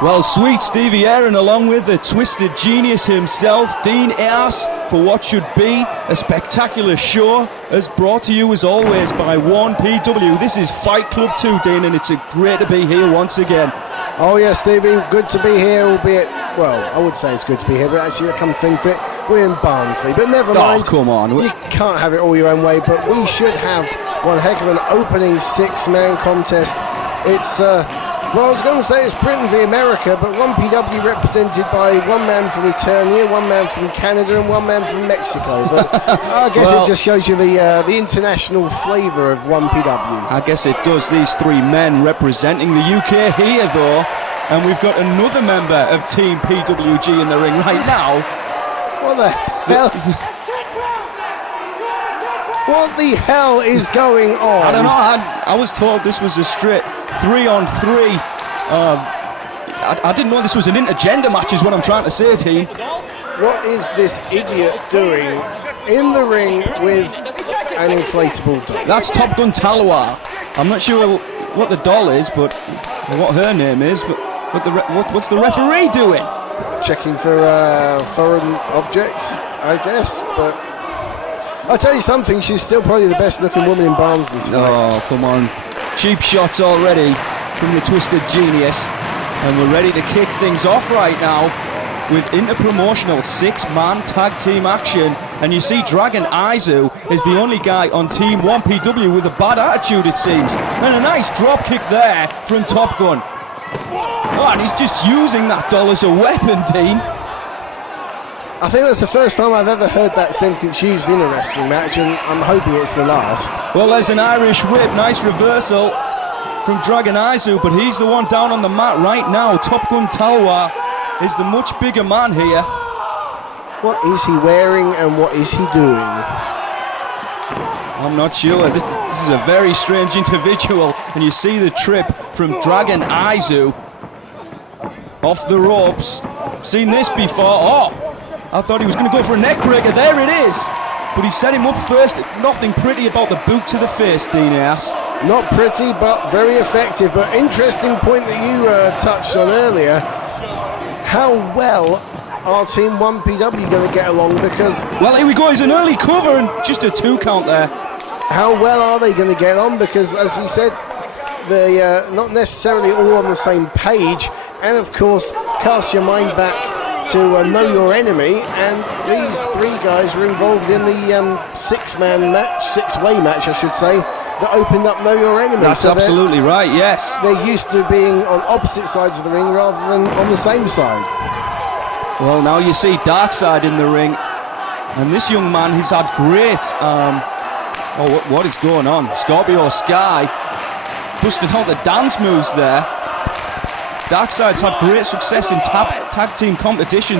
Well, sweet Stevie Aaron, along with the twisted genius himself, Dean Ayers, for what should be a spectacular show, as brought to you as always by 1PW. This is Fight Club 2, Dean, and it's great to be here once again. Oh yeah, Stevie, good to be here, albeit, well, I would say it's good to be here, but actually, come think fit, we're in Barnsley. But never mind. Oh, come on. You can't have it all your own way, but we should have one heck of an opening six-man contest. It's, well, I was going to say it's Britain v America, but 1PW represented by one man from Eternia, one man from Canada, and one man from Mexico. But I guess it just shows you the international flavour of 1PW. I guess it does. These three men representing the UK here, though, and we've got another member of Team PWG in the ring right now. What the hell? What the hell is going on? I don't know. I was told this was a straight 3-on-3. I didn't know this was an intergender match, is what I'm trying to say, team. What is this idiot doing in the ring with an inflatable doll? That's Top Gun Talwar. I'm not sure what the doll is, but what her name is. But what's the referee doing? Checking for foreign objects, I guess. But I'll tell you something, she's still probably the best looking woman in Barnsley tonight. Oh, come on. Cheap shots already from the Twisted Genius. And we're ready to kick things off right now with interpromotional six-man tag team action. And you see Dragon Aisu is the only guy on Team 1PW with a bad attitude, it seems. And a nice drop kick there from Top Gun. Oh, and he's just using that doll as a weapon, Dean. I think that's the first time I've ever heard that sentence used in a wrestling match, and I'm hoping it's the last. Well, there's an Irish whip, nice reversal from Dragon Aisu, but he's the one down on the mat right now. Top Gun Talwar is the much bigger man here. What is he wearing and what is he doing? I'm not sure. This is a very strange individual, and you see the trip from Dragon Aisu off the ropes. Seen this before. Oh, I thought he was going to go for a neck breaker. There it is. But he set him up first. Nothing pretty about the boot to the face, Dean Ayers. Not pretty, but very effective. But interesting point that you touched on earlier. How well are Team 1PW going to get along? Because, well, here we go. It's an early cover and just a 2 count there. How well are they going to get on? Because, as you said, they're not necessarily all on the same page. And, of course, cast your mind back to Know Your Enemy, and these three guys were involved in the six-way match, I should say, that opened up Know Your Enemy. That's so absolutely right, yes. They're used to being on opposite sides of the ring rather than on the same side. Well, now you see Darkside in the ring, and this young man, he's had great, what is going on? Scorpio Sky busting out the dance moves there. Darkside's had great success in tag team competition,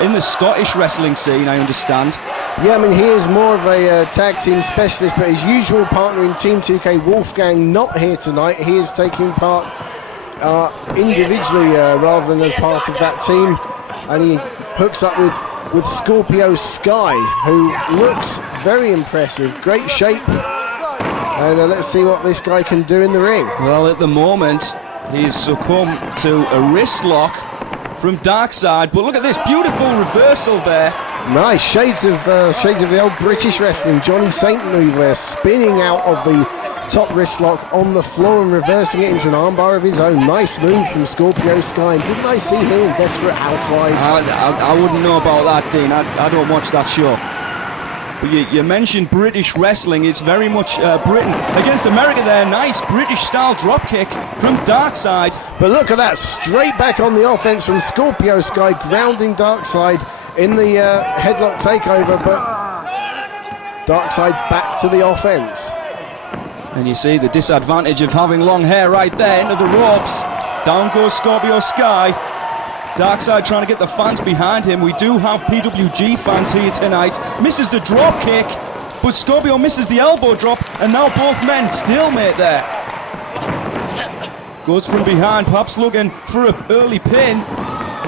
in the Scottish wrestling scene, I understand. Yeah, I mean, he is more of a tag team specialist, but his usual partner in Team 2K, Wolfgang, not here tonight. He is taking part individually rather than as part of that team, and he hooks up with Scorpio Sky, who looks very impressive, great shape, and let's see what this guy can do in the ring. Well, at the moment, he's succumbed to a wrist lock from Darkside, but look at this beautiful reversal there. Nice shades of the old British wrestling. Johnny Saint move there, spinning out of the top wrist lock on the floor and reversing it into an armbar of his own. Nice move from Scorpio Sky. And didn't I see him in Desperate Housewives? I wouldn't know about that, Dean. I don't watch that show. But you mentioned British wrestling. It's very much Britain against America there. Nice British-style dropkick from Darkside. But look at that, straight back on the offense from Scorpio Sky, grounding Darkside in the headlock takeover. But Darkside back to the offense. And you see the disadvantage of having long hair right there into the ropes. Down goes Scorpio Sky. Darkside trying to get the fans behind him. We do have PWG fans here tonight. Misses the drop kick, but Scorpio misses the elbow drop, and now both men stalemate there. Goes from behind, perhaps looking for an early pin.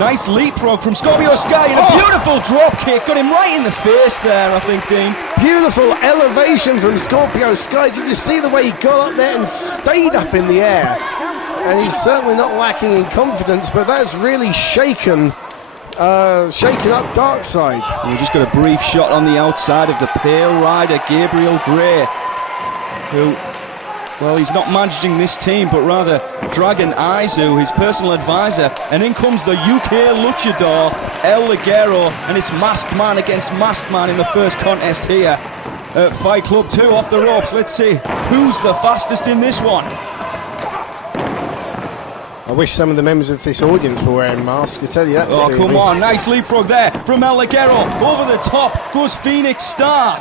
Nice leapfrog from Scorpio Sky, and a beautiful drop kick. Got him right in the face there, I think, Dean. Beautiful elevation from Scorpio Sky. Did you see the way he got up there and stayed up in the air? and he's certainly not lacking in confidence, but that's really shaken up Darkside. We just got a brief shot on the outside of the pale rider, Gabriel Gray, who, well, he's not managing this team, but rather dragging Aisu, his personal advisor, and in comes the UK luchador, El Ligero, and it's masked man against masked man in the first contest here at Fight Club 2 off the ropes. Let's see who's the fastest in this one. I wish some of the members of this audience were wearing masks, I tell you that. Oh, Stevie. come on, nice leapfrog there from El Ligero. Over the top goes Phoenix Star.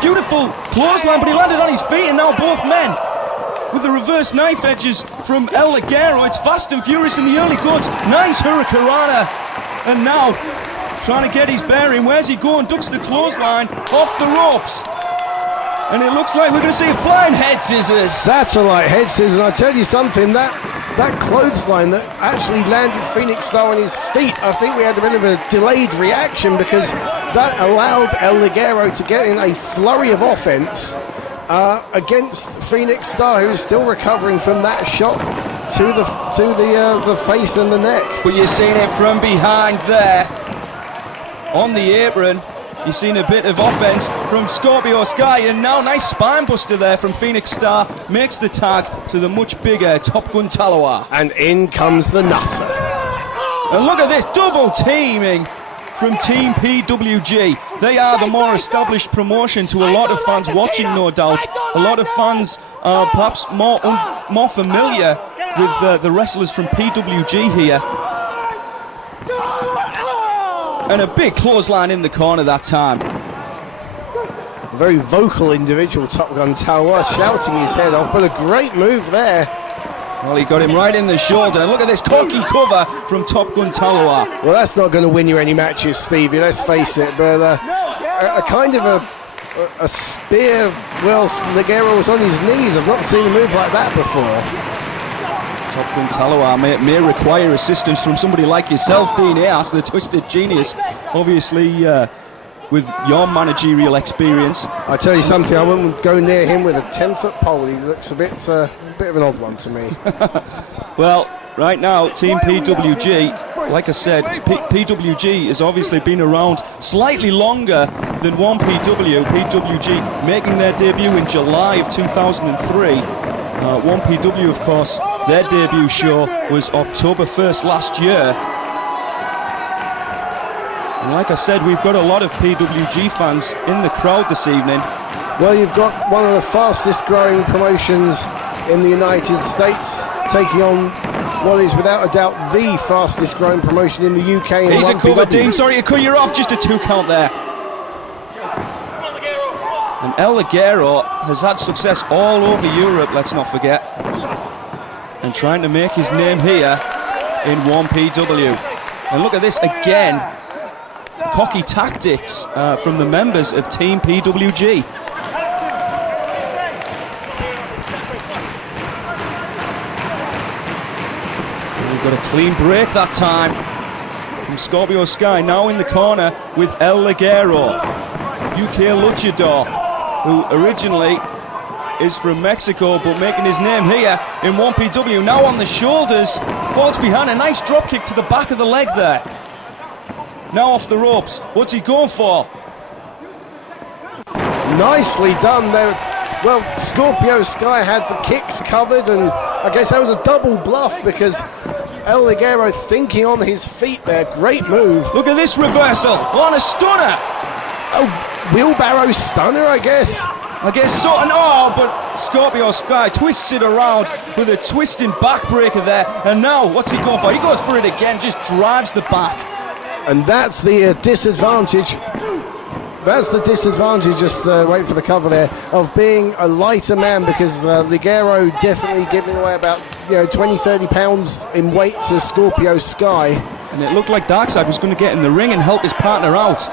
Beautiful clothesline, but he landed on his feet, and now both men with the reverse knife edges from El Ligero. It's fast and furious in the early goings. Nice hurricanrana, and now trying to get his bearing. Where's he going? Ducks the clothesline off the ropes. And it looks like we're going to see a flying head scissors. Satellite head scissors, and I tell you something, that clothesline that actually landed Phoenix Star on his feet, I think we had a bit of a delayed reaction because that allowed El Ligero to get in a flurry of offense against Phoenix Star, who's still recovering from that shot to the face and the neck. But you're seeing it from behind there on the apron. You've seen a bit of offense from Scorpio Sky, and now nice spine buster there from Phoenix Star, makes the tag to the much bigger Top Gun Talwar. And in comes the nutter. And look at this, double teaming from Team PWG. They are the more established promotion to a lot of fans watching, no doubt. A lot of fans are perhaps more familiar with the wrestlers from PWG here. And a big clothesline in the corner that time. A very vocal individual, Top Gun Talwar, shouting his head off, but a great move there. Well, he got him right in the shoulder. And look at this corky cover from Top Gun Talwar. Well, that's not going to win you any matches, Stevie, let's face it. But a kind of a spear whilst Ligero was on his knees. I've not seen a move like that before. Top Gun Talwar may require assistance from somebody like yourself, Dean Ayers, the Twisted Genius. Obviously, with your managerial experience. I tell you something, I wouldn't go near him with a 10-foot pole. He looks a bit of an odd one to me. Well, right now, Team PWG, like I said, PWG has obviously been around slightly longer than 1PW. PWG making their debut in July of 2003. 1PW, of course, their debut show was October 1st last year. And like I said, we've got a lot of PWG fans in the crowd this evening. Well, you've got one of the fastest growing promotions in the United States taking on what is without a doubt the fastest growing promotion in the UK. He's a cover, Dean. Sorry to cut you off, just a 2 count there. And El Ligero has had success all over Europe, let's not forget, and trying to make his name here in 1PW. And look at this again, cocky tactics from the members of Team PWG. And we've got a clean break that time from Scorpio Sky, now in the corner with El Ligero, UK luchador, who originally is from Mexico but making his name here in 1PW. Now on the shoulders, falls behind, a nice drop kick to the back of the leg there. Now off the ropes, what's he going for? Nicely done there. Well, Scorpio Sky had the kicks covered, and I guess that was a double bluff because El Ligero thinking on his feet there. Great move. Look at this reversal on a stunner. Oh, wheelbarrow stunner, I guess so. And but Scorpio Sky twists it around with a twisting backbreaker there. And now, what's he going for? He goes for it again, just drives the back. And that's the disadvantage. That's the disadvantage, just wait for the cover there, of being a lighter man, because Ligero definitely giving away about 20-30 pounds in weight to Scorpio Sky. And it looked like Darkside was going to get in the ring and help his partner out.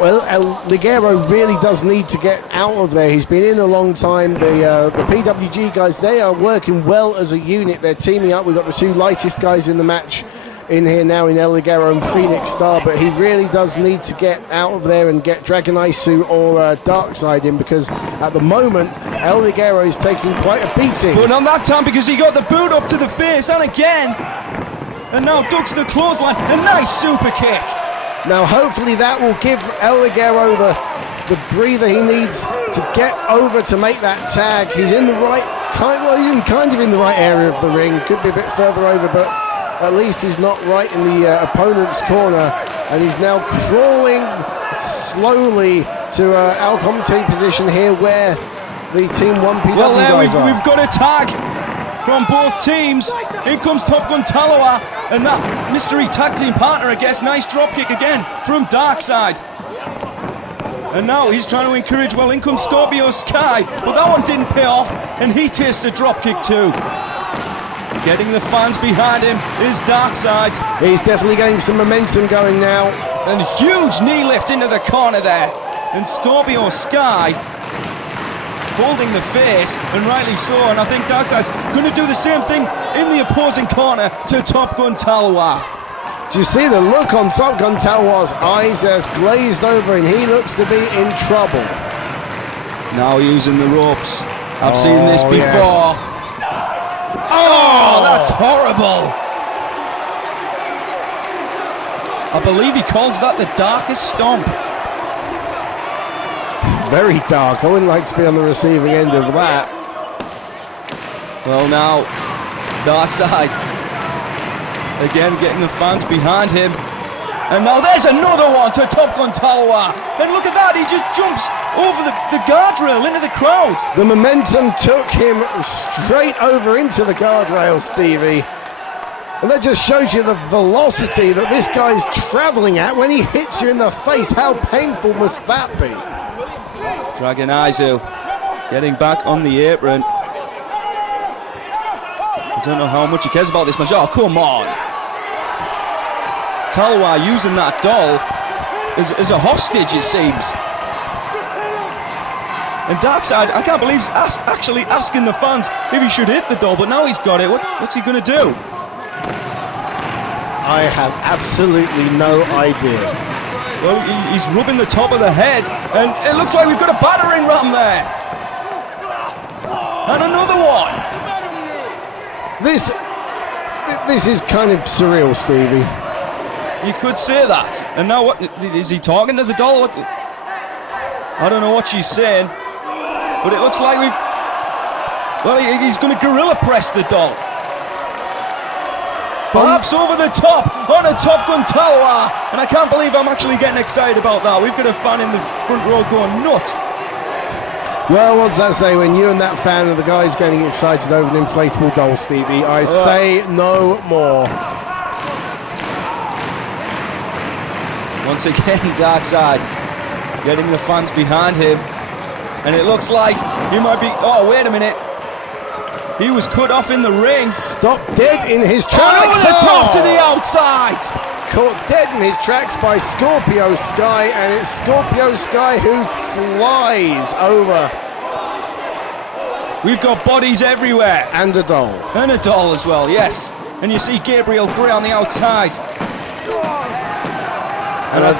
Well, Ligero really does need to get out of there. He's been in a long time. The PWG guys, they are working well as a unit. They're teaming up. We've got the 2 lightest guys in the match in here now in El Ligero and Phoenix Star, but he really does need to get out of there and get Dragon Aisu or Darkside in, because at the moment El Ligero is taking quite a beating. But not that time, because he got the boot up to the face, and again. And now ducks the clothesline. A nice super kick. Now hopefully that will give El Ligero the breather he needs to get over to make that tag. He's in the right kind of in the right area of the ring. Could be a bit further over, but at least he's not right in the opponent's corner. And he's now crawling slowly to our commentating position here, where the Team 1PW well, there guys are. we've got a tag from both teams. In comes Top Gun Talwar, and that mystery tag team partner, I guess. Nice dropkick again from Darkside. And now he's trying to encourage, well, in comes Scorpio Sky, but that one didn't pay off, and he tastes a dropkick too. Getting the fans behind him is Darkside. He's definitely getting some momentum going now. And huge knee lift into the corner there. And Scorpio Sky holding the face, and rightly so, and I think Darkside's going to do the same thing in the opposing corner to Top Gun Talwar. Do you see the look on Top Gun Talwar's eyes as glazed over, and he looks to be in trouble. Now using the ropes. I've seen this before. Yes. Oh, that's horrible. I believe he calls that the darkest stomp. Very dark. I wouldn't like to be on the receiving end of that. Well, now Darkside again getting the fans behind him. And now there's another one to Top Gun Talwar. And look at that, he just jumps over the guardrail into the crowd. The momentum took him straight over into the guardrail, Stevie. And that just shows you the velocity that this guy's travelling at when he hits you in the face. How painful must that be? Dragging Aisu, getting back on the apron. I don't know how much he cares about this match. Oh, come on. Talwar using that doll as a hostage, it seems. And Darkside, I can't believe he's actually asking the fans if he should hit the doll, but now he's got it. What's he going to do? I have absolutely no idea. Well, he's rubbing the top of the head, and it looks like we've got a battering ram there. And another one. This is kind of surreal, Stevie. You could say that. And now what? Is he talking to the doll? What? I don't know what she's saying, but it looks like he's going to gorilla press the doll. Perhaps over the top on a Top Gun Talwar, and I can't believe I'm actually getting excited about that. We've got a fan in the front row going nuts. Well, what's that say when you and that fan of the guy's getting excited over an inflatable doll, Stevie? I'd say no more. Once again, Darkside getting the fans behind him, and it looks like he might be. Oh, wait a minute. He was cut off in the ring. Stopped dead in his tracks. Over the top to the outside. Caught dead in his tracks by Scorpio Sky, and it's Scorpio Sky who flies over. We've got bodies everywhere. And a doll. And a doll as well, yes. And you see Gabriel Gray on the outside. And I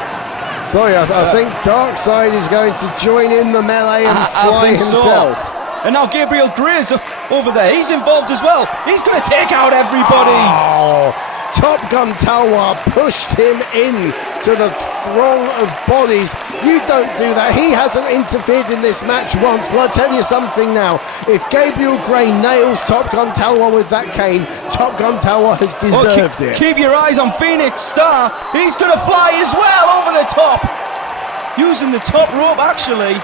think Darkside is going to join in the melee and fly himself. So. And now Gabriel Gray's over there. He's involved as well. He's going to take out everybody. Oh, Top Gun Talwar pushed him in to the throng of bodies. You don't do that. He hasn't interfered in this match once. Well, I'll tell you something now. If Gabriel Gray nails Top Gun Talwar with that cane, Top Gun Talwar has deserved it. Keep your eyes on Phoenix Star. He's going to fly as well over the top. Using the top rope, actually,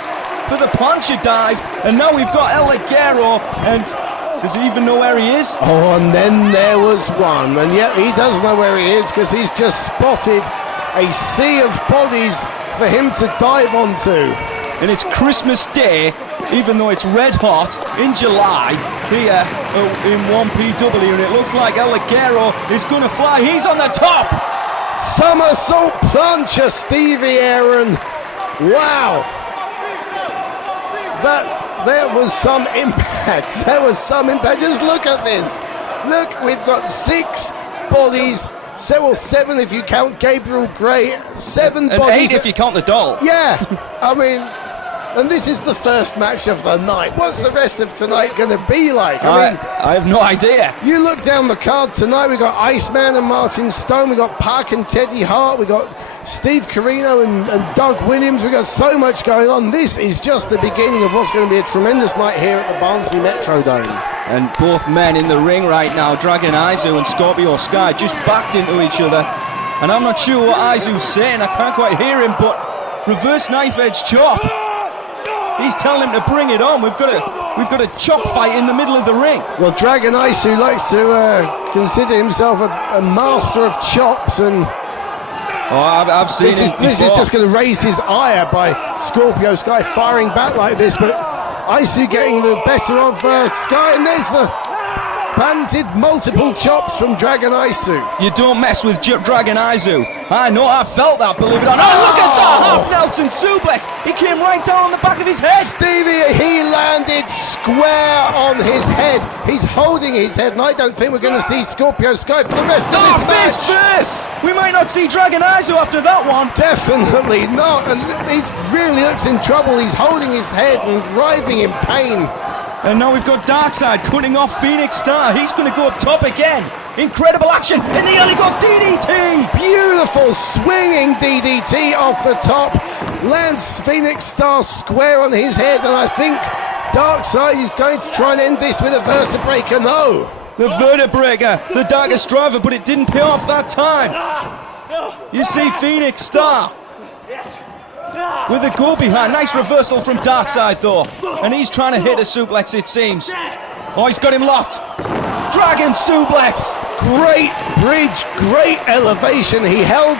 for the plancha dive. And now we've got El Ligero, and does he even know where he is? Oh, and then there was one. And yet he does know where he is, because he's just spotted a sea of bodies for him to dive onto. And it's Christmas Day, even though it's red hot in July here in 1PW, and it looks like El Ligero is going to fly. He's on the top. Somersault plancha, Stevie Aaron. Wow. There was some impact. There was some impact. Just look at this. Look, we've got 6 bodies. 7 if you count Gabriel Gray. 7 and bodies. 8 if you count the doll. Yeah. I mean, And this is the first match of the night. What's the rest of tonight going to be like? I mean, I have no idea. you look down the card tonight, we've got Iceman and Martin Stone, we've got Park and Teddy Hart, we've got Steve Corino and Doug Williams. We've got so much going on. This is just the beginning of what's going to be a tremendous night here at the Barnsley MetroDome. And both men in the ring right now, Dragon Aisu and Scorpio Sky, just backed into each other. And I'm not sure what Aizu's saying, I can't quite hear him, but reverse knife edge chop. He's telling him to bring it on. We've got a chop fight in the middle of the ring. Well, Dragon Aisu likes to consider himself a master of chops, and I've seen this is just going to raise his ire by Scorpio Sky firing back like this, but Aisu getting the better of Sky, and there's the patented multiple chops from Dragon Aisu. You don't mess with Dragon Aisu. I know, I felt that, believe it or not. Oh, look at that half Nelson suplex. He came right down on the back of his head. Stevie, he landed square on his head. He's holding his head, and I don't think we're going to see Scorpio Sky for the rest of this match. First. We might not see Dragon Aisu after that one. Definitely not, and he really looks in trouble. He's holding his head and writhing in pain. And now we've got Darkside cutting off Phoenix Star. He's going to go up top again. Incredible action in the early goes DDT. Beautiful swinging DDT off the top. Lands Phoenix Star square on his head, and I think Darkside is going to try and end this with a vertebreaker. No. The vertebreaker, the darkest driver, but it didn't pay off that time. You see Phoenix Star with a go behind. Nice reversal from Darkside though. And he's trying to hit a suplex, it seems. Oh, he's got him locked. Dragon suplex. Great bridge, great elevation. He held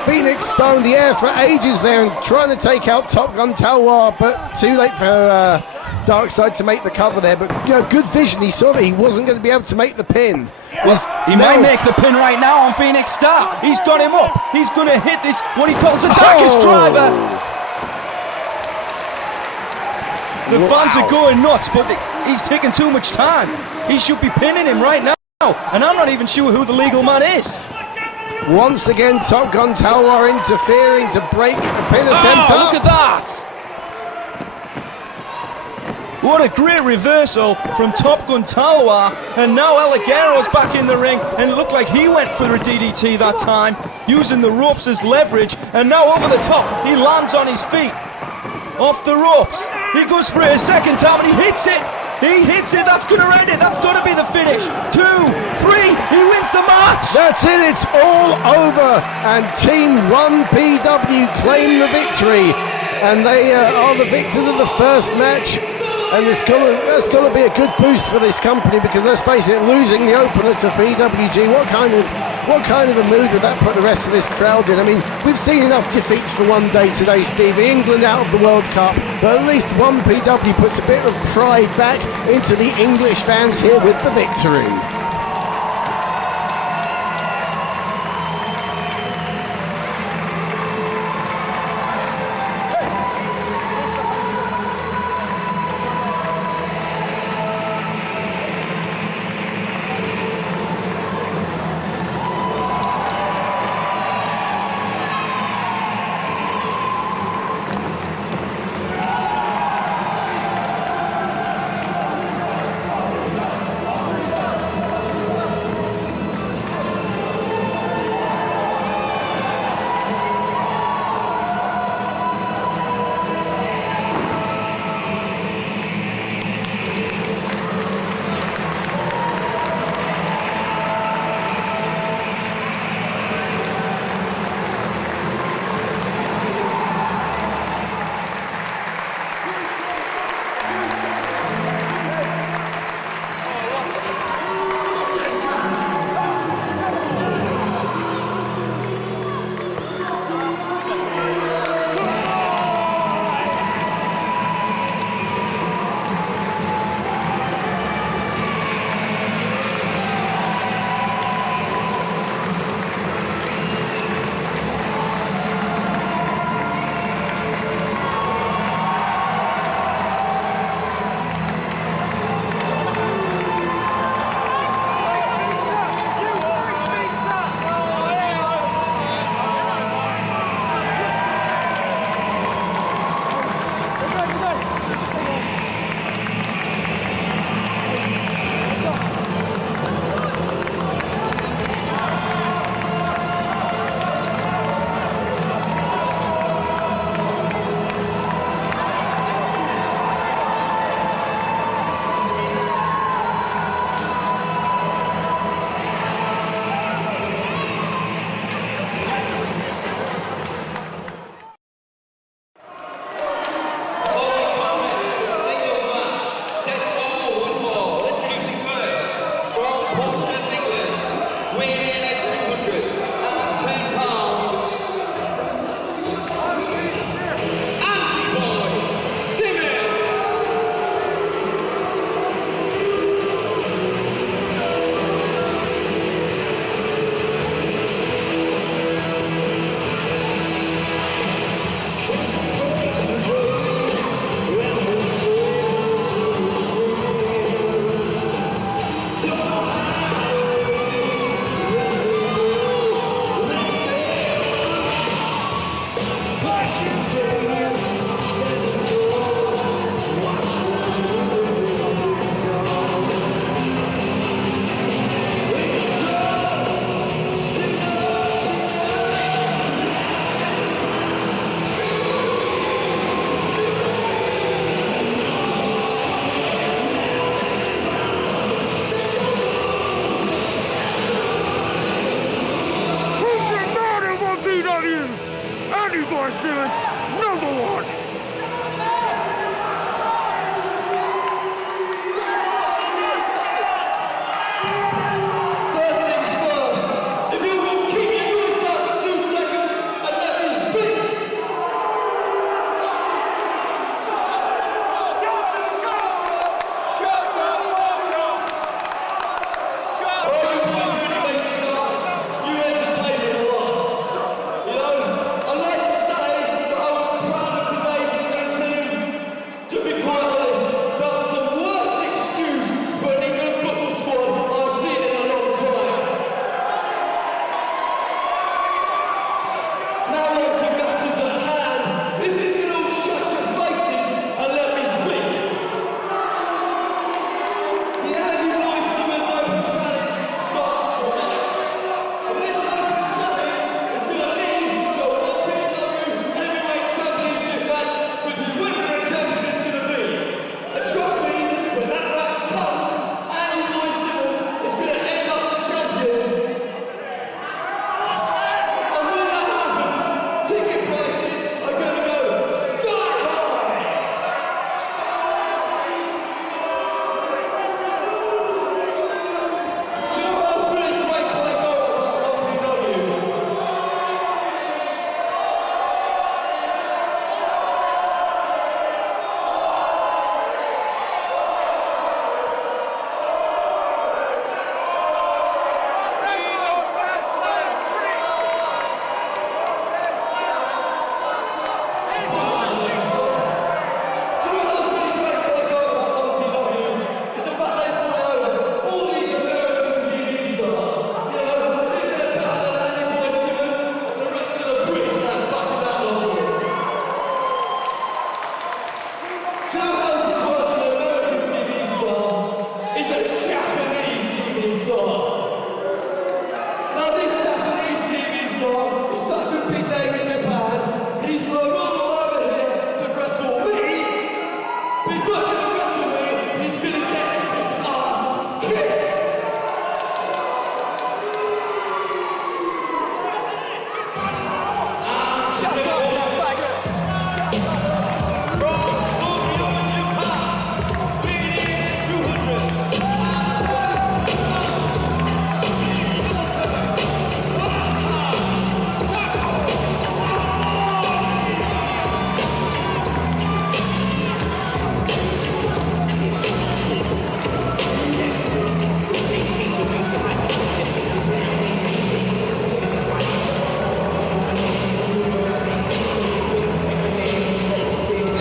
Phoenix Star in the air for ages there and trying to take out Top Gun Talwar, but too late for Darkside to make the cover there. But good vision. He saw that he wasn't going to be able to make the pin. He might make the pin right now on Phoenix Star. He's got him up. He's going to hit this, what he calls a darkest driver. The fans are going nuts, but he's taking too much time. He should be pinning him right now. And I'm not even sure who the legal man is. Once again, Top Gun Talwar interfering to break the pin attempt up. Look at that. What a great reversal from Top Gun Talwar, and now Ligero's back in the ring, and it looked like he went for a DDT that time, using the ropes as leverage, and now over the top, he lands on his feet, off the ropes, he goes for it a second time, and he hits it, that's going to end it, that's going to be the finish, 2, 3, he wins the match! That's it, it's all over, and Team 1PW claim the victory, and they are the victors of the first match. And that's got to be a good boost for this company, because let's face it, losing the opener to PWG, what kind of a mood would that put the rest of this crowd in? I mean, we've seen enough defeats for one day today, Stevie. England out of the World Cup, but at least 1PW puts a bit of pride back into the English fans here with the victory.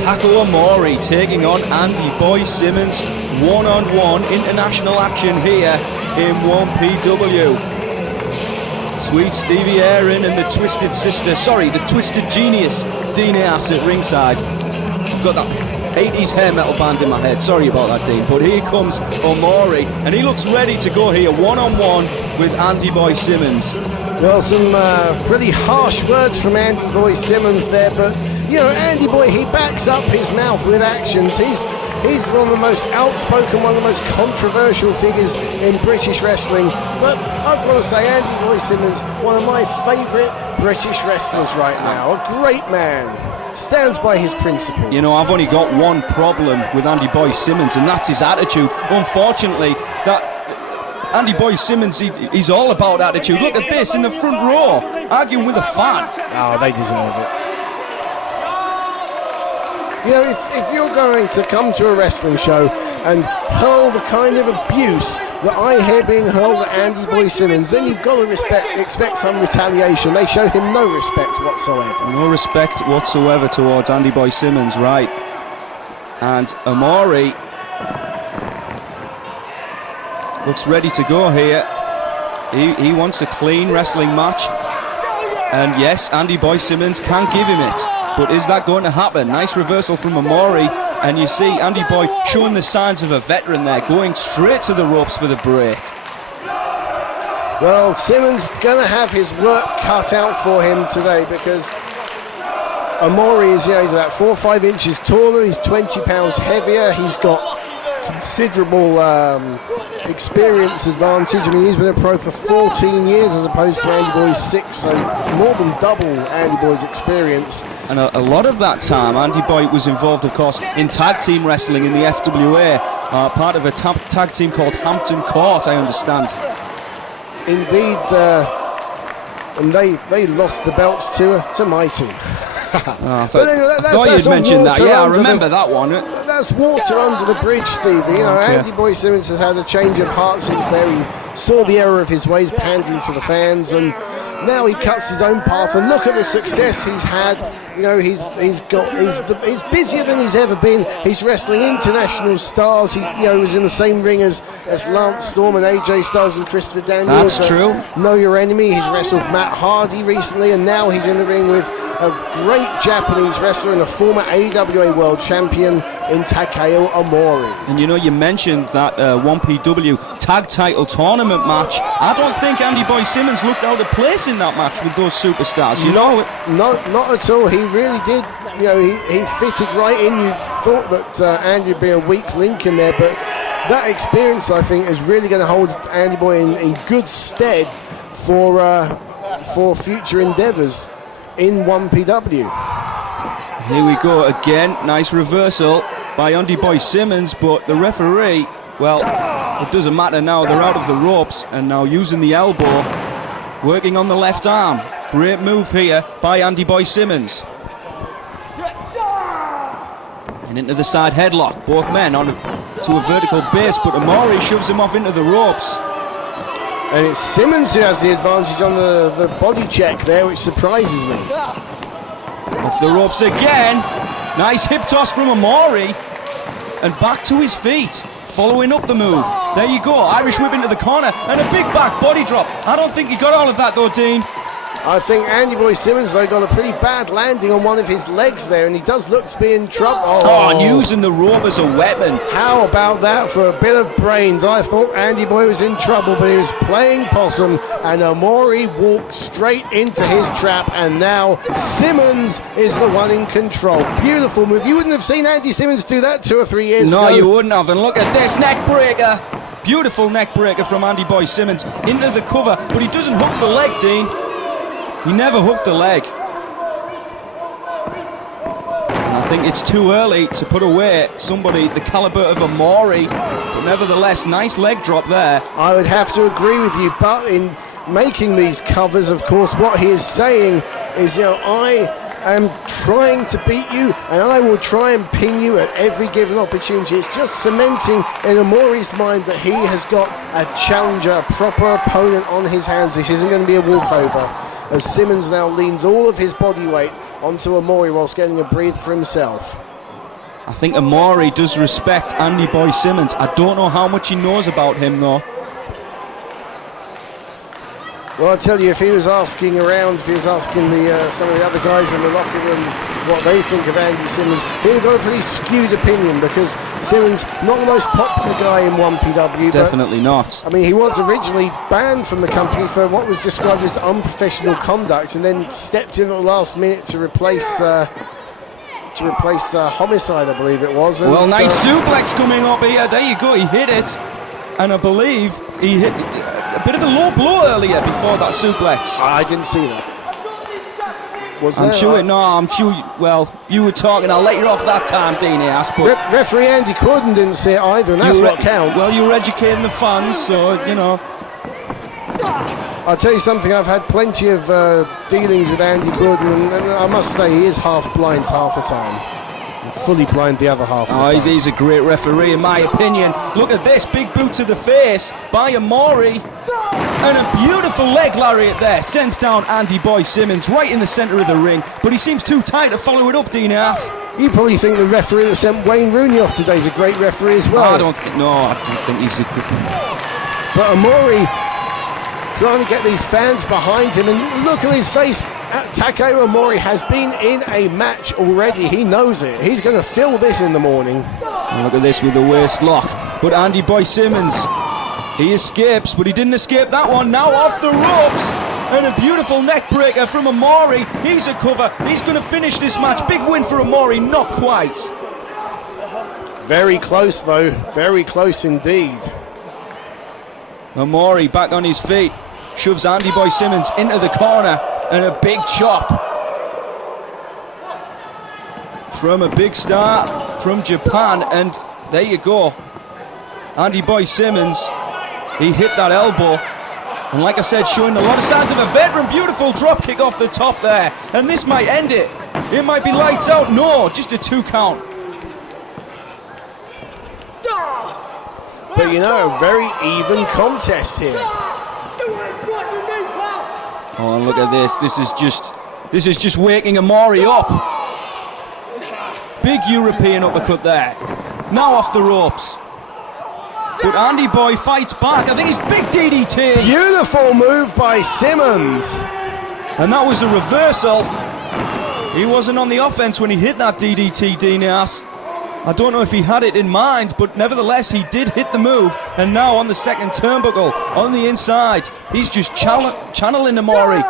Takao Omori taking on Andy Boy Simmonz. One-on-one international action here in 1PW. Sweet Stevie Aaron and the Twisted Genius, Dean Ass at ringside. I've got that 80s hair metal band in my head, sorry about that, Dean, but here comes Omori, and he looks ready to go here, one-on-one with Andy Boy Simmonz. Well, some pretty harsh words from Andy Boy Simmonz there, but, you know, Andy Boy, he backs up his mouth with actions. He's one of the most outspoken, one of the most controversial figures in British wrestling. But I've got to say, Andy Boy Simmonz, one of my favourite British wrestlers right now. A great man. Stands by his principles. You know, I've only got one problem with Andy Boy Simmonz, and that's his attitude. Unfortunately, that Andy Boy Simmonz, he's all about attitude. Look at this in the front row, arguing with a fan. Oh, they deserve it. You know, if you're going to come to a wrestling show and hurl the kind of abuse that I hear being hurled at Andy Boy Simmonz, then you've got to expect some retaliation. They show him no respect whatsoever. No respect whatsoever towards Andy Boy Simmonz, right. And Omori looks ready to go here. He wants a clean wrestling match. And yes, Andy Boy Simmonz can give him it. But is that going to happen? Nice reversal from Omori, and you see Andy Boy showing the signs of a veteran there, going straight to the ropes for the break. Well, Simmonz going to have his work cut out for him today, because Omori is, he's about 4 or 5 inches taller, he's 20 pounds heavier, he's got considerable experience advantage. I mean, he's been a pro for 14 years as opposed to Andy Boy's 6, so more than double Andy Boy's experience. And a lot of that time, Andy Boy was involved, of course, in tag team wrestling in the FWA, part of a tag team called Hampton Court, I understand. Indeed, and they lost the belts to my team. I thought you'd mentioned that. Yeah, I remember that one. That's water under the bridge, Stevie. You know, Andy Boy Simmonz has had a change of heart since there. He saw the error of his ways, pandering to the fans, and now he cuts his own path. And look at the success he's had. You know, he's busier than he's ever been. He's wrestling international stars. He, was in the same ring as Lance Storm and AJ Styles and Christopher Daniels. That's true. Know Your Enemy. He's wrestled Matt Hardy recently, and now he's in the ring with a great Japanese wrestler and a former AWA World Champion in Takao Omori. And you mentioned that 1PW tag title tournament match. I don't think Andy Boy Simmonz looked out of place in that match with those superstars. No, not at all. He really did. He fitted right in. You thought that Andy would be a weak link in there, but that experience, I think, is really going to hold Andy Boy in good stead for future endeavours in 1PW. Here we go again. Nice reversal by Andy Boy Simmonz, but the referee, well, it doesn't matter now. They're out of the ropes and now using the elbow, working on the left arm. Great move here by Andy Boy Simmonz. And into the side headlock. Both men on to a vertical base, but Omori shoves him off into the ropes. And it's Simmonz who has the advantage on the body check there, which surprises me. Off the ropes again. Nice hip toss from Omori. And back to his feet. Following up the move. There you go. Irish whip into the corner. And a big back body drop. I don't think he got all of that though, Dean. I think Andy Boy Simmonz, though, got a pretty bad landing on one of his legs there, and he does look to be in trouble. And using the rope as a weapon. How about that for a bit of brains? I thought Andy Boy was in trouble, but he was playing possum, and Omori walked straight into his trap, and now Simmonz is the one in control. Beautiful move. You wouldn't have seen Andy Simmonz do that 2 or 3 years ago. No, you wouldn't have. And look at this neck breaker. Beautiful neck breaker from Andy Boy Simmonz into the cover, but he doesn't hook the leg, Dean. He never hooked the leg. And I think it's too early to put away somebody the caliber of Omori, but nevertheless, nice leg drop there. I would have to agree with you, but in making these covers, of course, what he is saying is, I am trying to beat you, and I will try and pin you at every given opportunity. It's just cementing in Omori's mind that he has got a challenger, a proper opponent on his hands. This isn't going to be a walkover, as Simmonz now leans all of his body weight onto Omori whilst getting a breathe for himself. I think Omori does respect Andy Boy Simmonz. I don't know how much he knows about him though. Well, I tell you, if he was asking around, if he was asking some of the other guys in the locker room what they think of Andy Simmonz, he would have got a pretty skewed opinion, because Simmonz, not the most popular guy in 1PW. Definitely not. I mean, he was originally banned from the company for what was described as unprofessional conduct, and then stepped in at the last minute to replace Homicide, I believe it was. And, well, nice suplex coming up here. There you go, he hit it. And I believe he hit a bit of a low blow earlier before that suplex. I didn't see that. I'm sure, well, you were talking, I'll let you off that time, Dinas, but... Referee Andy Corden didn't see it either, and that's what counts. Well, you were educating the fans, so, you know. I'll tell you something, I've had plenty of dealings with Andy Corden, and I must say, he is half blind half the time. Fully blind the other half of the time. He's a great referee, in my opinion. Look at this, big boot to the face by Omori. And a beautiful leg lariat there, sends down Andy Boy Simmonz right in the centre of the ring, but he seems too tight to follow it up, Dinas. You probably think the referee that sent Wayne Rooney off today is a great referee as well. I don't think he's a good one. But Omori trying to get these fans behind him, and look at his face. Takao Omori has been in a match already. He knows it. He's going to feel this in the morning. And look at this with the waist lock. But Andy Boy Simmonz, he escapes, but he didn't escape that one. Now off the ropes. And a beautiful neck breaker from Omori. He's a cover. He's going to finish this match. Big win for Omori. Not quite. Very close, though. Very close indeed. Omori back on his feet. Shoves Andy Boy Simmonz into the corner. And a big chop from a big star from Japan, and there you go. Andy Boy Simmonz, he hit that elbow, and like I said, showing a lot of signs of a veteran. Beautiful drop kick off the top there, and this might end it. It might be lights out. No, just a 2 count. But you know, a very even contest here. Oh, and look at this. This is just waking Omori up. Big European uppercut there. Now off the ropes. But Andy Boy fights back. I think he's big DDT. Beautiful move by Simmonz. And that was a reversal. He wasn't on the offense when he hit that DDT, Dinas. I don't know if he had it in mind, but nevertheless, he did hit the move. And now on the second turnbuckle, on the inside, he's just channeling Omori.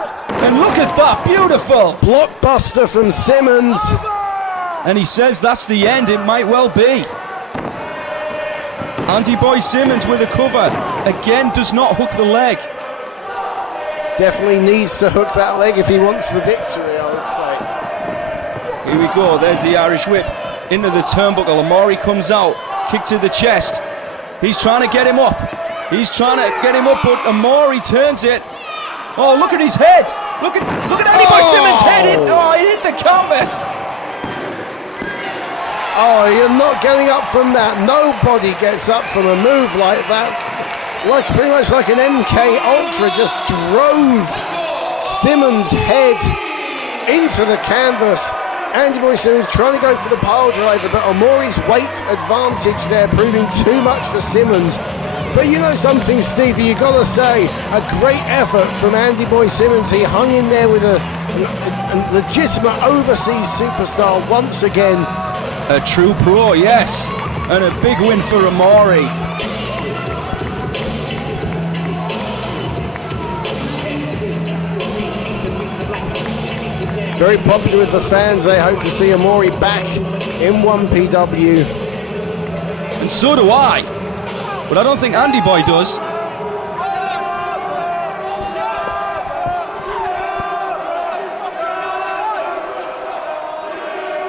And look at that, beautiful! Blockbuster from Simmonz. And he says that's the end, it might well be. Andy Boy Simmonz with a cover. Again, does not hook the leg. Definitely needs to hook that leg if he wants the victory, I would say. Here we go, there's the Irish whip. Into the turnbuckle, Omori comes out, kick to the chest. He's trying to get him up. But Omori turns it. Oh, look at his head. Look at Andy Boy Simmonz' head. It hit the canvas. Oh, you're not getting up from that. Nobody gets up from a move like that. Pretty much like an MK Ultra just drove Simmonz' head into the canvas. Andy Boy Simmonz trying to go for the pile driver, but Omori's weight advantage there proving too much for Simmonz. But you know something, Stevie, you got to say, a great effort from Andy Boy Simmonz. He hung in there with a legitimate overseas superstar once again. A true pro, yes, and a big win for Omori. Very popular with the fans. They hope to see Omori back in 1PW. And so do I. But I don't think Andy Boy does.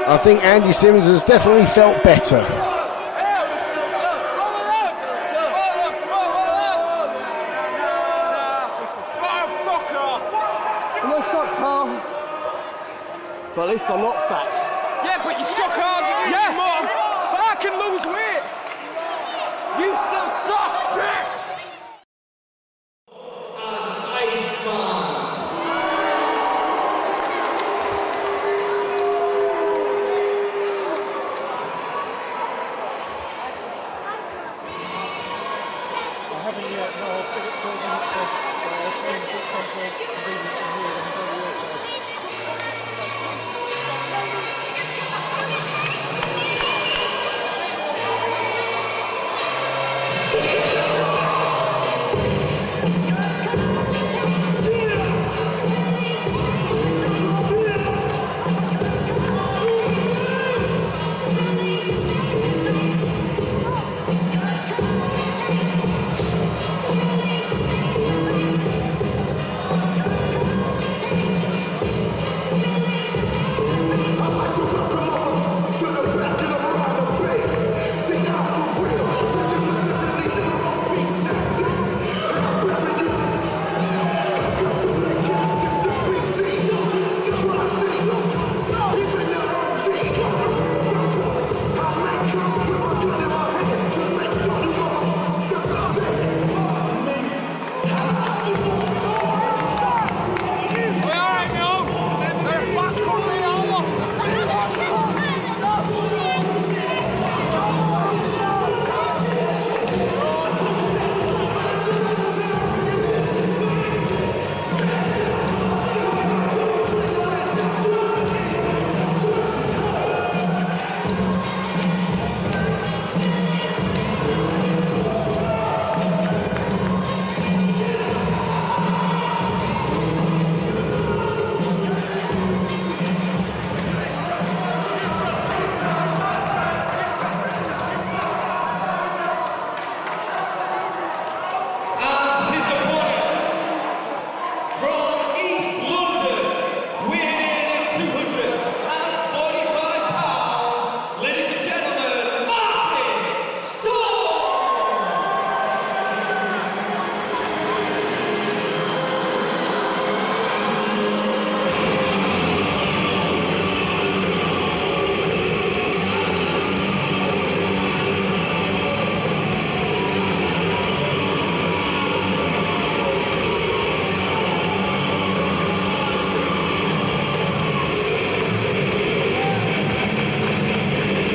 I think Andy Simmonz has definitely felt better. But at least I'm not fat. Yeah, but you suck hard. Yeah, but I can lose weight. You still suck.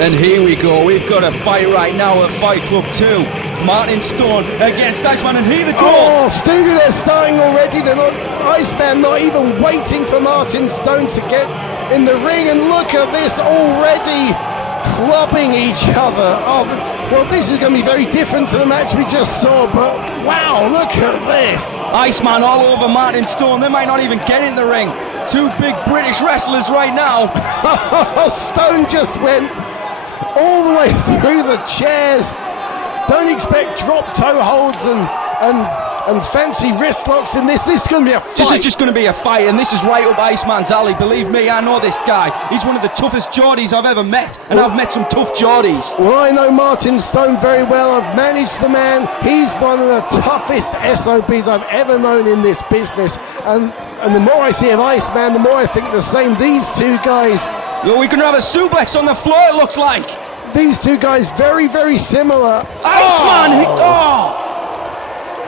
And here we go, we've got a fight right now at Fight Club 2. Martin Stone against Iceman, and here they go! Oh, Stevie, they're starting already. They're not, Iceman not even waiting for Martin Stone to get in the ring, and look at this, already clubbing each other. Oh, well, this is going to be very different to the match we just saw, but wow, look at this. Iceman all over Martin Stone, they might not even get in the ring. Two big British wrestlers right now. Stone just went all the way through the chairs. Don't expect drop toe holds and fancy wrist locks in this. This is going to be a fight. This is just going to be a fight, and this is right up Iceman's alley. Believe me, I know this guy. He's one of the toughest Geordies I've ever met, and I've met some tough Geordies. Well, I know Martin Stone very well. I've managed the man. He's one of the toughest SOBs I've ever known in this business. And the more I see of Iceman, the more I think the same. These two guys... Well, we're going to have a suplex on the floor, it looks like. These two guys, very, very similar. Iceman!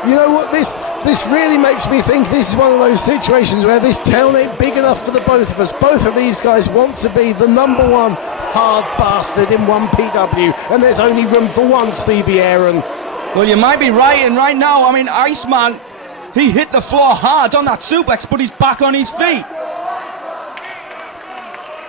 You know what, this really makes me think this is one of those situations where this town ain't big enough for the both of us. Both of these guys want to be the number one hard bastard in 1PW, and there's only room for one Stevie Aaron. Well, you might be right, and right now, I mean, Iceman, he hit the floor hard on that suplex, but he's back on his feet.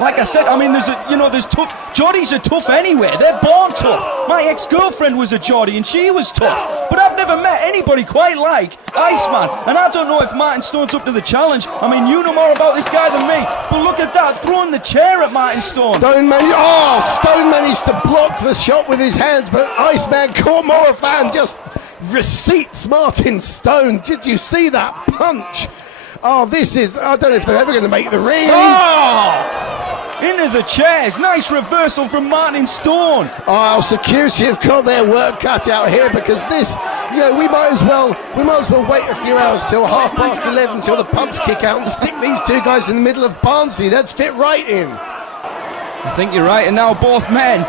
Like I said, I mean, there's tough. Geordies are tough anyway. They're born tough. My ex-girlfriend was a Geordie and she was tough. But I've never met anybody quite like Iceman. And I don't know if Martin Stone's up to the challenge. I mean, you know more about this guy than me. But look at that, throwing the chair at Martin Stone. Stone managed to block the shot with his hands, but Iceman caught more of that and just receipts Martin Stone. Did you see that punch? Oh, this is... I don't know if they're ever going to make the ring. Into the chairs. Nice reversal from Martin Stone. Oh, security have got their work cut out here, because this, we might as well wait a few hours till 11:30 till the pubs kick out and stick these two guys in the middle of Barnsley. That'd fit right in. I think you're right, and now both men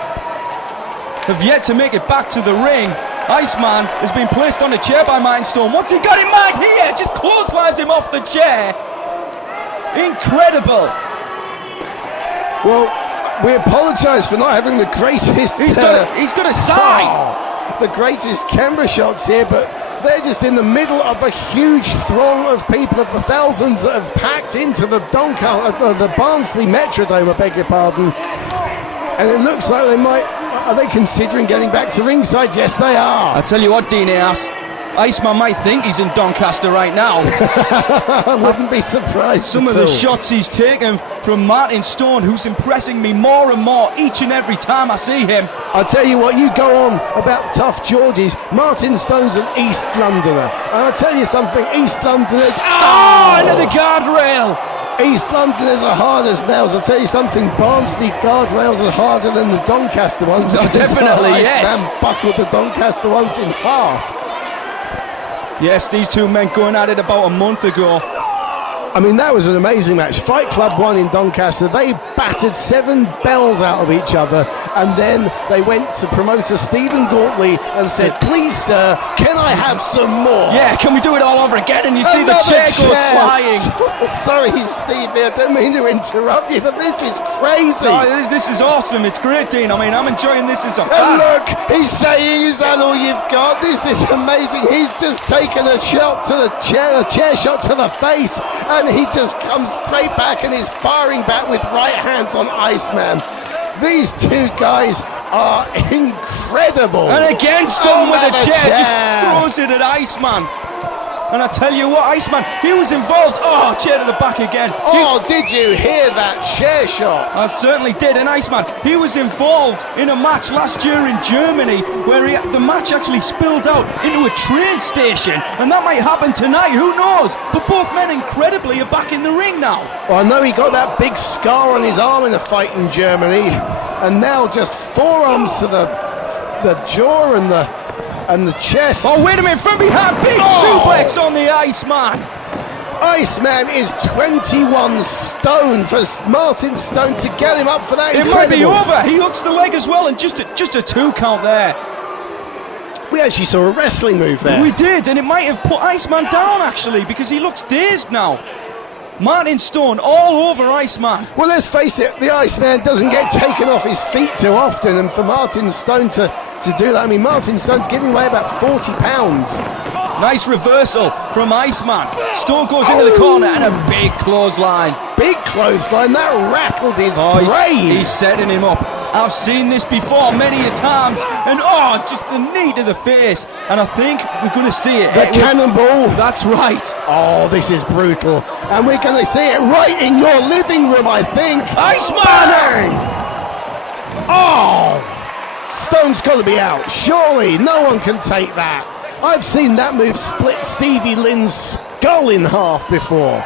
have yet to make it back to the ring. Iceman has been placed on a chair by Martin Stone. What's he got in mind here? Just clotheslines him off the chair. Incredible. Well, we apologise for not having the greatest... He's got a sign. The greatest camera shots here, but They're just in the middle of a huge throng of people, of the thousands that have packed into the Barnsley MetroDome, I beg your pardon. And it looks like they might... Are they considering getting back to ringside? Yes, they are. I tell you what, Dinas, Iceman might think he's in Doncaster right now. I wouldn't be surprised. Some of the shots he's taken from Martin Stone, who's impressing me more and more each and every time I see him. I'll tell you what, you go on about tough Georgies. Martin Stone's an East Londoner. And I'll tell you something, East Londoners... Oh, another guardrail! East Londoners are hard as nails. I'll tell you something, Barnsley guardrails are harder than the Doncaster ones. Oh, definitely, yes. Man buckled the Doncaster ones in half. Yes, these two men going at it about a month ago. I mean, that was an amazing match. Fight Club won in Doncaster. They battered 7 bells out of each other, and then they went to promoter Stephen Gortley and said, "Please, sir, can I have some more?" Yeah, can we do it all over again? And you see the chair goes flying. Sorry, Stevie, I don't mean to interrupt you, but this is crazy. Oh, this is awesome. It's great, Dean. I mean, I'm enjoying this as a And fan. look, he's saying, "Is that all you've got?" This is amazing. He's just taken a shot to the chair, a chair shot to the face, and he just comes straight back and is firing back with right hands on Iceman. These two guys are incredible. And again, Stone with a another chair, chair. just throws it at Iceman. And I tell you what, Iceman, he was involved. Oh, chair to the back again. Oh, did you hear that chair shot? I certainly did. And Iceman, he was involved in a match last year in Germany where the match actually spilled out into a train station. And that might happen tonight, who knows? But both men incredibly are back in the ring now. Well, I know he got that big scar on his arm in a fight in Germany, and now just forearms to the jaw and the chest. Oh, wait a minute, from behind, big suplex on the Iceman. Iceman is 21 stone for Martin Stone to get him up for that. It might be over. He hooks the leg as well, and just a 2 count there. We actually saw a wrestling move there. We did, and it might have put Iceman down actually, because he looks dazed now. Martin Stone all over Iceman. Well, let's face it, the Iceman doesn't get taken off his feet too often, and for Martin Stone to do that, I mean, Martin Stone's giving away about 40 pounds. Nice reversal from Iceman. Stone goes into the corner and a big clothesline. Big clothesline, that rattled his brain. He's setting him up. I've seen this before many a times, and just the knee to the face, and I think we're going to see it. The cannonball. That's right. Oh, this is brutal, and we're going to see it right in your living room, I think. Iceman! Bang! Oh, Stone's got to be out. Surely, no one can take that. I've seen that move split Stevie Lynn's skull in half before.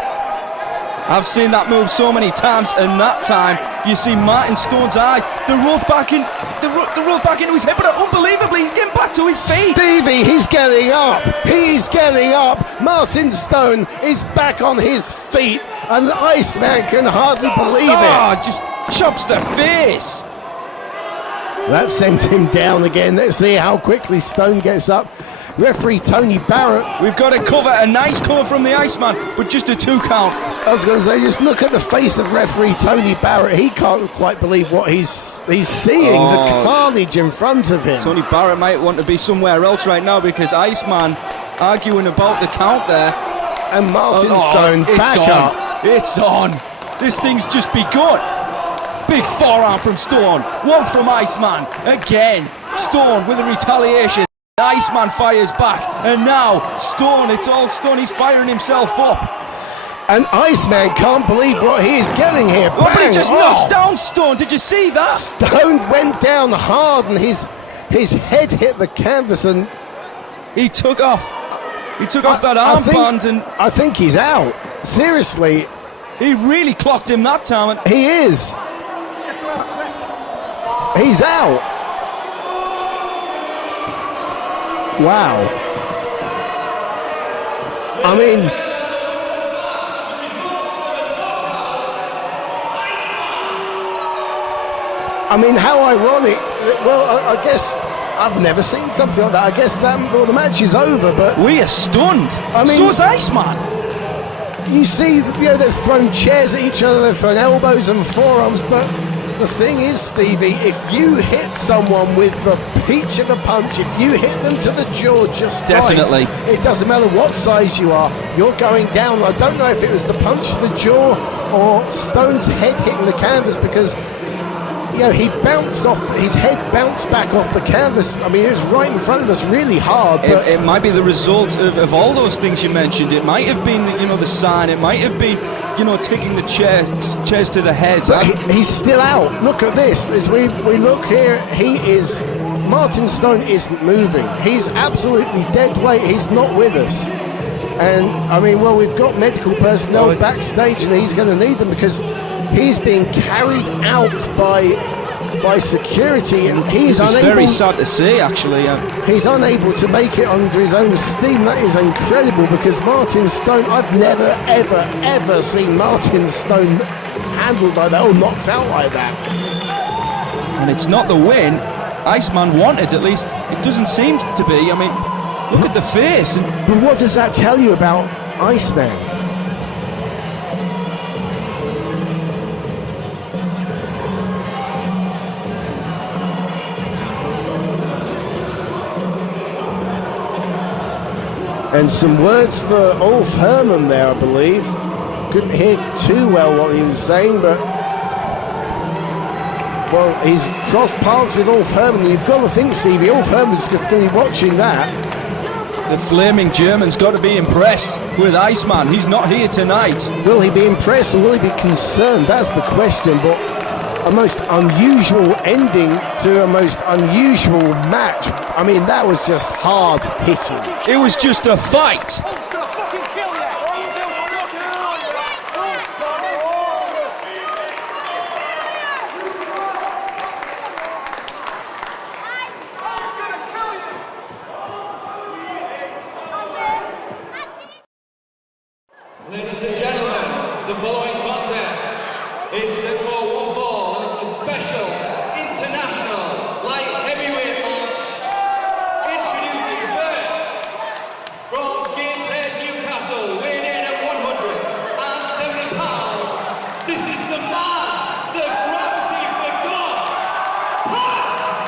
I've seen that move so many times, and that time you see Martin Stone's eyes. The rolled back into his head, but unbelievably, he's getting back to his feet. Stevie, he's getting up. He's getting up. Martin Stone is back on his feet, and the Iceman can hardly believe it. Just chops the face. That sent him down again. Let's see how quickly Stone gets up. Referee Tony Barrett. We've got to cover a nice cover from the Iceman, but just a 2 count. I was going to say, just look at the face of referee Tony Barrett. He can't quite believe what he's seeing. The carnage in front of him. Tony Barrett might want to be somewhere else right now, because Iceman arguing about the count there. And Martin Stone back up. It's on. This thing's just begun. Big forearm from Stone. One from Iceman. Again. Stone with a retaliation. Iceman fires back, and now Stone, it's all Stone, he's firing himself up. And Iceman can't believe what he is getting here. But he just knocks down Stone, did you see that? Stone went down hard, and his head hit the canvas, and he took off that armband, and I think he's out. Seriously. He really clocked him that time. And he is. He's out. Wow. I mean, how ironic. Well, I guess I've never seen something like that. I guess the match is over, but we are stunned. I mean, so is Iceman. You see, they've thrown chairs at each other, they've thrown elbows and forearms, but The thing is, Stevie, if you hit someone with the peach of a punch, if you hit them to the jaw just Definitely. right, it doesn't matter what size you are, you're going down. I don't know if it was the punch to the jaw or Stone's head hitting the canvas, because he bounced off, his head bounced back off the canvas. I mean, it was right in front of us, really hard. But it might be the result of all those things you mentioned. It might have been, the sign. It might have been, taking the chairs to the head. But he's still out. Look at this. As we look here, Martin Stone isn't moving. He's absolutely dead weight. He's not with us. And, I mean, we've got medical personnel backstage, and he's going to need them because he's being carried out by security, and he's unable. It's very sad to see, actually. He's unable to make it under his own steam. That is incredible, because Martin Stone, I've never, ever, ever seen Martin Stone handled like that or knocked out like that. And it's not the win Iceman wanted, at least it doesn't seem to be. I mean, look at the face. But what does that tell you about Iceman? And some words for Ulf Herman there, I believe. Couldn't hear too well what he was saying, but well, he's crossed paths with Ulf Herman. You've got to think, Stevie, Ulf Herman's just going to be watching that. The flaming German's got to be impressed with Iceman. He's not here tonight. Will he be impressed or will he be concerned? That's the question. But a most unusual ending to a most unusual match. I mean, that was just hard hitting. It was just a fight. Ladies and gentlemen, the following contest is set for one fall and is the special international light heavyweight match. Introducing first, from Gateshead, Newcastle, weighing in at 170 pounds, this is the man, the gravity forgot, Hart!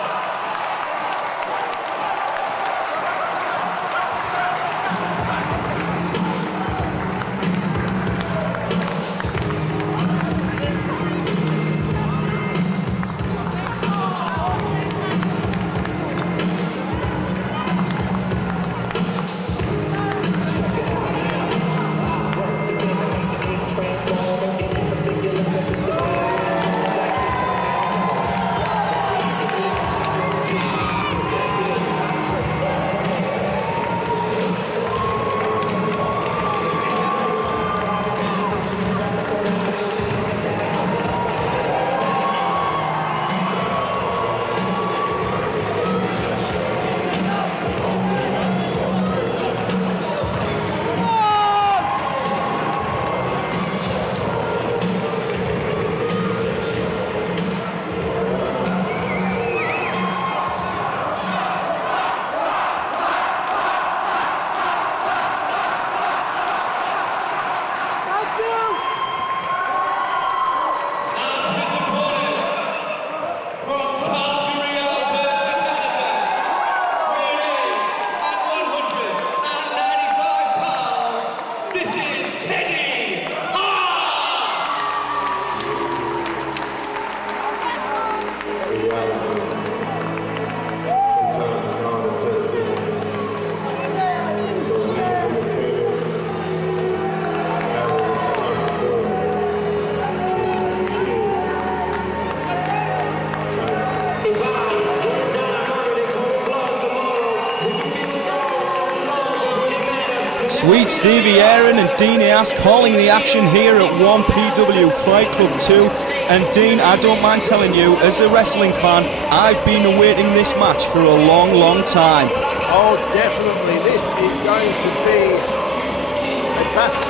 Sweet Stevie Aaron and Dean Ask calling the action here at 1PW Fight Club 2. And Dean, I don't mind telling you, as a wrestling fan, I've been awaiting this match for a long, long time. Oh, definitely. This is going to be a battle.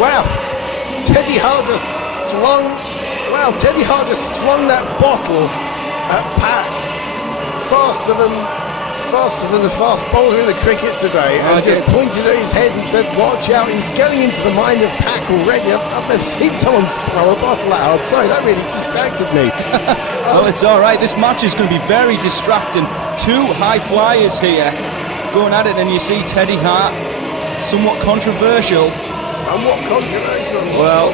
Wow. Teddy Hart just flung that bottle at Pat faster than faster than the fast bowler in the cricket today, and just pointed at his head and said, watch out, he's getting into the mind of Pac already. I've never seen someone throw a bottle that hard. Sorry, that really distracted me. Well, it's all right. This match is going to be very distracting. Two high flyers here going at it, and you see Teddy Hart, somewhat controversial. Somewhat controversial. Well,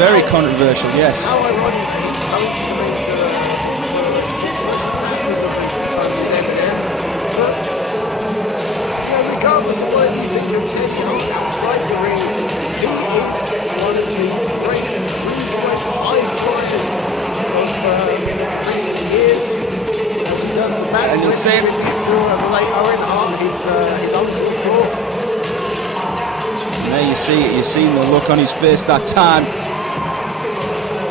very controversial, yes. How ironic he's hosting them into regardless of what you think of Teddy Hart outside the ring, he is one of the great high flyers of recent years. As he does the match, And you'll see him. to the late Owen Hart, his uncle, of course. And there you see it. You've seen the look on his face that time.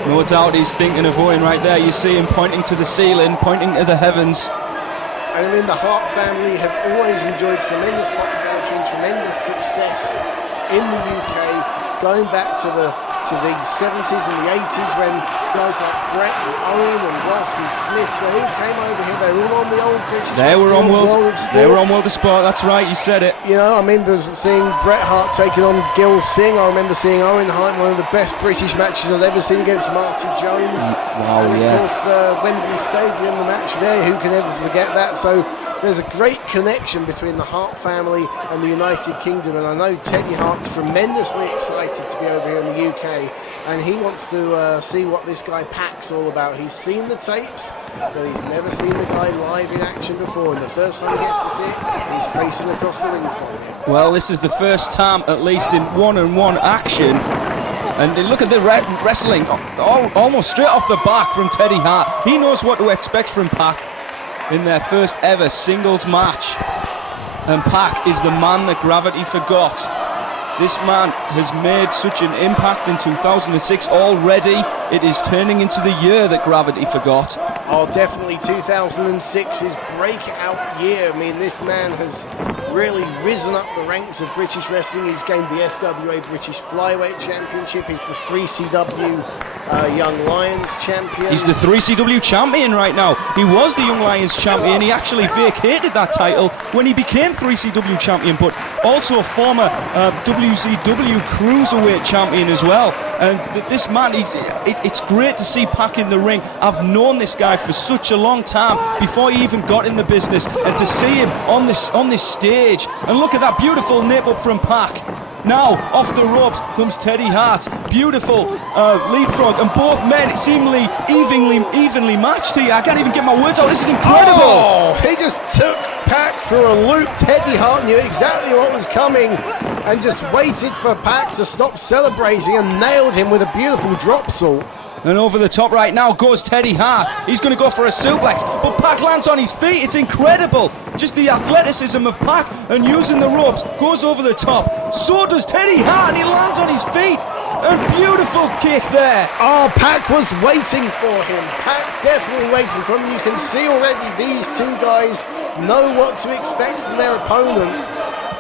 No doubt he's thinking of Owen right there. You see him pointing to the ceiling, pointing to the heavens. And I mean, the Hart family have always enjoyed tremendous popularity and tremendous success in the UK, going back to the 70s and the 80s when guys like Brett and Owen and Ross and Smith, they all came over here. They were all on the old British. They were on World of Sport. They were on World of Sport. That's right. You said it. You know, I remember seeing Bret Hart taking on Gil Singh. I remember seeing Owen Hart in one of the best British matches I've ever seen against Marty Jones. Wow, and of yeah. course, Wembley Stadium, the match there. Who can ever forget that? So there's a great connection between the Hart family and the United Kingdom, and I know Teddy Hart is tremendously excited to be over here in the UK, and he wants to see what this guy Pac's all about. He's seen the tapes, but he's never seen the guy live in action before, and the first time he gets to see it, he's facing across the ring from him. Well, this is the first time, at least, in one-on-one action. And look at the wrestling, almost straight off the back from Teddy Hart. He knows what to expect from Pac in their first ever singles match. And Pac is the man that gravity forgot. This man has made such an impact in 2006 already. It is turning into the year that gravity forgot. Oh, definitely 2006, his breakout year. I mean, this man has really risen up the ranks of British wrestling. He's gained the FWA British Flyweight Championship. He's the 3CW Young Lions champion. He's the 3CW champion right now. He was the Young Lions champion. He actually vacated that title when he became 3CW champion, but also a former WCW Cruiserweight champion as well. And this man, it's great to see Pac in the ring. I've known this guy for such a long time before he even got in the business, and to see him on this stage, and look at that beautiful nip up from Pac. Now off the ropes comes Teddy Hart, beautiful leapfrog, and both men seemingly evenly matched here. I can't even get my words out. This is incredible. Oh, he just took Pac for a loop. Teddy Hart knew exactly what was coming and just waited for Pac to stop celebrating and nailed him with a beautiful drop salt. And over the top right now goes Teddy Hart. He's going to go for a suplex, but Pac lands on his feet. It's incredible. Just the athleticism of Pac, and using the ropes, goes over the top. So does Teddy Hart, and he lands on his feet. A beautiful kick there. Oh, Pac was waiting for him. Pac definitely waiting for him. You can see already these two guys know what to expect from their opponent.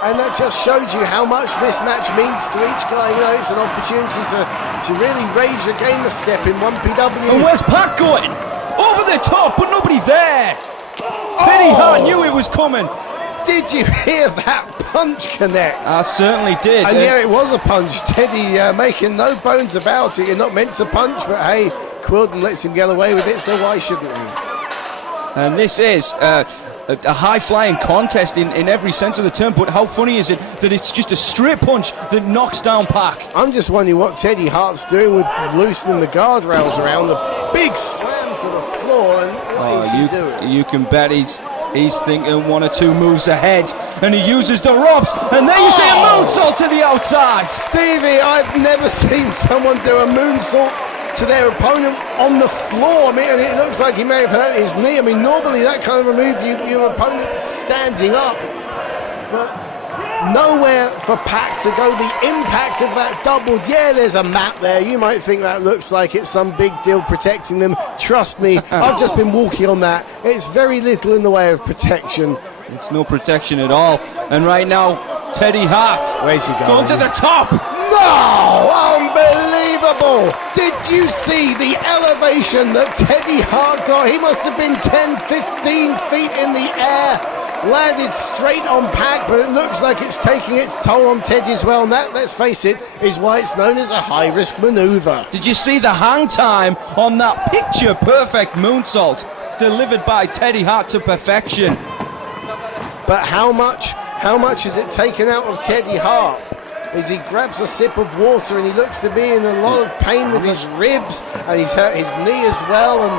And that just showed you how much this match means to each guy. You know, it's an opportunity to really raise your game a step in 1PW. And where's Pac going? Over the top, but nobody there. Teddy Hart knew it was coming. Did you hear that punch connect? I certainly did. And yeah, it was a punch. Teddy making no bones about it. You're not meant to punch, but hey, Quilden lets him get away with it, so why shouldn't he? And this is a high-flying contest in every sense of the term, but how funny is it that it's just a straight punch that knocks down Pac? I'm just wondering what Teddy Hart's doing with loosening the guardrails around. The big slam to the floor, and what is he doing? You can bet he's thinking one or two moves ahead, and he uses the ropes, and there you see a moonsault to the outside. Stevie, I've never seen someone do a moonsault to their opponent on the floor. I mean, and it looks like he may have hurt his knee. I mean, normally that kind of a move, your opponent standing up, but nowhere for Pac to go. The impact of that double, yeah, there's a mat there. You might think that looks like it's some big deal protecting them. Trust me, I've just been walking on that. It's very little in the way of protection. It's no protection at all. And right now, Teddy Hart, where's he going to the top? No! Unbelievable! Did you see the elevation that Teddy Hart got? He must have been 10, 15 feet in the air. landed straight on Pac, but it looks like it's taking its toll on Teddy as well, and that, let's face it, is why it's known as a high-risk maneuver. Did you see the hang time on that picture-perfect moonsault delivered by Teddy Hart to perfection? But how much is it taken out of Teddy Hart? As he grabs a sip of water and he looks to be in a lot of pain with his ribs, and he's hurt his knee as well. And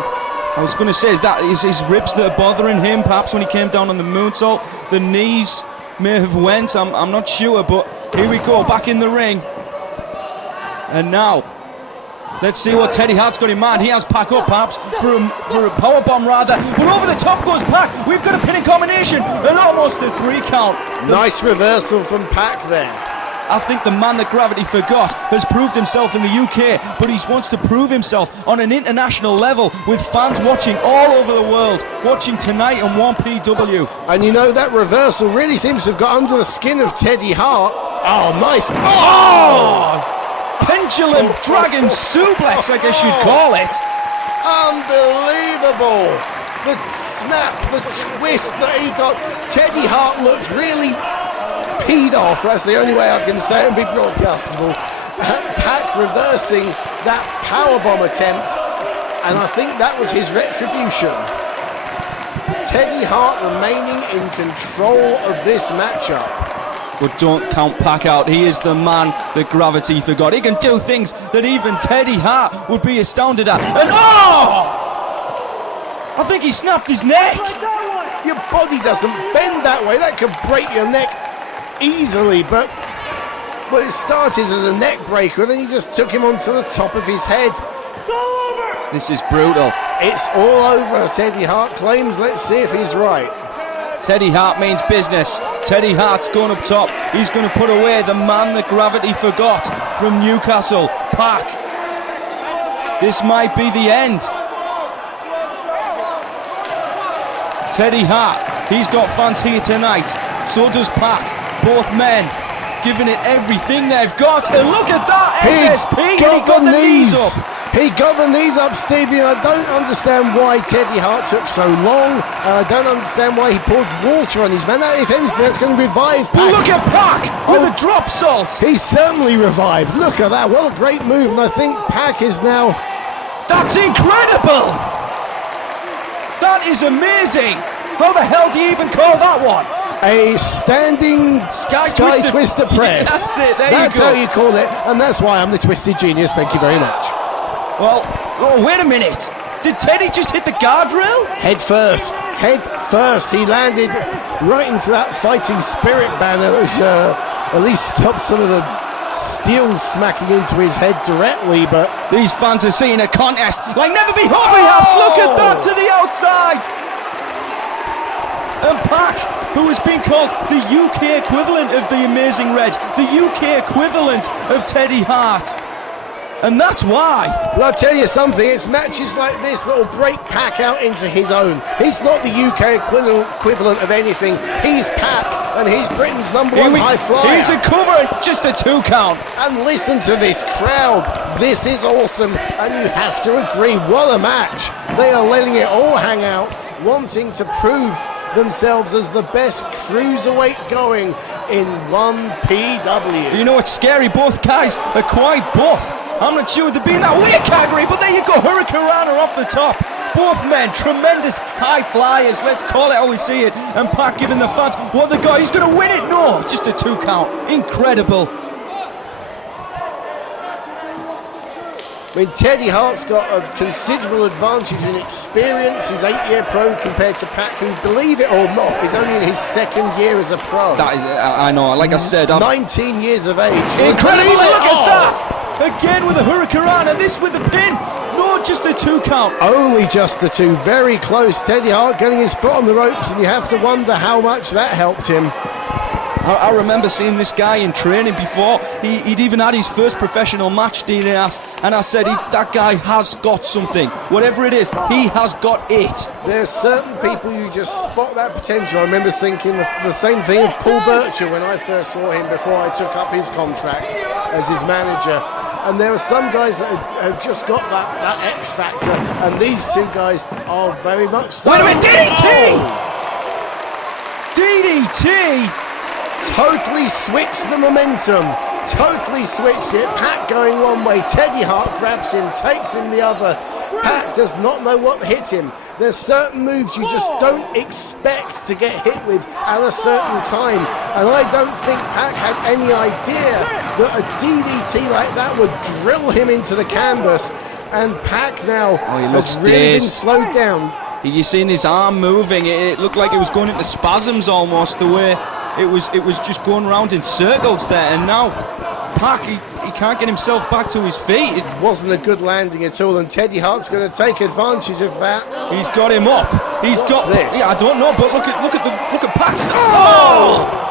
I was going to say, is that his ribs that are bothering him? Perhaps when he came down on the moonsault, the knees may have went. I'm not sure, but here we go, back in the ring. And now, let's see what Teddy Hart's got in mind. He has Pac up, perhaps, for a powerbomb rather. But over the top goes Pac. We've got a pinning combination and almost a 3 count. Nice reversal from Pac there. I think the man that gravity forgot has proved himself in the UK, but he wants to prove himself on an international level with fans watching all over the world, watching tonight on 1PW. And you know, that reversal really seems to have got under the skin of Teddy Hart. Oh, nice. Oh! Pendulum dragon suplex, I guess you'd call it. Unbelievable. The snap, the twist that he got. Teddy Hart looked really peed off, that's the only way I can say it and be broadcastable. Pac reversing that powerbomb attempt, and I think that was his retribution. Teddy Hart remaining in control of this matchup. But don't count Pac out. He is the man that gravity forgot. He can do things that even Teddy Hart would be astounded at. And I think he snapped his neck. Your body doesn't bend that way. That could break your neck easily, but it started as a neck breaker, then he just took him onto the top of his head. It's all over. This is brutal. It's all over, Teddy Hart claims. Let's see if he's right. Teddy Hart means business. Teddy Hart's going up top. He's going to put away the man that gravity forgot from Newcastle, Pac. This might be the end. Teddy Hart, he's got fans here tonight. So does Pac. Both men giving it everything they've got. And look at that SSP. He got the knees up. He got the knees up, Stevie, and I don't understand why Teddy Hart took so long. I don't understand why he poured water on his man. That, if anything, that's going to revive Pac. Look at Pac with a drop salt. He's certainly revived. Look at that. What a great move. And I think Pac is now... That's incredible. That is amazing. How the hell do you even call that one? A standing sky twister press. That's it, that's how you call it, and that's why I'm the Twisted Genius. Thank you very much. Well, wait a minute. Did Teddy just hit the guardrail? Head first. He landed right into that fighting spirit banner that was, at least stopped some of the steel smacking into his head directly, but... These fans are seeing a contest like never before, perhaps. Look at that to the outside. And Pac, who has been called the UK equivalent of the Amazing Red, the UK equivalent of Teddy Hart. And that's why. Well, I'll tell you something, it's matches like this that will break Pac out into his own. He's not the UK equivalent of anything. He's Pac, and he's Britain's number one high flyer. He's a cover, just a 2 count. And listen to this crowd. This is awesome, and you have to agree, what a match. They are letting it all hang out, wanting to prove themselves as the best cruiserweight going in 1PW. You know it's scary, both guys are quite buff. I'm not sure they'd be in that weight category, but there you go, Hurricanrana off the top. Both men, tremendous high flyers, let's call it how we see it. And Pac giving the fans what they got. He's going to win it. No, just a 2 count. Incredible. I mean, Teddy Hart's got a considerable advantage in experience. He's 8-year pro compared to Pac, who, believe it or not, is only in his 2nd year as a pro. That is, I know, like I said, 19 years of age. Incredible, look at that! Again with a Hurricanrana, this with the pin. No, just a 2 count. Only just a 2, very close. Teddy Hart getting his foot on the ropes, and you have to wonder how much that helped him. I remember seeing this guy in training before. He'd even had his first professional match, DNAS, and I said, that guy has got something. Whatever it is, he has got it. There's certain people you just spot that potential. I remember thinking the same thing of Paul Bircher when I first saw him before I took up his contract as his manager. And there are some guys that have just got that X factor, and these 2 guys are very much so. Wait a minute, DDT! DDT! Totally switched the momentum. Totally switched it. Pac going one way. Teddy Hart grabs him, takes him the other. Pac does not know what hit him. There's certain moves you just don't expect to get hit with at a certain time. And I don't think Pac had any idea that a DDT like that would drill him into the canvas. And Pac now has really been slowed down. You seen his arm moving. It looked like it was going into spasms almost, the way it was just going around in circles there. And now Pac, he can't get himself back to his feet. It wasn't a good landing at all, and Teddy Hart's going to take advantage of that. He's got him up. What's this? Yeah, I don't know, but look at Pac's. Oh!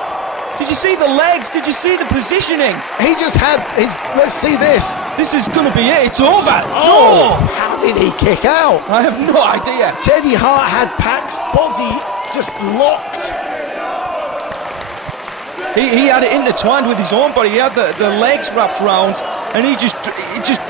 Did you see the legs? Did you see the positioning? He just had his. Let's see this. This is going to be it. It's over. Oh! How did he kick out? I have no idea. Teddy Hart had Pac's body just locked. He had it intertwined with his own body. He had the legs wrapped round, and he just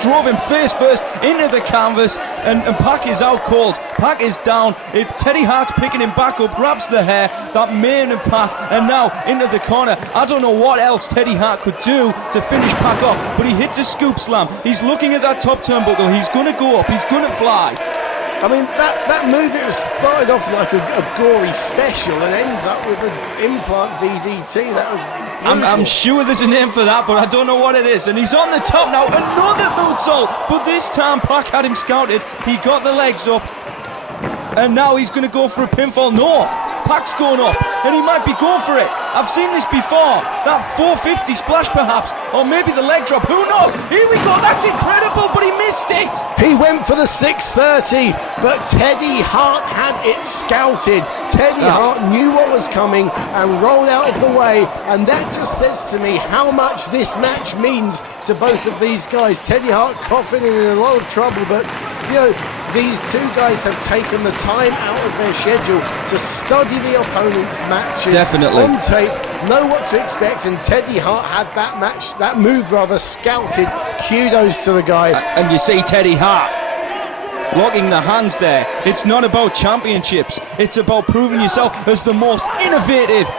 drove him face first into the canvas, and Pac is out cold. Pac is down. Teddy Hart's picking him back up, grabs the hair, that mane of Pac, and now into the corner. I don't know what else Teddy Hart could do to finish Pac off, but he hits a scoop slam. He's looking at that top turnbuckle. He's going to go up. He's going to fly. I mean, that move, it was started off like a gory special and ends up with an implant DDT. That was I'm sure there's a name for that, but I don't know what it is. And he's on the top now. Another moonsault, but this time Pac had him scouted. He got the legs up, and now he's going to go for a pinfall. No, Pac's going up, and he might be going for it. I've seen this before. That 450 splash perhaps, or maybe the leg drop. Who knows? Here we go. That's incredible, but he missed it. He went for the 630, but Teddy Hart had it scouted. Teddy Hart knew what was coming and rolled out of the way, and that just says to me how much this match means to both of these guys. Teddy Hart coughing and in a lot of trouble, but you know, these two guys have taken the time out of their schedule to study the opponent's matches. Definitely. On tape, know what to expect, and Teddy Hart had that move scouted. Kudos to the guy. And you see Teddy Hart locking the hands there. It's not about championships. It's about proving yourself as the most innovative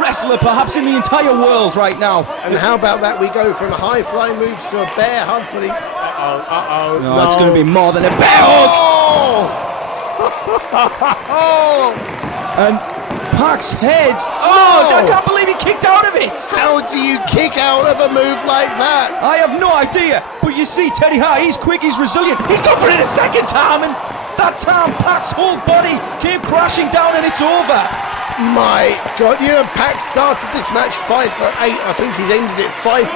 wrestler perhaps in the entire world right now. And how about that? We go from high flying moves to a bear hug, but No, it's going to be more than a bear hug. And Pac's head. I can't believe he kicked out of it. How do you kick out of a move like that? I have no idea. But you see Teddy Hart, he's quick, he's resilient. He's gone for it a second time, and that time Pac's whole body came crashing down, and it's over. My God, you know, Pac started this match 5'8". I think he's ended it 5'3".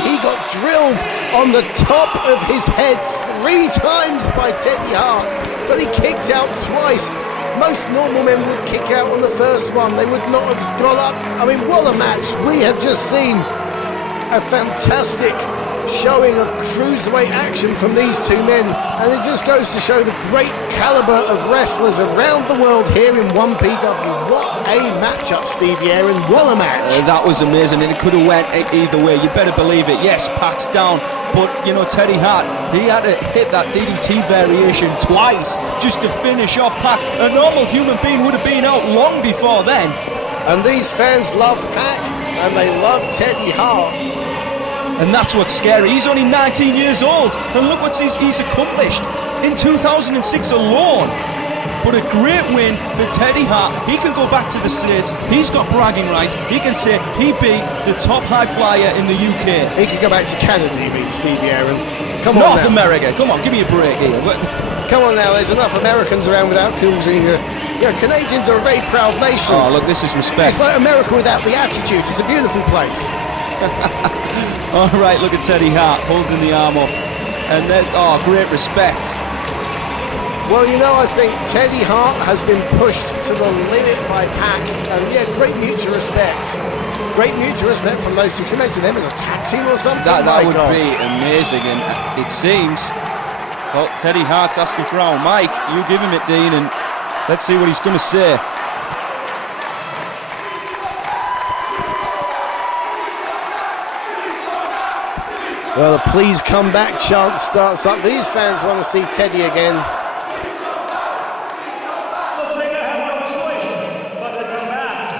He got drilled on the top of his head 3 times by Teddy Hart, but he kicked out twice. Most normal men would kick out on the first one. They would not have got up. I mean, what a match. We have just seen a fantastic showing of cruiserweight action from these two men, and it just goes to show the great caliber of wrestlers around the world here in 1PW. What a matchup, Stevie Aaron. What a match. That was amazing, and it could have went either way. You better believe it. Yes, Pac's down, but you know, Teddy Hart, he had to hit that DDT variation twice just to finish off Pac. A normal human being would have been out long before then. And these fans love Pac, and they love Teddy Hart. And that's what's scary. He's only 19 years old, and look what he's accomplished in 2006 alone. But a great win for Teddy Hart. He can go back to the States. He's got bragging rights. He can say he beat the top high flyer in the UK. He can go back to Canada, you mean, Stevie Aaron? Come on, North America. Come on, give me a break here. Come on now, there's enough Americans around without causing. Canadians are a very proud nation. Oh, look, this is respect. It's like America without the attitude. It's a beautiful place. All right, look at Teddy Hart holding the arm up, and then great respect. Well, you know, I think Teddy Hart has been pushed to the limit by Pac, and great mutual respect. Great mutual respect from those two. Can you imagine them as a tag team or something? That would be amazing, and it seems. Well, Teddy Hart's asking for our mic. You give him it, Dean, and let's see what he's going to say. Well, the please come back chant starts up. These fans want to see Teddy again. We'll take a choice, but to come back.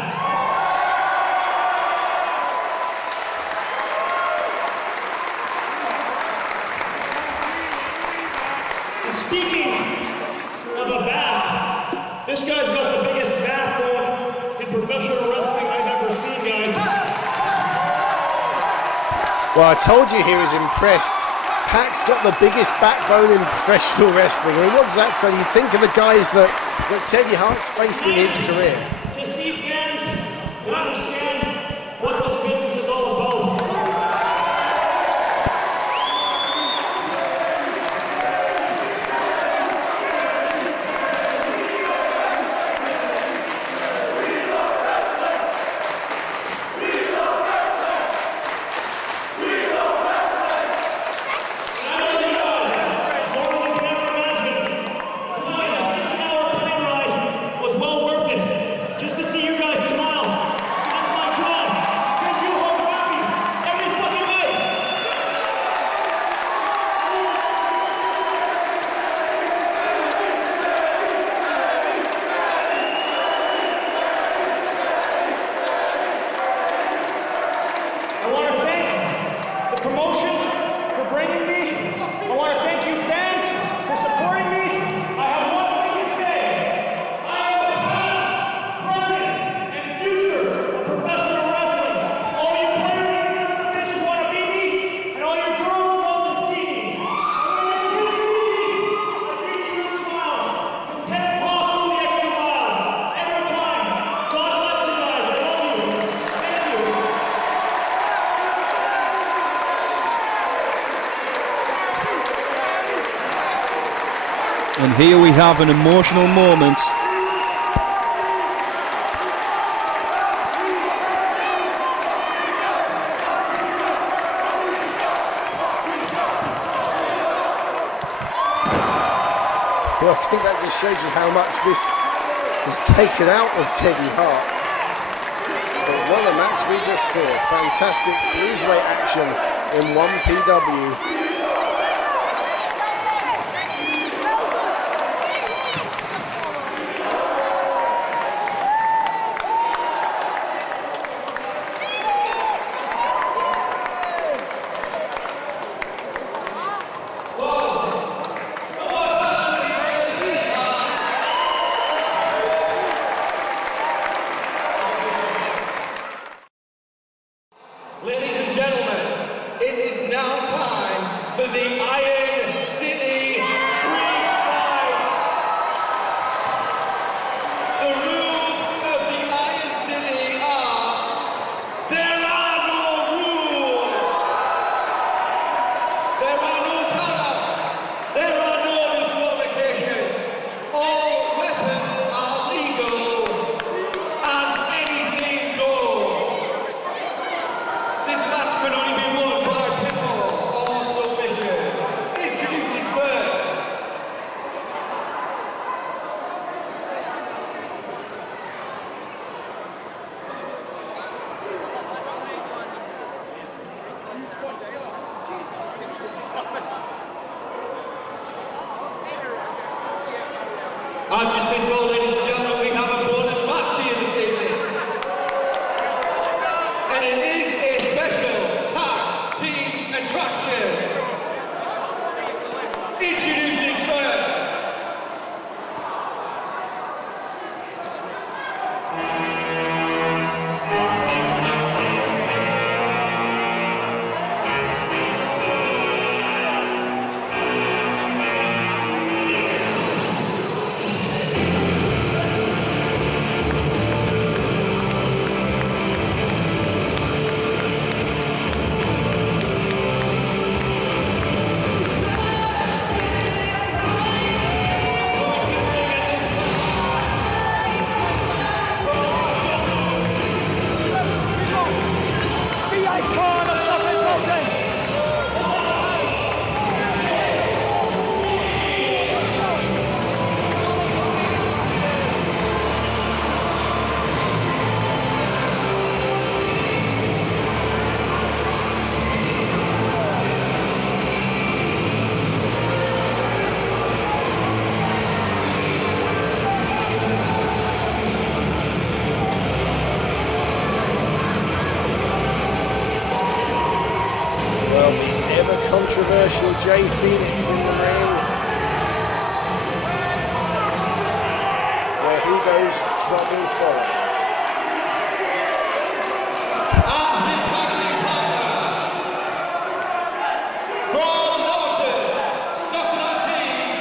Speaking of a back, this guy's got the biggest backbone in professional wrestling I've ever seen, guys. Well, I told you he was impressed. Pac's got the biggest backbone in professional wrestling. I mean, what does that say? You think of the guys that Teddy Hart's faced in his career. To see fans who understand what this business is all about. And here we have an emotional moment. Well, I think that just shows you how much this is taken out of Teddy Hart. But what a match we just saw. Fantastic cruiserweight action in 1PW. Ladies and gentlemen, it is now time for the Iron City Street Fight. The rules of the Iron City are, there are no rules. There are no countouts. There are no disqualifications. All weapons are legal and anything goes. This match can only be won by pinfall or submission. Introducing first. I've just been told, ladies and gentlemen, we have a bonus match here this evening. And it is a special tag team attraction. Introducing first. Well, the ever controversial Jay Phoenix in the ring. trouble follows. And his tag team partner from Norton, Stockton-on-Tees.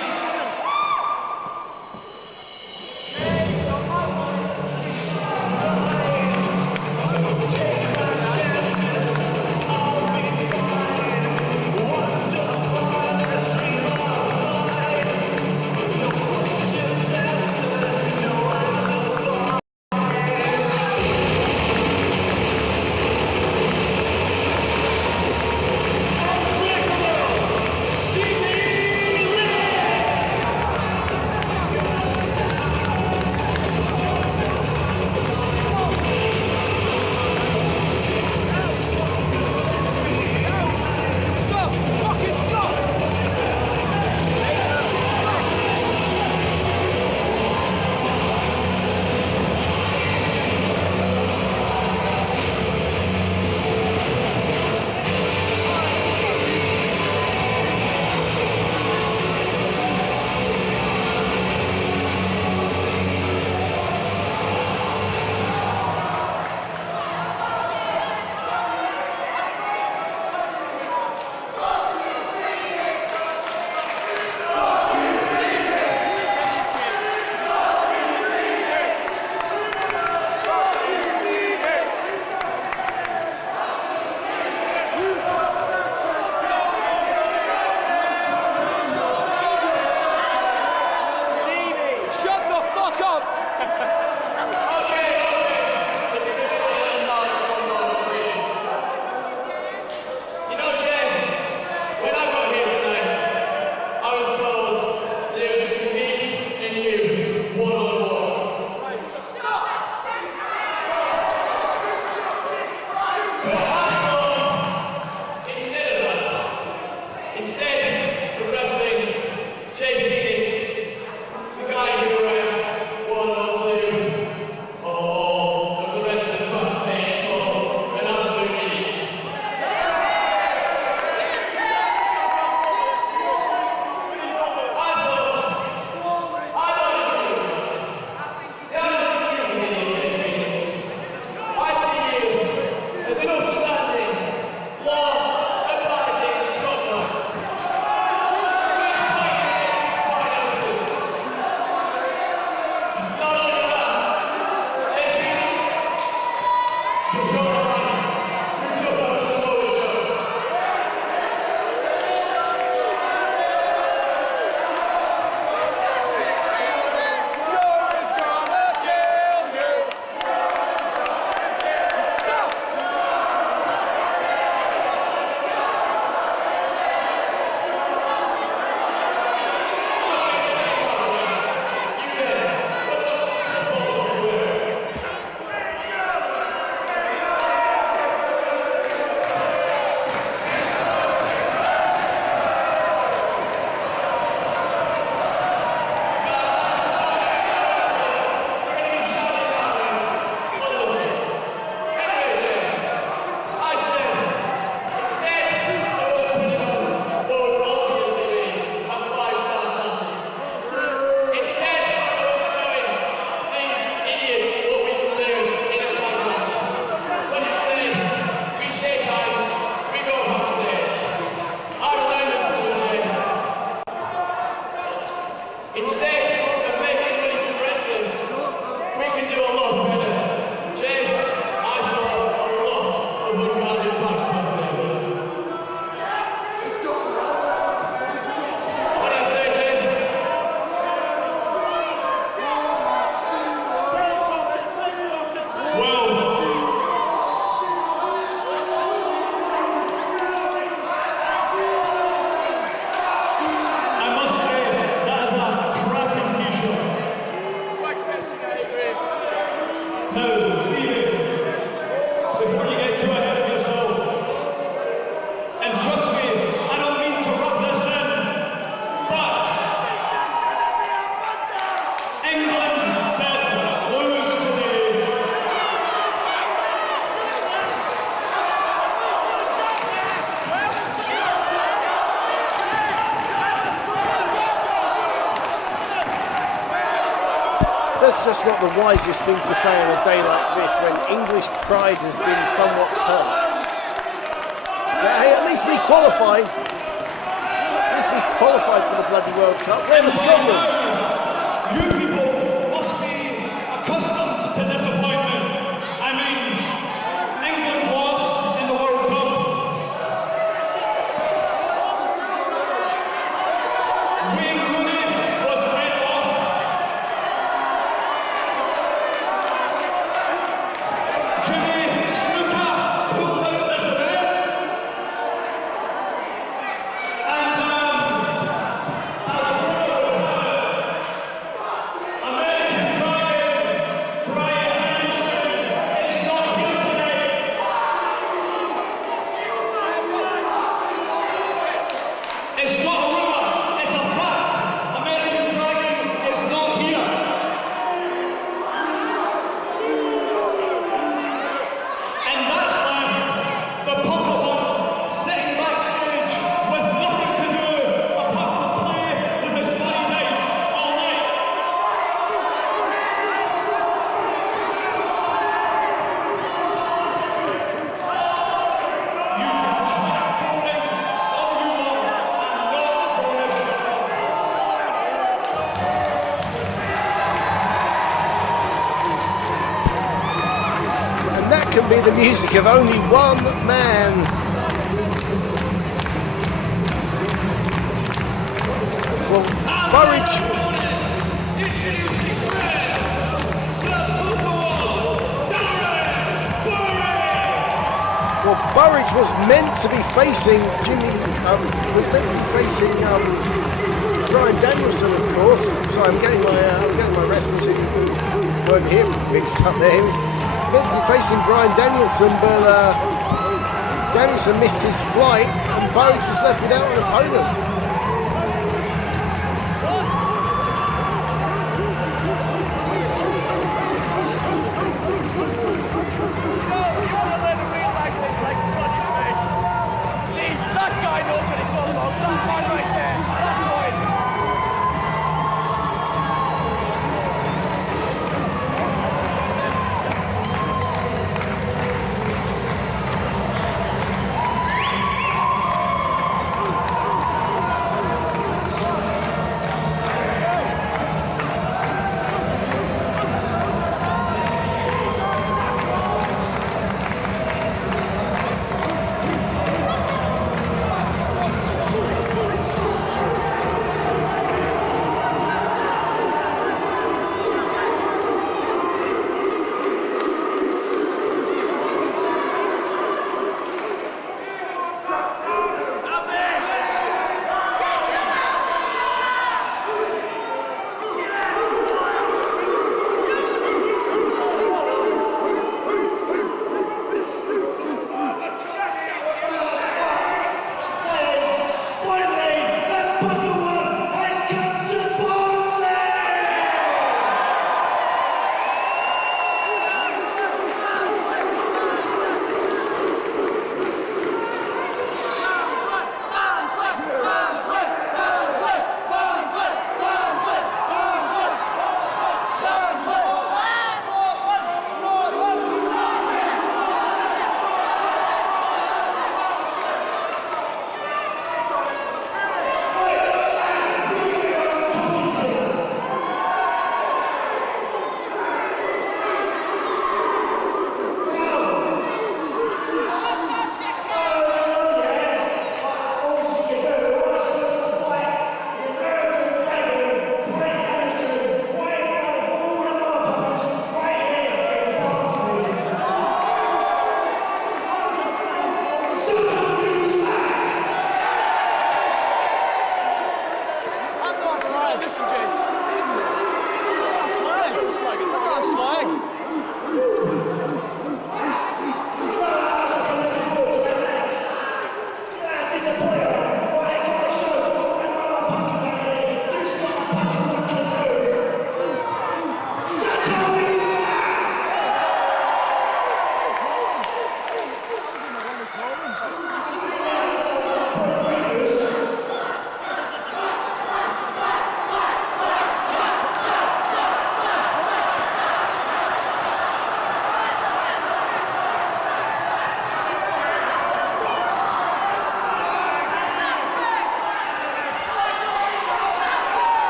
that's just not the wisest thing to say on a day like this when English pride has been somewhat hurt. But hey, at least we qualified. At least we qualified for the bloody World Cup. We're in Scotland. You people must be accustomed to disappointment. I mean, England lost in the World Cup. Wayne Rooney was sent off. Snuka pulled out as a red. And American Brian Anderson is not here today. It's not a rumor, it's a fact. American Dragon is not here. And that's left the puppet one sitting backstage with nothing to do apart from play with his funny dice all night. You can try voting all you want and not vote it. And that can be the music of only one man. Well, Burridge. Introducing Red, the football, Darren, Burridge. Well, Burridge was meant to be facing Brian Danielson, of course. So I'm getting my wrestling shit. Weren't him mixed up there. He was meant to be facing Brian Danielson, but Danielson missed his flight, and Burridge was left without an opponent.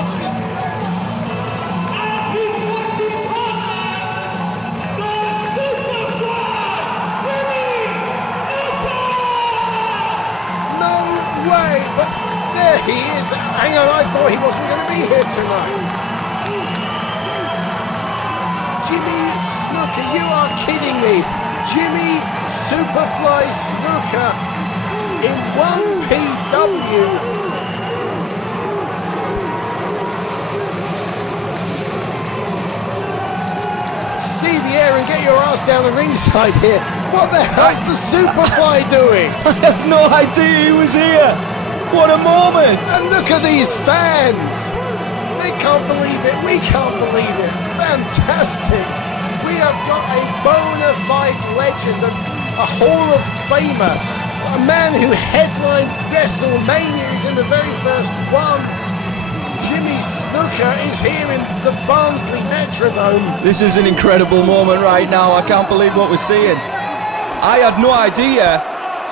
dropped. No way, but there he is. Hang on, I thought he wasn't going to be here tonight. Jimmy Snuka, you are kidding me. Jimmy Superfly Snuka in 1PW. Stevie, Aaron, get your ass down the ringside here. What the hell's the Superfly doing? I have no idea he was here. What a moment. And look at these fans. They can't believe it. We can't believe it. Fantastic. We have got a bona fide legend, a Hall of Famer, a man who headlined WrestleMania in the very first one. Jimmy Snuka is here in the Barnsley MetroDome. This is an incredible moment right now. I can't believe what we're seeing. I had no idea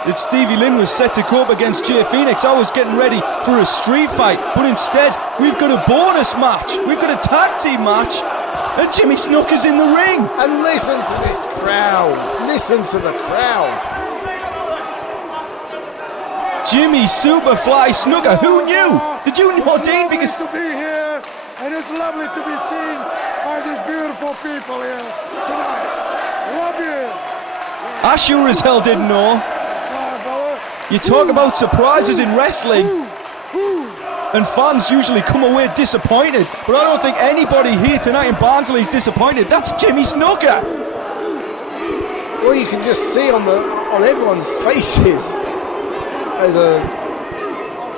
that Stevie Lynn was set to go up against Jay Phoenix. I was getting ready for a street fight, but instead we've got a bonus match. We've got a tag team match, and Jimmy Snuka's in the ring. And listen to this crowd. Listen to the crowd. Jimmy Superfly Snuka. Who knew? Did you know, Dean? Because to be here, and it's lovely to be seen by these beautiful people here tonight. Love you. I sure as hell didn't know. You talk about surprises in wrestling, and fans usually come away disappointed, but I don't think anybody here tonight in Barnsley is disappointed. That's Jimmy Snuka. Well, you can just see on everyone's faces.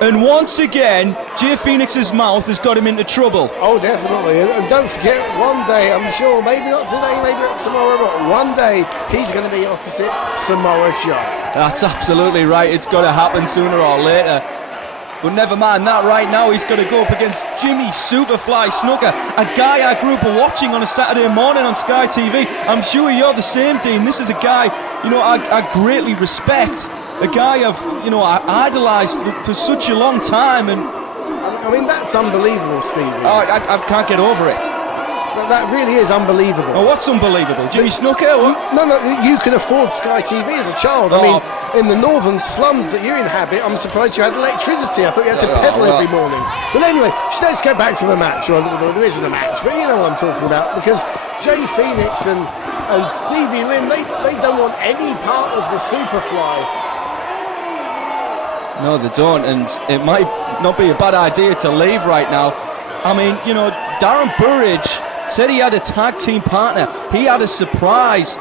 And once again, Jay Phoenix's mouth has got him into trouble. Oh, definitely. And don't forget, one day, I'm sure, maybe not today, maybe not tomorrow, but one day he's going to be opposite Samoa Joe. That's absolutely right. It's got to happen sooner or later. But never mind that, right now he's got to go up against Jimmy Superfly Snuka, a guy I grew up watching on a Saturday morning on Sky TV. I'm sure you're the same, Dean. This is a guy, I greatly respect. A guy I idolised for such a long time, and I mean, that's unbelievable, Stevie. I can't get over it. That really is unbelievable. Oh, what's unbelievable? Jimmy Snuka? No, you can afford Sky TV as a child. I mean, in the northern slums that you inhabit, I'm surprised you had electricity. I thought you had to pedal every morning. But anyway, let's get back to the match. Well, there isn't a match, but you know what I'm talking about. Because Jay Phoenix and Stevie Lynn, they don't want any part of the Superfly. No, they don't, and it might not be a bad idea to leave right now. I mean, Darren Burridge said he had a tag team partner. He had a surprise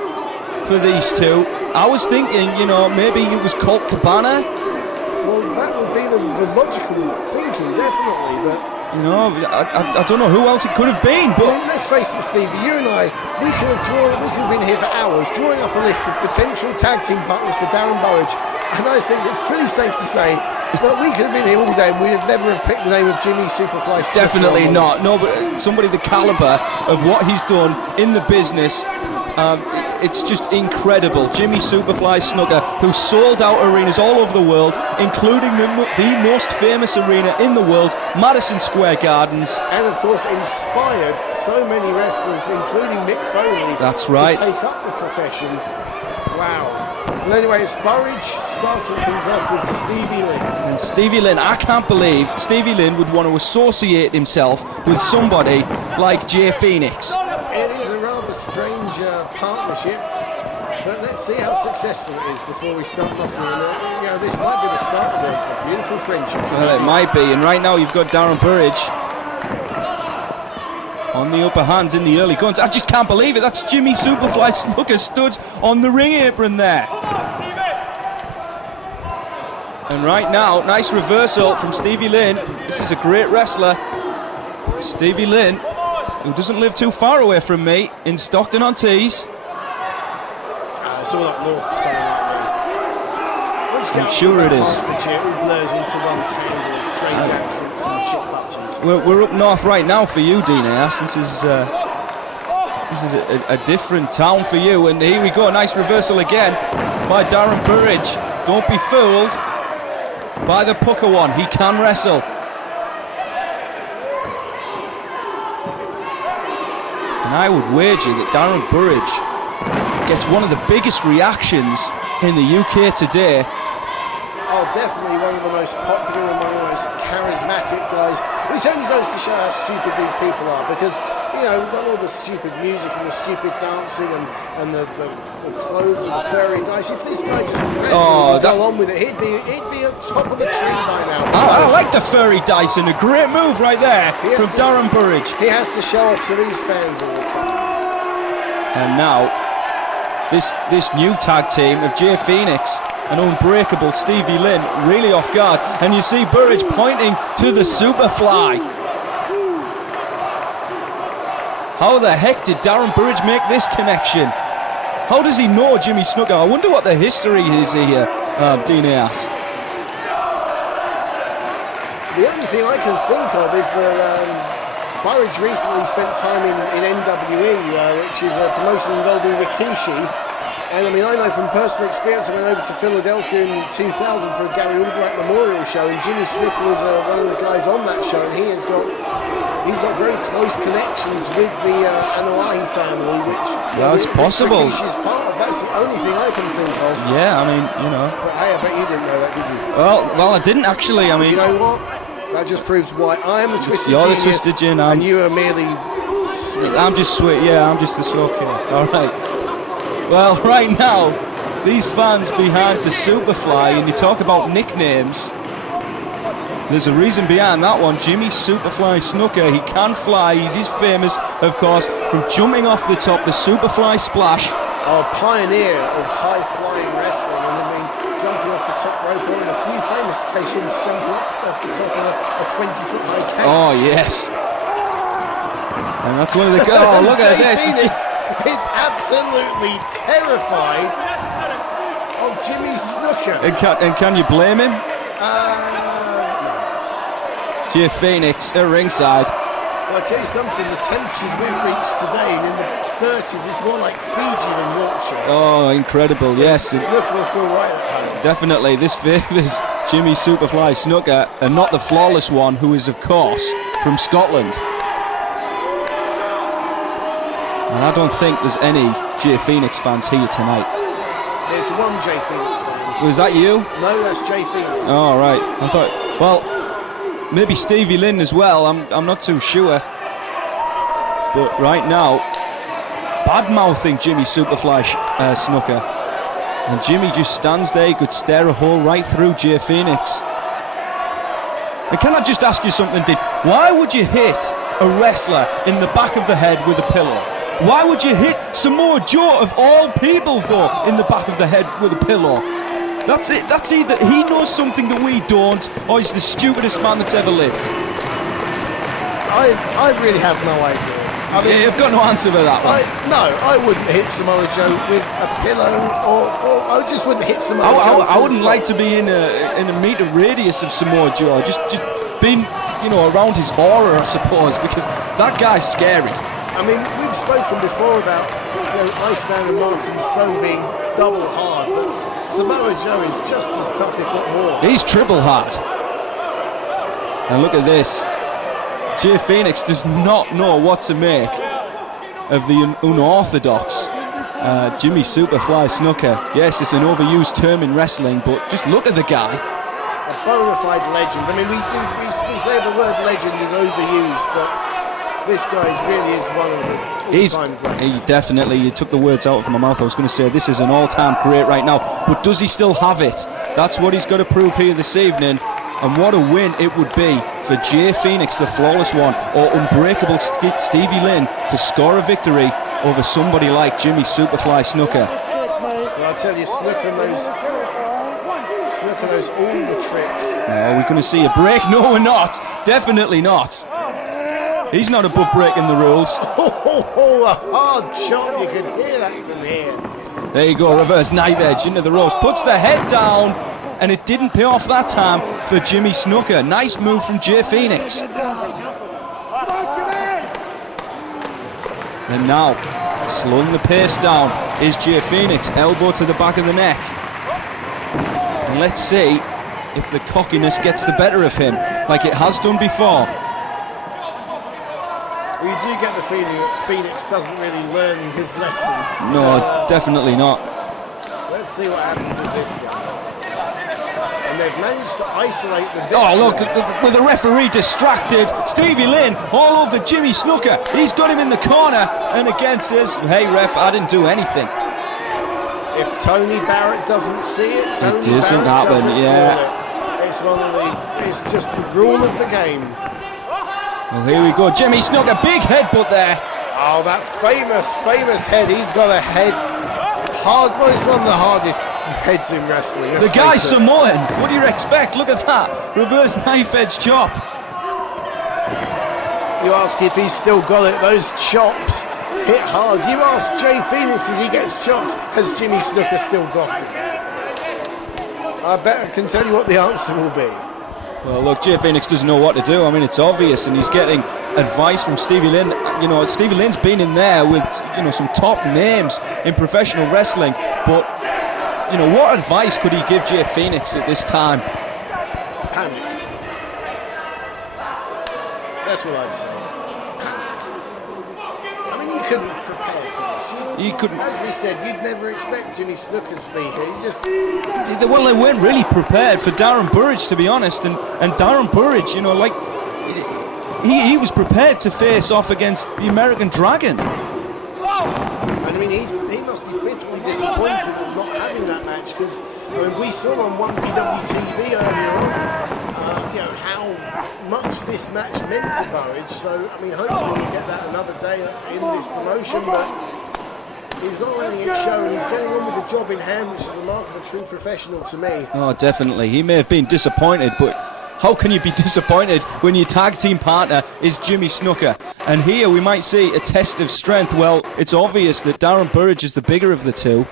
for these two. I was thinking, maybe it was Colt Cabana. Well, that would be the logical thinking, definitely, but... I don't know who else it could have been, but... I mean, let's face it, Stevie, you and I, we could have been here for hours drawing up a list of potential tag team partners for Darren Burridge, and I think it's pretty safe to say that we could have been here all day and we would never have picked the name of Jimmy Superfly. Definitely not. No, but somebody the calibre of what he's done in the business, it's just incredible. Jimmy Superfly Snuka, who sold out arenas all over the world, including the most famous arena in the world, Madison Square Gardens. And of course inspired so many wrestlers, including Mick Foley, that's right, to take up the profession. Wow. Well, anyway, it's Burridge starting things off with Stevie Lynn. And Stevie Lynn, I can't believe Stevie Lynn would want to associate himself with somebody like Jay Phoenix. It is a rather strange partnership, but let's see how successful it is before we start knocking on it. This might be the start of a beautiful friendship. Well, it might be, and right now you've got Darren Burridge on the upper hands in the early guns. I just can't believe it. That's Jimmy Superfly Snuka stood on the ring apron there. And right now, nice reversal from Stevie Lynn. This is a great wrestler. Stevie Lynn, who doesn't live too far away from me, in Stockton-on-Tees. It's all up north, something like that. I'm sure it is. It all blurs into one tangle of strange accents and chip butters. We're up north right now for you, Dean Ayas. This is a different town for you. And here we go, nice reversal again by Darren Burridge. Don't be fooled by the pucker one. He can wrestle. And I would wager that Darren Burridge gets one of the biggest reactions in the UK today. Oh, definitely one of the most popular and one of the most charismatic guys, which only goes to show how stupid these people are, because, you know, we've got all the stupid music and the stupid dancing and the clothes and the fairy dice. If this guy just wrestled and got on with it, he'd be at the top of the tree by now. I like the fairy dice, and a great move right there from Darren Burridge. He has to show off to these fans all the time. And now, this new tag team of Jay Phoenix and unbreakable Stevie Lynn really off guard, and you see Burridge pointing to the Superfly. How the heck did Darren Burridge make this connection? How does he know Jimmy Snuka? I wonder what the history is here, Dina asks. The only thing I can think of is that Burridge recently spent time in NWE, which is a promotion involving Rikishi. And I mean, I know from personal experience, I went over to Philadelphia in 2000 for a Gary Albright Memorial show, and Jimmy Snuka was one of the guys on that show, and he's got very close connections with the Anoa'i family, which that's possible. Rikishi's part of. That's the only thing I can think of. Yeah, I mean, you know. But hey, I bet you didn't know that, did you? Well, I didn't actually. I mean, you know what? That just proves why I am the Twisted You're Genius, the Twisted Gin, and you are merely sweet. I'm just sweet. Yeah, I'm just the slow kid. All right. Well, right now, these fans behind the Superfly, and you talk about nicknames, there's a reason behind that one. Jimmy Superfly Snuka, he can fly. He's famous, of course, from jumping off the top, the Superfly splash. A pioneer of high-flying wrestling, and I mean, jumping off the top rope, one of the few famous occasions jumping off the top of a 20-foot high cage. Oh, yes. And that's one of the... Oh, look at this. He's absolutely terrified of Jimmy Snuka. And can you blame him? No. Jay Phoenix at ringside. Well, I'll tell you something, the temperatures we've reached today, in the 30s, it's more like Fiji than Yorkshire. Oh, incredible, so yes. Snuka will feel right at home. Definitely, this favours Jimmy Superfly Snuka, and not the flawless one, who is, of course, from Scotland. And I don't think there's any Jay Phoenix fans here tonight. There's one Jay Phoenix fan. Was that you? No, that's Jay Phoenix. Oh, right. I thought, well, maybe Stevie Lynn as well. I'm not too sure. But right now, bad-mouthing Jimmy Superfly Snuka. And Jimmy just stands there. He could stare a hole right through Jay Phoenix. And can I just ask you something, Dean? Why would you hit a wrestler in the back of the head with a pillow? Why would you hit Samoa Joe, of all people, though, in the back of the head with a pillow? That's it. That's either he knows something that we don't, or he's the stupidest man that's ever lived. I really have no idea. I mean, you've got no answer for that one. I wouldn't hit Samoa Joe with a pillow, or I just wouldn't hit Samoa Joe. I wouldn't like to be in a meter radius of Samoa Joe. Just being, around his aura, I suppose, because that guy's scary. I mean, we've spoken before about Iceman and Martin Stone being double hard, but Samoa Joe is just as tough, if not more. He's triple hard. And look at this. Jay Phoenix does not know what to make of the unorthodox Jimmy Superfly Snuka. Yes, it's an overused term in wrestling, but just look at the guy. A bona fide legend. I mean, we say the word legend is overused, but this guy really is one of the all-time greats. You took the words out of my mouth. I was going to say this is an all-time great right now, but does he still have it? That's what he's got to prove here this evening. And what a win it would be for Jay Phoenix, the flawless one, or unbreakable Stevie Lynn to score a victory over somebody like Jimmy Superfly Snuka. Well, I'll tell you, Snuka knows all the tricks. Are we going to see a break? No, we're not. Definitely not. He's not above breaking the rules. Oh, a hard shot. You can hear that from here. There you go, reverse knife edge into the ropes. Puts the head down, and it didn't pay off that time for Jimmy Snuka. Nice move from Jay Phoenix. And now, slowing the pace down, is Jay Phoenix. Elbow to the back of the neck. And let's see if the cockiness gets the better of him, like it has done before. You do get the feeling that Phoenix doesn't really learn his lessons. No, definitely not. Let's see what happens with this one. And they've managed to isolate the victory. Oh, look, with the referee distracted, Stevie Lynn all over Jimmy Snuka. He's got him in the corner, and again says, hey, ref, I didn't do anything. If Tony Barrett doesn't see it, Tony It doesn't Barrett happen, doesn't yeah. call it. It's one of the, it's just the rule of the game. Well, here we go. Jimmy Snuka, big headbutt there. Oh, that famous head. He's got a head. Hard, well, it's one of the hardest heads in wrestling. The guy's Samoan. What do you expect? Look at that. Reverse knife edge chop. You ask if he's still got it. Those chops hit hard. You ask Jay Phoenix as he gets chopped, has Jimmy Snuka still got it? I bet I can tell you what the answer will be. Well, look, Jay Phoenix doesn't know what to do. I mean, it's obvious, and he's getting advice from Stevie Lynn. You know, Stevie Lynn's been in there with, you know, some top names in professional wrestling, but, you know, what advice could he give Jay Phoenix at this time? Panic. That's what I'd say. Panic. I mean, you couldn't prepare for this. You couldn't. As we said, you'd never expect Jimmy Snuka to be here. You just... Well, they weren't really prepared for Darren Burridge, to be honest, and Darren Burridge, you know, like, he was prepared to face off against the American Dragon. And I mean, he must be bitterly disappointed at not having that match, because I mean, we saw on 1PWTV earlier on, you know, how much this match meant to Burridge. So I mean, hopefully we'll get that another day in this promotion, but he's not letting it show, and he's getting on with the job in hand, which is the mark of a true professional to me. Oh, definitely. He may have been disappointed, but how can you be disappointed when your tag team partner is Jimmy Snuka? And here we might see a test of strength. Well, it's obvious that Darren Burridge is the bigger of the two.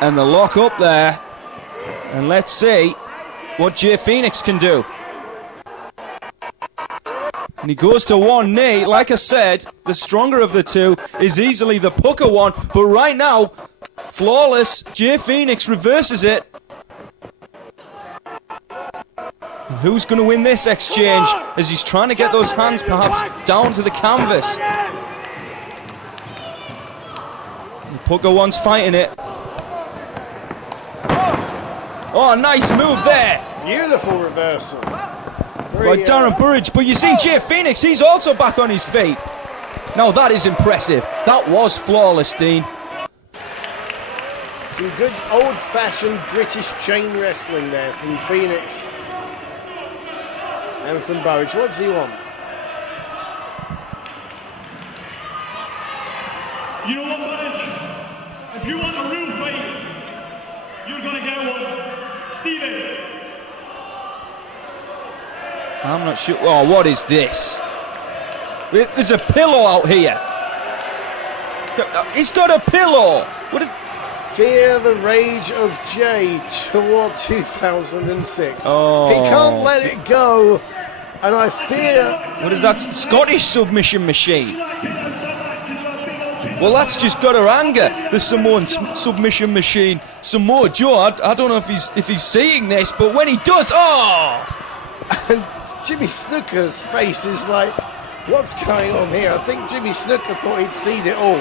And the lock up there. And let's see what Jay Phoenix can do. And he goes to one knee. Like I said, the stronger of the two is easily the pucker one. But right now, flawless, Jay Phoenix reverses it. And who's going to win this exchange as he's trying to get those hands perhaps down to the canvas? The pucker one's fighting it. Oh, nice move there. Beautiful reversal. By Darren Burridge, but you see Jay Phoenix, he's also back on his feet. Now that is impressive. That was flawless, Dean. Some good old-fashioned British chain wrestling there from Phoenix and from Burridge. What does he want? You know what, Burridge? If you want a real fight, you're going to get one. Stevie. I'm not sure. Oh, what is this? There's a pillow out here. He's got a pillow. What is... Fear the rage of Jay toward 2006. Oh. He can't let it go, and I fear... What is that? Scottish submission machine. Well, that's just got her anger. The Samoan submission machine. Samoa Joe, I don't know if he's seeing this, but when he does, oh! And Jimmy Snuka's face is like, what's going on here? I think Jimmy Snuka thought he'd seen it all,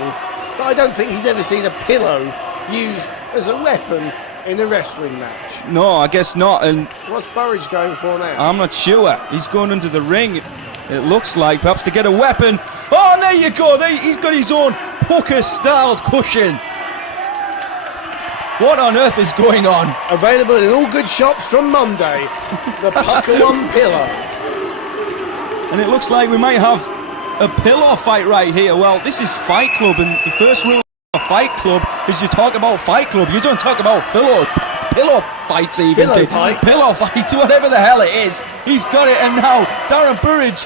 but I don't think he's ever seen a pillow used as a weapon in a wrestling match. No, I guess not. And what's Burridge going for now? I'm not sure. He's going under the ring, it looks like, perhaps to get a weapon. Oh, there you go. He's got his own pucker-styled cushion. What on earth is going on? Available in all good shops from Monday. The Pucker One Pillow. And it looks like we might have a pillow fight right here. Well, this is Fight Club, and the first rule of Fight Club is you talk about Fight Club. You don't talk about pillow fights even. Pillow fights, whatever the hell it is. He's got it, and now Darren Burridge.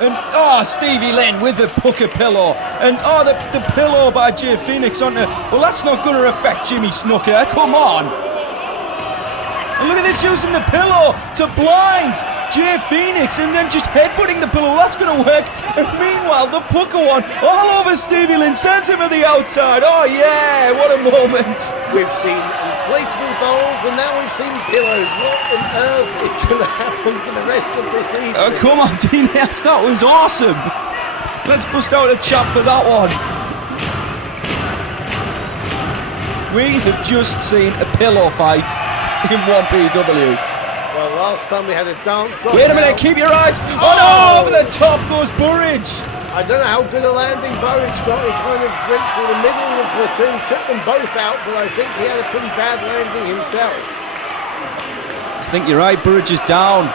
And Stevie Lynn with the pucker pillow. And the pillow by Jay Phoenix onto. Well, that's not going to affect Jimmy Snuka. Come on. And look at this, using the pillow to blind Jay Phoenix and then just headbutting the pillow. That's going to work. And meanwhile, the Pucker one all over Stevie Lynn, sends him to the outside. Oh yeah, what a moment. We've seen inflatable dolls and now we've seen pillows. What on earth is going to happen for the rest of this evening? Oh, come on, Dean, yes, that was awesome. Let's bust out a chop for that one. We have just seen a pillow fight in 1PW. Well, last time we had a dance off. Wait a minute, keep your eyes. Oh no, over the top goes Burridge. I don't know how good a landing Burridge got. He kind of went through the middle of the two, took them both out, but I think he had a pretty bad landing himself. I think you're right, Burridge is down.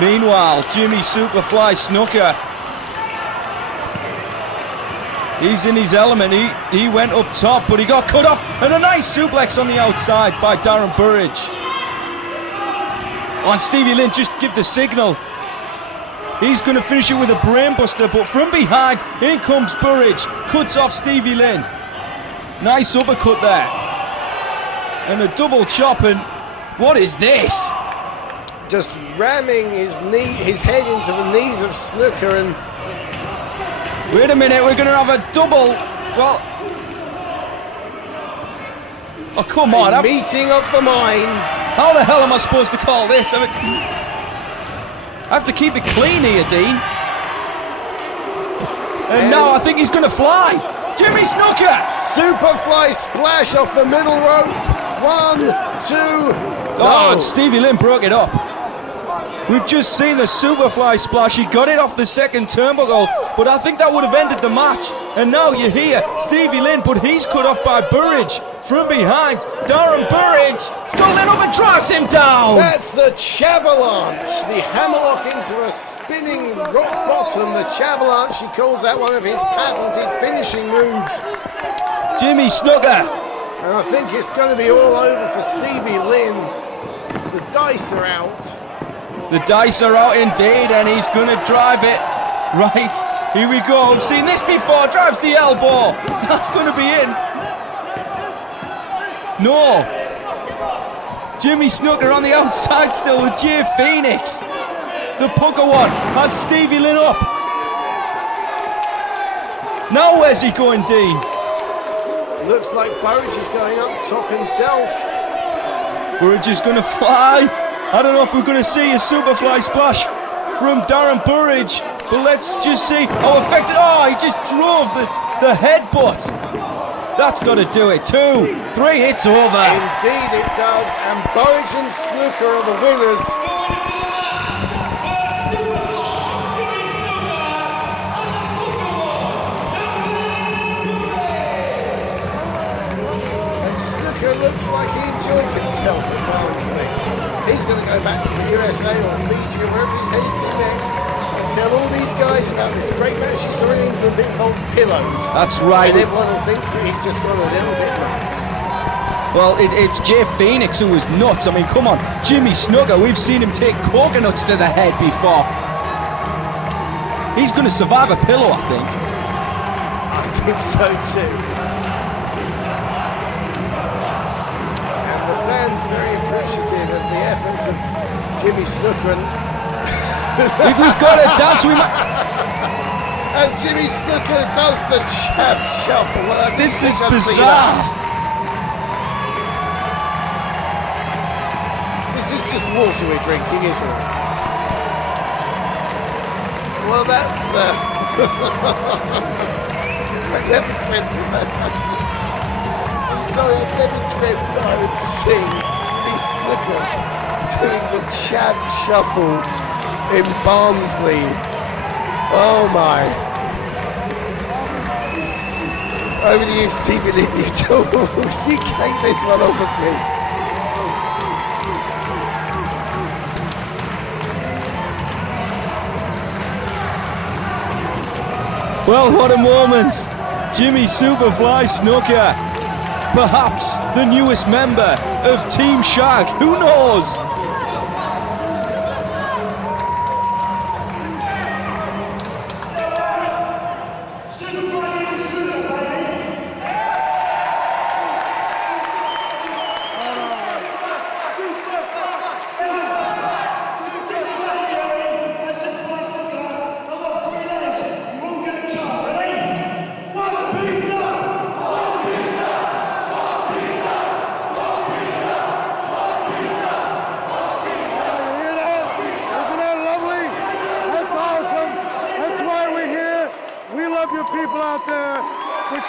Meanwhile, Jimmy Superfly Snuka. He's in his element. He went up top, but he got cut off. And a nice suplex on the outside by Darren Burridge. On Stevie Lynn, just give the signal. He's going to finish it with a brainbuster, but from behind, in comes Burridge. Cuts off Stevie Lynn. Nice uppercut there. And a double chop, and what is this? Just ramming his head into the knees of Snuka and... Wait a minute, we're going to have a double. Well... Oh, come on. Meeting of the minds. How the hell am I supposed to call this? I mean, I have to keep it clean here, Dean. And now I think he's going to fly. Jimmy Snuka! Superfly splash off the middle rope. 1, 2... Oh, and Stevie Lynn broke it up. We've just seen the Superfly splash. He got it off the second turnbuckle, but I think that would have ended the match. And now you hear Stevie Lynn, but he's cut off by Burridge from behind. Darren Burridge sculling up and drives him down. That's the Chavalanche, the hammerlock into a spinning rock bottom. The Chavalanche, he calls that one of his patented finishing moves. Jimmy Snuka. And I think it's going to be all over for Stevie Lynn. The dice are out. The dice are out indeed, and he's going to drive it. Right, here we go. I've seen this before. Drives the elbow. That's going to be in. No. Jimmy Snuka on the outside still with Jay Phoenix. The Pucker one has Stevie Lynn up. Now where's he going, Dean? Looks like Burridge is going up top himself. Burridge is going to fly. I don't know if we're going to see a Superfly splash from Darren Burridge, but let's just see how effective. Oh, he just drove the headbutt. That's got to do it. 2, 3 hits over. Indeed it does, and Burridge and Snuka are the winners. And Snuka looks like he enjoyed himself at Barnsley. He's going to go back to the USA or Fiji or wherever he's headed to next and tell all these guys about this great match he saw in England that involved pillows. That's right. And everyone will think that he's just gone a little bit nuts. Well, it's Jay Phoenix who was nuts. I mean, come on. Jimmy Snuka, we've seen him take coconuts to the head before. He's going to survive a pillow, I think. I think so too. And the fans very appreciative of the efforts of Jimmy Snuka. We've got a dance. And Jimmy Snuka does the chap shuffle. Well, this is bizarre. This is just water we're drinking, isn't it? Well, that's... I never dreamt of that. I'm sorry, I never dreamt I would see Jimmy Snuka doing the chap shuffle in Barnsley. Oh my. Over to you, Stevie Lynn. You take this one off of me. Well, what a moment. Jimmy Superfly Snuka. Perhaps the newest member of Team Shag. Who knows?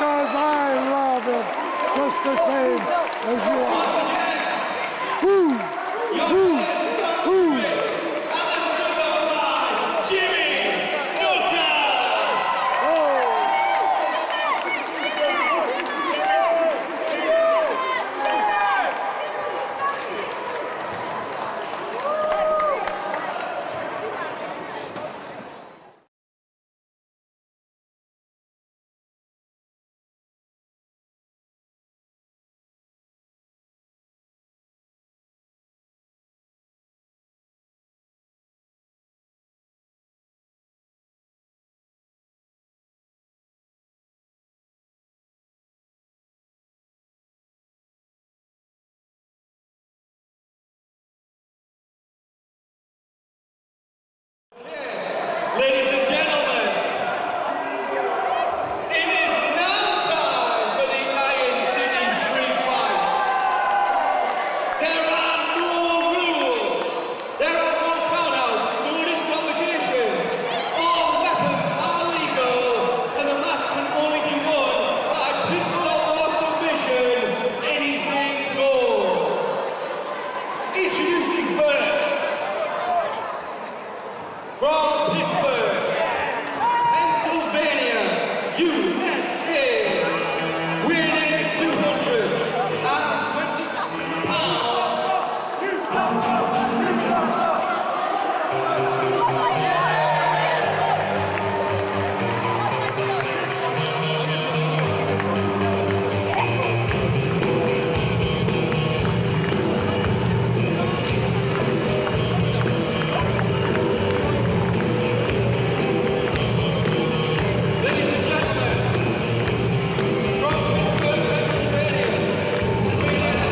because I love it just the same as you are. Woo! Woo! Woo! Ladies and gentlemen, it is now time for the Iron City Street Fight. There are no rules, there are no countouts, no disqualifications. All weapons are legal, and the match can only be won by pinfall or submission. Anything goes. Introducing first, from Pittsburgh, Pennsylvania, USA, weighing 220 pounds. Ladies and gentlemen, from Pittsburgh, Pennsylvania, weighing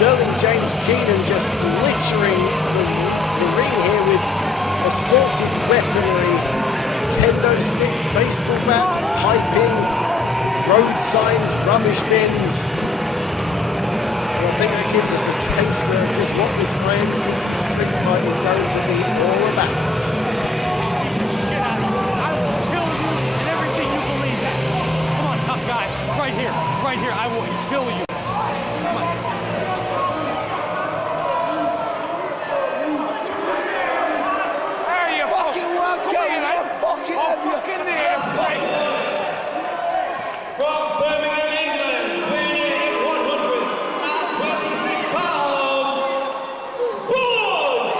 Sterling James Keenan just littering the ring here with assorted weaponry, kendo sticks, baseball bats, piping, road signs, rubbish bins. And I think that gives us a taste of just what this Iron City Street Fight is going to be all about. Shit out of you. I will kill you and everything you believe in. Come on, tough guy. Right here. Right here. I will kill you. Come on. There you fucking welcome. Fucking there. from Birmingham, England, weighing 126 pounds, Spud!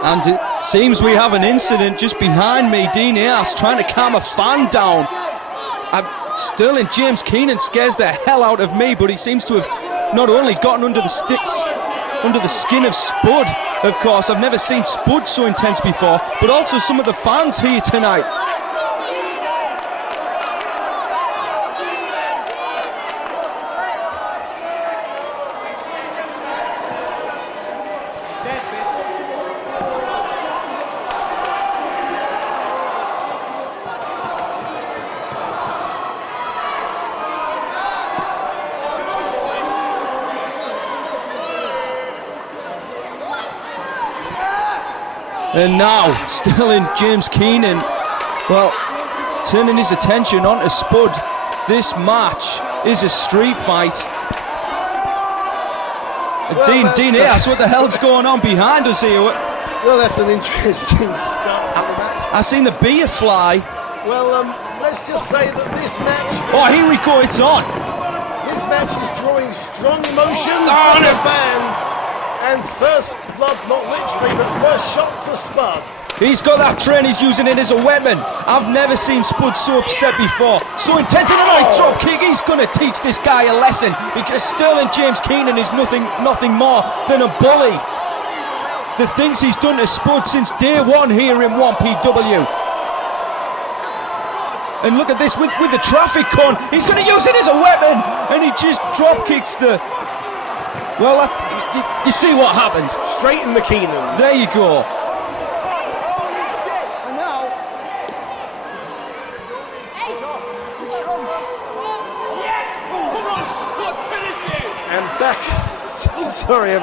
And it seems we have an incident just behind me. Dean Ayers trying to calm a fan down. Sterling James Keenan scares the hell out of me, but he seems to have not only gotten under the skin of Spud, of course. I've never seen Spud so intense before, but also some of the fans here tonight. And now, Sterling James Keenan, well, turning his attention onto Spud. This match is a street fight. Well, Dean Ayers, what the hell's going on behind us here? Well, that's an interesting start to the match. I seen the beer fly. Well, let's just say that this match... Oh, here we go, it's on. This match is drawing strong emotions Oh, from no. the fans. And first blood, not literally, but first shot to Spud. He's got that train, he's using it as a weapon. I've never seen Spud so upset before. So intent in a nice drop kick. He's going to teach this guy a lesson, because Sterling James Keenan is nothing more than a bully. The things he's done to Spud since day one here in 1PW. And look at this with the traffic cone. He's going to use it as a weapon, and he just drop kicks the... Well, you see what happened. Straight in the Keenans. There you go. And back, sorry,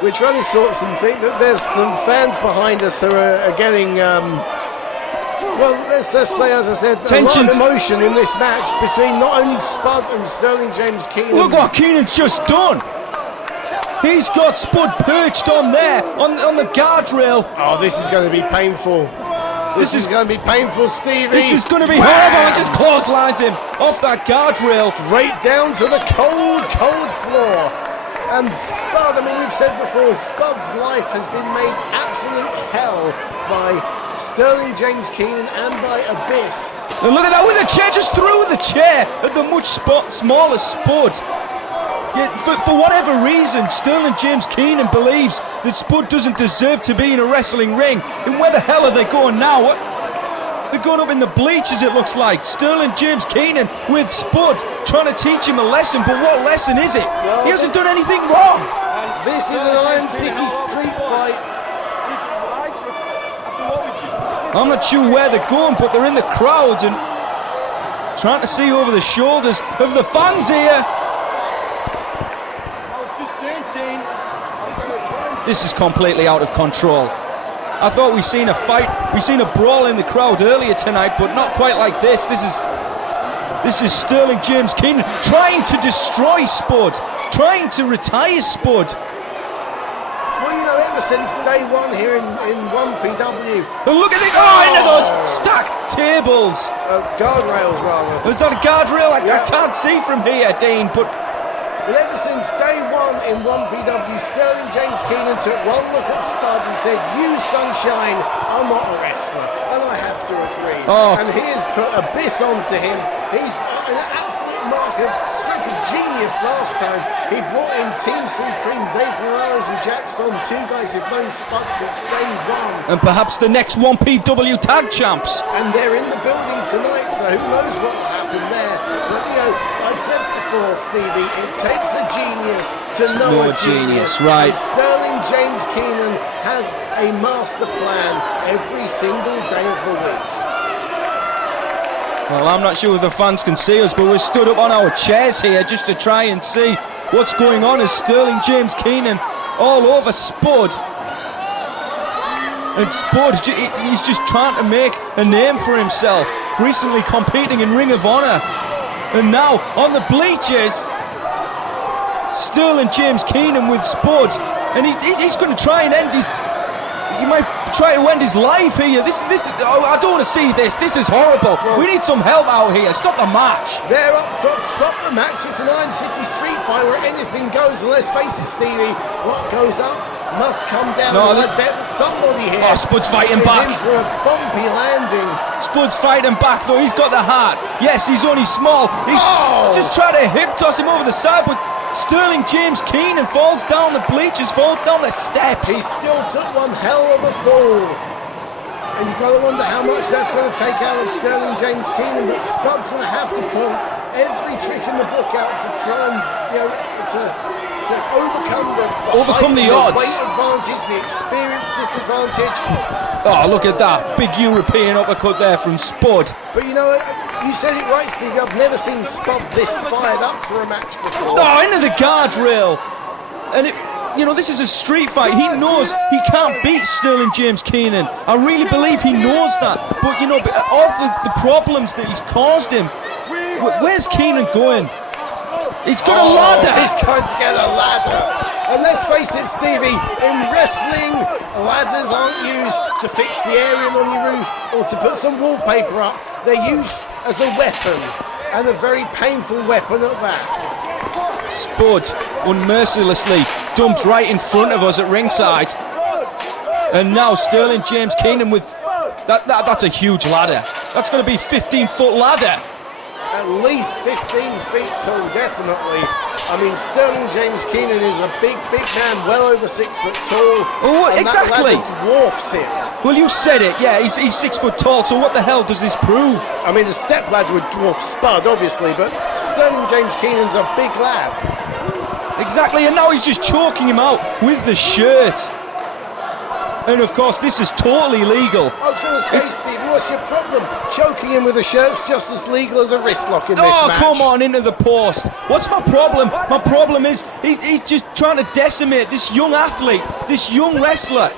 we're trying to sort some things. There's some fans behind us who are getting, well, let's just say, as I said, a lot of emotion in this match between not only Spud and Sterling James Keenan. Look what Keenan's just done. He's got Spud perched on there, on the guardrail. Oh, this is going to be painful. This is going to be painful, Stevie. This is going to be horrible, and just clotheslines him off that guardrail. Straight down to the cold floor. And Spud, I mean, we've said before, Spud's life has been made absolute hell by Sterling James Keenan and by Abyss. And look at that, with the chair, just threw the chair at the much smaller Spud. Yet, for whatever reason, Sterling James Keenan believes that Spud doesn't deserve to be in a wrestling ring. And where the hell are they going now? They're going up in the bleachers, it looks like. Sterling James Keenan with Spud, trying to teach him a lesson. But what lesson is it? Well, he hasn't done anything wrong. This is an Iron City street fight. I'm not sure where they're going, but they're in the crowds and trying to see over the shoulders of the fans here. This is completely out of control. I thought we seen a fight, we seen a brawl in the crowd earlier tonight, but not quite like this. This is Sterling James Keenan trying to destroy Spud, trying to retire Spud. Well, you know, ever since day one here in 1PW. And look at it! Oh, into those stacked tables. Guardrails, rather. Is that a guardrail? I Yeah. can't see from here, Dean, but... But ever since day one in 1PW, Sterling James Keenan took one look at Spud and said, "You sunshine, I'm not a wrestler." And I have to agree. Oh. And he has put Abyss onto him. He's an absolute mark of stroke of genius last time. He brought in Team Supreme, Dave Moralez and Jack Storm, two guys who've known Spud since day one. And perhaps the next 1PW tag champs. And they're in the building tonight, so who knows what will happen there. But, you know, I've said before, Stevie, it takes a genius to know a genius. Right. And Sterling James Keenan has a master plan every single day of the week. Well, I'm not sure if the fans can see us, but we're stood up on our chairs here just to try and see what's going on as Sterling James Keenan all over Spud. And Spud, he's just trying to make a name for himself, recently competing in Ring of Honor. And now, on the bleachers, Sterling James Keenan with Spud. And he's going to try and end his... He might try to end his life here. Oh, I don't want to see this. This is horrible. We need some help out here. Stop the match. They're up top. Stop the match. It's an Iron City street fight where anything goes. And let's face it, Stevie, what goes up must come down. No, and I bet that somebody here Spud's fighting is back. in for a bumpy landing. Spud's fighting back, though. He's got the heart. Yes, he's only small. He's just trying to hip toss him over the side, but Sterling James Keenan falls down the bleachers, falls down the steps. He still took one hell of a fall. And you've got to wonder how much that's going to take out of Sterling James Keenan, but Spud's going to have to pull every trick in the book out to try and, you know, to to overcome the odds. weight advantage, the experience disadvantage. Oh, look at that big European uppercut there from Spud. But you know, you said it right, Stevie. I've never seen Spud this fired up for a match before. Oh, into the guardrail. And this is a street fight. He knows he can't beat Sterling James Keenan. I really believe he knows that. But all the problems that he's caused him. Where's Keenan going? He's got a ladder. He's going to get a ladder. And let's face it, Stevie, in wrestling, ladders aren't used to fix the aerial on your roof or to put some wallpaper up. They're used as a weapon, and a very painful weapon at that. Spud unmercilessly dumped right in front of us at ringside. And now Sterling James Keenan with that's a huge ladder. That's going to be 15-foot ladder. At least 15 feet tall, definitely. I mean, Sterling James Keenan is a big man, well over 6 foot tall. Oh, exactly. That dwarfs him. Well, you said it. Yeah, he's 6 foot tall. So what the hell does this prove? I mean, the step lad would dwarf Spud, obviously, but Sterling James Keenan's a big lad. Exactly, and now he's just choking him out with the shirt. And of course, this is totally legal. I was going to say, Stevie, what's your problem? Choking him with a shirt's just as legal as a wrist lock in this match. Oh, come on, into the post. What's my problem? My problem is he's just trying to decimate this young athlete, this young wrestler.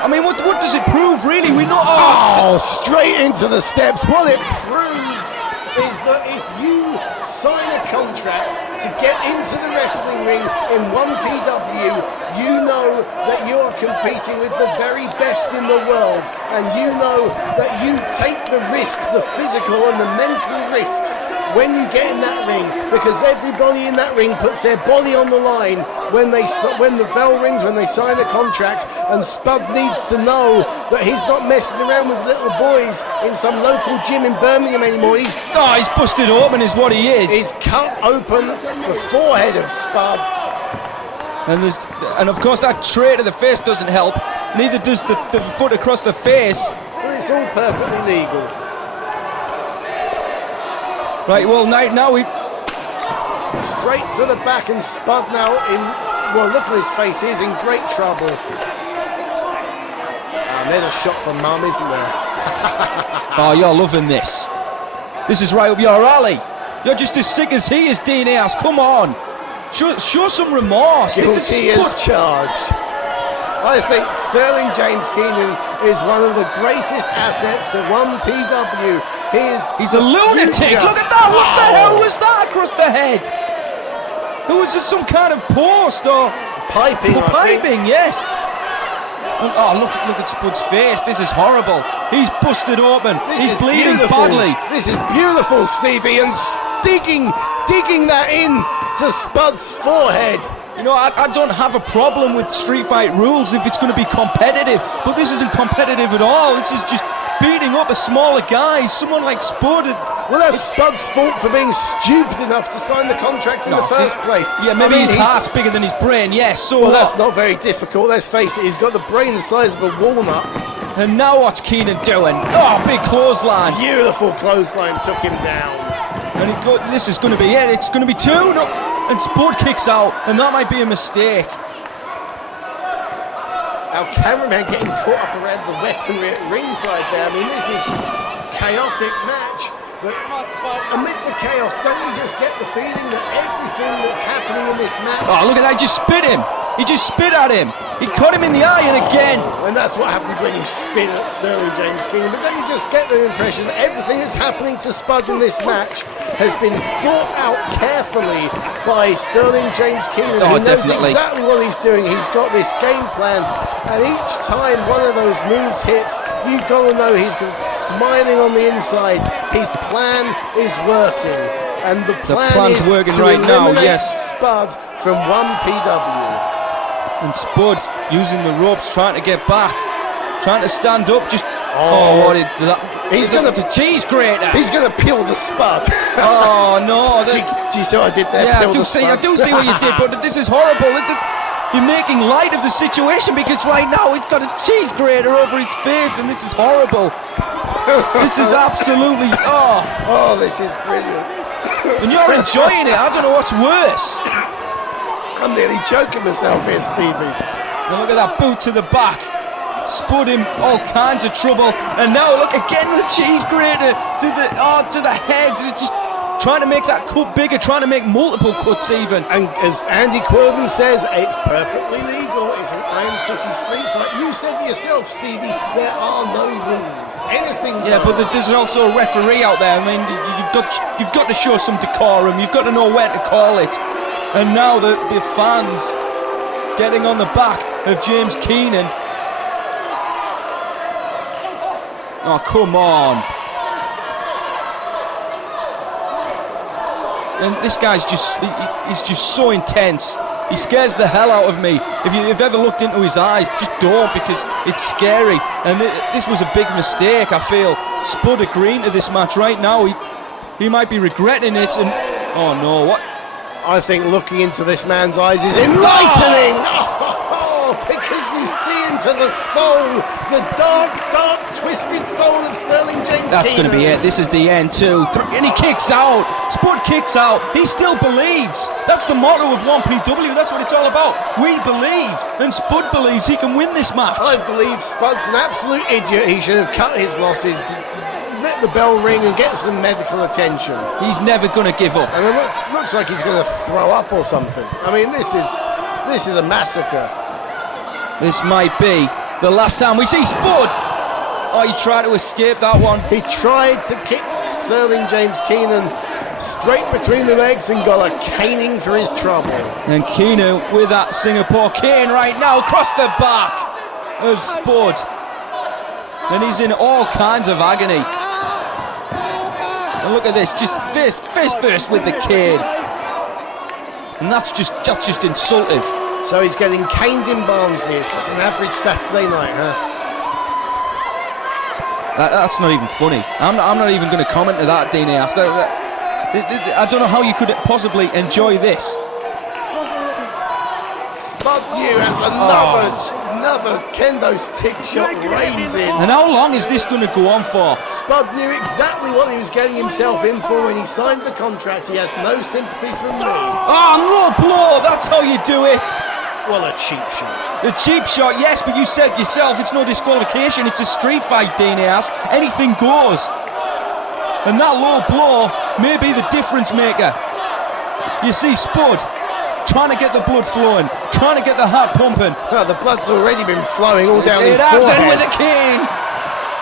I mean, what does it prove, really? We know. Oh, straight into the steps. What it proves is that if you sign a contract to get into the wrestling ring in 1PW, you know that you are competing with the very best in the world, and you know that you take the risks, the physical and the mental risks, when you get in that ring, because everybody in that ring puts their body on the line when the bell rings, when they sign a contract. And Spud needs to know that he's not messing around with little boys in some local gym in Birmingham anymore. He's busted open is what he is. He's cut open the forehead of Spud. And of course that tray to the face doesn't help. Neither does the foot across the face. Well, it's all perfectly legal. Right, well, now we... Straight to the back, and Spud now look at his face, he's in great trouble. And there's a shot for Mum, isn't there? Oh, you're loving this. This is right up your alley. You're just as sick as he is, Dean Ayers. Come on. Show some remorse. Guilty as charged. I think Sterling James Keenan is one of the greatest assets to 1PW. He's a lunatic. Future. Look at that. What the hell was that across the head? There was just some kind of post or piping. Yes. Oh, look at Spud's face. This is horrible. He's busted open. He's bleeding badly. This is beautiful, Stevie, and digging that in to Spud's forehead. You know, I don't have a problem with street fight rules if it's going to be competitive, but this isn't competitive at all. This is just beating up a smaller guy, someone like Spud. Well, that's Spud's fault for being stupid enough to sign the contract in the first place. Yeah, maybe his heart's bigger than his brain, yes. So well, that's not very difficult. Let's face it, he's got the brain the size of a walnut. And now what's Keenan doing? Oh, big clothesline. Beautiful clothesline took him down. And this is going to be it. It's going to be 2. No, and Spud kicks out, and that might be a mistake. Our cameraman getting caught up around the weaponry at ringside there. I mean, this is a chaotic match. But amid the chaos, don't you just get the feeling that everything that's happening in this match... Oh, look at that. He just spit him. He just spit at him. He caught him in the eye, and again. And that's what happens when you spin at Sterling James Keenan. But don't you just get the impression that everything that's happening to Spud in this match has been thought out carefully by Sterling James Keenan. Oh, he knows definitely exactly what he's doing. He's got this game plan, and each time one of those moves hits, you've got to know he's smiling on the inside. His plan is working, and the plan's is working to right now. eliminate Yes, Spud from 1PW. And Spud using the ropes, trying to get back, trying to stand up. Just what did that? He's going to cheese grater. He's going to peel the Spud. Oh no! Do you see what I did there? Yeah, I do see what you did, but this is horrible. You're making light of the situation because right now he's got a cheese grater over his face, and this is horrible. This is absolutely this is brilliant. And you're enjoying it. I don't know what's worse. I'm nearly choking myself here, Stevie. And look at that boot to the back. Spud in all kinds of trouble. And now look again, the cheese grater to the head. Just trying to make that cut bigger, trying to make multiple cuts even. And as Andy Quilden says, it's perfectly legal. It's an Iron City street fight. You said to yourself, Stevie, there are no rules. Anything goes. Yeah, but there's also a referee out there. I mean, you've got to show some decorum. You've got to know when to call it. And now the fans getting on the back of James Keenan. Oh, come on. And this guy's he's just so intense. He scares the hell out of me. If you've ever looked into his eyes, just don't, because it's scary. And this was a big mistake, I feel. Spud agreeing to this match right now. He might be regretting it. And oh no, what? I think looking into this man's eyes is enlightening. Because you see into the soul, the dark, twisted soul of Sterling James That's going to be it. This is the end too. And he kicks out. Spud kicks out. He still believes. That's the motto of 1PW. That's what it's all about. We believe. And Spud believes he can win this match. I believe Spud's an absolute idiot. He should have cut his losses, let the bell ring and get some medical attention. He's never going to give up. And it looks like he's going to throw up or something. I mean, this is a massacre. This might be the last time we see Spud. Oh, he tried to escape that one. He tried to kick Sterling James Keenan straight between the legs and got a caning for his trouble. And Keenan with that Singapore cane right now across the back of Spud. And he's in all kinds of agony. And look at this, just fist first with the cane. And that's just insultive. So he's getting caned in Barnsley. It's an average Saturday night, huh? That's not even funny. I'm not even going to comment to that, Dean Ass. I don't know how you could possibly enjoy this. Spud New has another kendo stick shot rains in. And how long is this going to go on for? Spud knew exactly what he was getting himself in for when he signed the contract. He has no sympathy from me. Oh, no blow! That's how you do it. Well, a cheap shot. A cheap shot, yes, but you said yourself it's no disqualification. It's a street fight, Dean Ass. Anything goes. And that low blow may be the difference maker. You see Spud trying to get the blood flowing, trying to get the heart pumping. Oh, the blood's already been flowing all down his forehead. It has, and with a king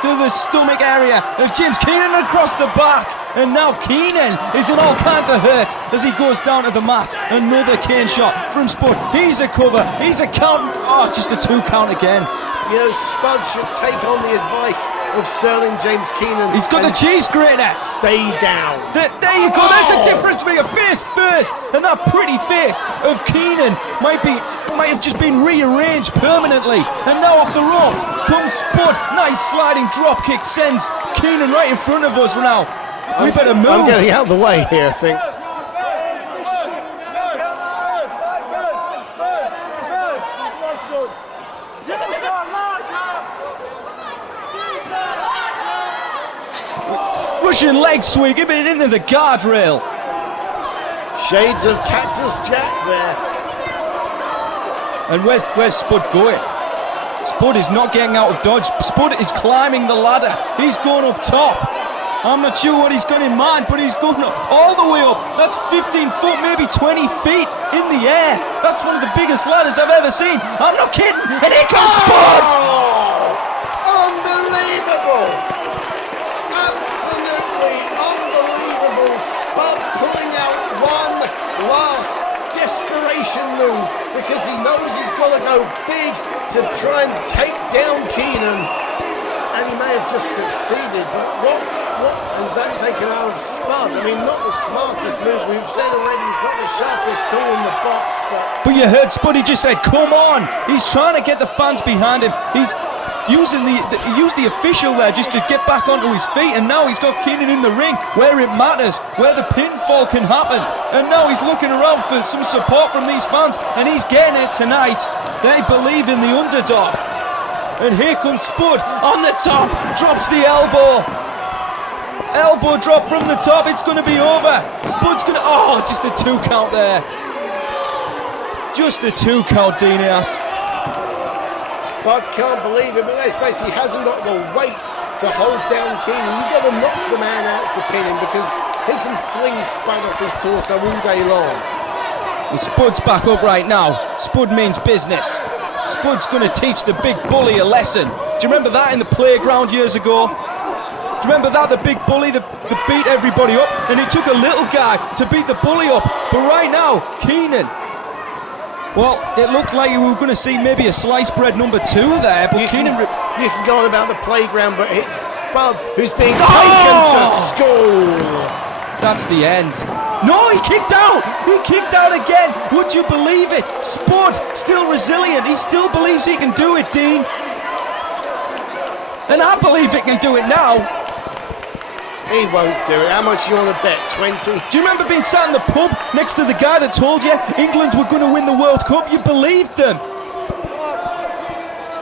to the stomach area of James Keenan across the back. And now Keenan is in all kinds of hurt as he goes down to the mat. Another cane shot from Spud. He's a cover. He's a count. Oh, just a 2 count again. You know, Spud should take on the advice of Sterling James Keenan. He's got the cheese grater. Stay down. There you go. There's a difference maker. Face first, and that pretty face of Keenan might have just been rearranged permanently. And now off the ropes comes Spud. Nice sliding drop kick sends Keenan right in front of us now. We better move. I'm getting out of the way here, I think. Russian leg sweep, giving it into the guardrail. Shades of Cactus Jack there. And where's Spud going? Spud is not getting out of dodge. Spud is climbing the ladder. He's going up top. I'm not sure what he's got in mind, but he's going all the way up. That's 15 foot, maybe 20 feet in the air. That's one of the biggest ladders I've ever seen. I'm not kidding. And here comes Spud! Unbelievable! Absolutely unbelievable. Spud pulling out one last desperation move because he knows he's got to go big to try and take down Keenan. And he may have just succeeded, but what has that taken out of Spud? I mean, not the smartest move. We've said already he's not the sharpest tool in the box, but you heard Spud, he just said, come on. He's trying to get the fans behind him. He's using the official there just to get back onto his feet, and now he's got Keenan in the ring where it matters, where the pinfall can happen. And now he's looking around for some support from these fans, and he's getting it tonight. They believe in the underdog. And here comes Spud on the top, drops the elbow. Elbow drop from the top, it's going to be over. Spud's going to, oh, just a 2 count there. Just a 2 count, Dinas. Spud can't believe it, but let's face it, he hasn't got the weight to hold down Keenan. You've got to knock the man out to Keenan because he can fling Spud off his torso all day long. Well, Spud's back up right now. Spud means business. Spud's going to teach the big bully a lesson. Do you remember that in the playground years ago? Do you remember that, the big bully that beat everybody up? And it took a little guy to beat the bully up. But right now, Keenan, well, it looked like we were going to see maybe a sliced bread number 2 there, but Keenan... You can go on about the playground, but it's Spud who's being taken to school. That's the end. No, he kicked out! He kicked out again! Would you believe it? Spud, still resilient. He still believes he can do it, Dean. And I believe he can do it now. He won't do it. How much you want to bet? 20? Do you remember being sat in the pub next to the guy that told you England were going to win the World Cup? You believed them.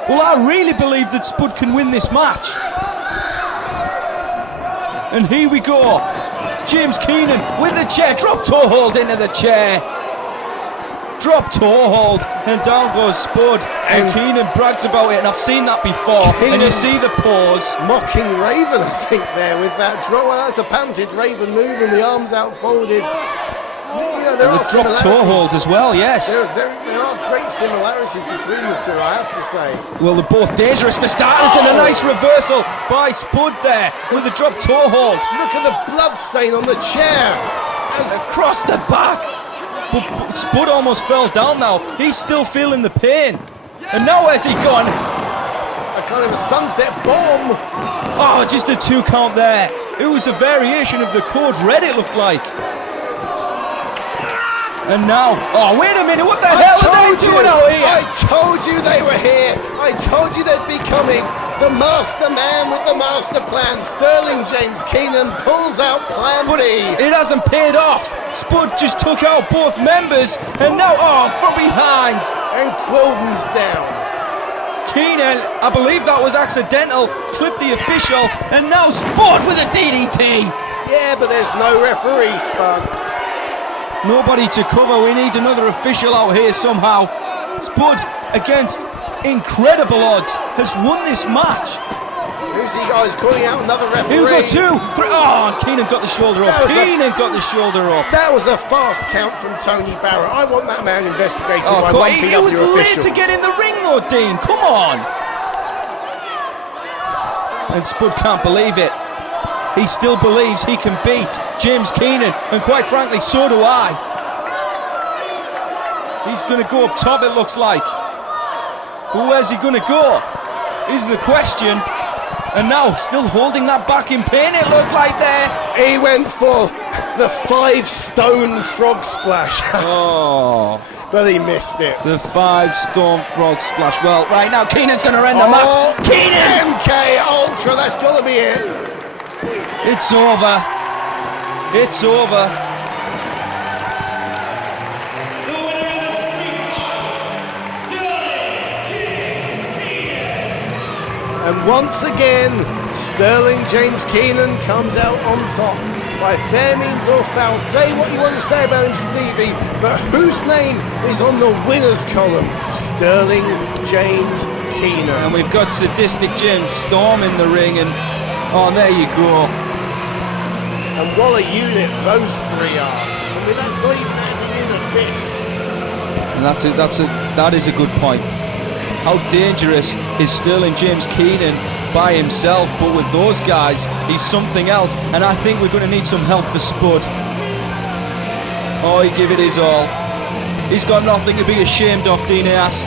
Well, I really believe that Spud can win this match. And here we go. James Keenan with the chair. Drop toe hold into the chair. Drop toe hold. And down goes Spud. And Keenan brags about it. And I've seen that before. And you see the pause. Mocking Raven, I think, there with that drop. Well, that's a patented Raven move and the arms out folded. There and are the drop toe hold as well, yes. There are great similarities between the two, I have to say. Well, they're both dangerous for starters, and a nice reversal by Spud there with the drop toe hold. Look at the blood stain on the chair. Across the back. But Spud almost fell down now. He's still feeling the pain. And now where's he gone? A kind of a sunset bomb. Oh, just a 2 count there. It was a variation of the code red, it looked like. And now, oh, wait a minute, what the hell are they doing out here? I told you they were here. I told you they'd be coming. The master man with the master plan. Sterling James Keenan pulls out plan B. It hasn't paid off. Spud just took out both members, and now, oh, from behind. And Quilden's down. Keenan, I believe that was accidental, clipped the official, and now Spud with a DDT. Yeah, but there's no referee, Spud. Nobody to cover. We need another official out here somehow. Spud, against incredible odds, has won this match. Who's he guys calling out another referee? Here we go, 2, 3. Oh, Keenan got the shoulder up. Keenan got the shoulder up. That was a fast count from Tony Barrett. I want that man investigated by one PW He was late officials. to get in the ring though, Dean. Come on. And Spud can't believe it. He still believes he can beat James Keenan, and quite frankly, so do I. He's going to go up top, it looks like. But where's he going to go? Is the question. And now, still holding that back in pain, it looked like there. He went for the 5-stone frog splash. Oh. But he missed it. The 5-stone frog splash. Well, right now, Keenan's going to end the match. Keenan! MK Ultra, that's got to be it. It's over. It's over. The winner of the street fight, Sterling James Keenan. And once again, Sterling James Keenan comes out on top. By fair means or foul, say what you want to say about him, Stevie, but whose name is on the winner's column? Sterling James Keenan. And we've got Sadistic Jim Storm in the ring, and oh, there you go. And what a unit those 3 are. I mean, that's not even adding in Abyss. And that is a good point. How dangerous is Sterling James Keenan by himself, but with those guys, he's something else. And I think we're going to need some help for Spud. Oh, he give it his all. He's got nothing to be ashamed of, Dinas.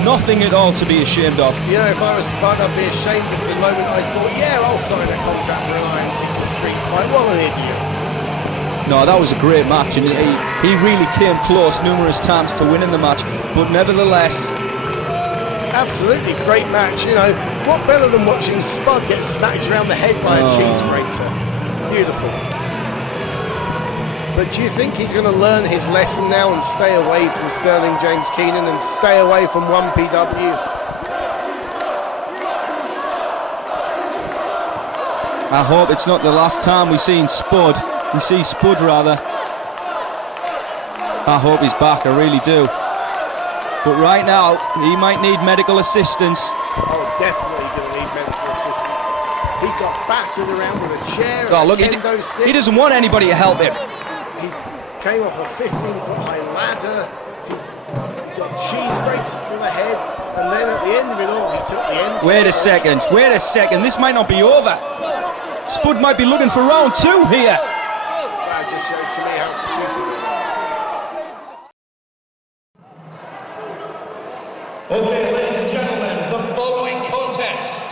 Nothing at all to be ashamed of. You know, if I was Spud, I'd be ashamed of the moment I thought, yeah, I'll sign a contract for an Iron City street fight. What an idiot. No, that was a great match, and he really came close numerous times to winning the match, but nevertheless... Absolutely great match, you know. What better than watching Spud get smacked around the head by a cheese grater? Beautiful. But do you think he's going to learn his lesson now and stay away from Sterling James Keenan and stay away from 1PW? I hope it's not the last time we see Spud. We see Spud rather. I hope he's back, I really do. But right now, he might need medical assistance. Oh, definitely going to need medical assistance. He got battered around with a chair and Oh, look, a kendo stick. he doesn't want anybody to help him. He came off a 15-foot high ladder. He got cheese graters to the head. And then at the end of it all, he took the end. Wait a second. This might not be over. Spud might be looking for round 2 here. That just showed to me how stupid it is. Okay, ladies and gentlemen, the following contest,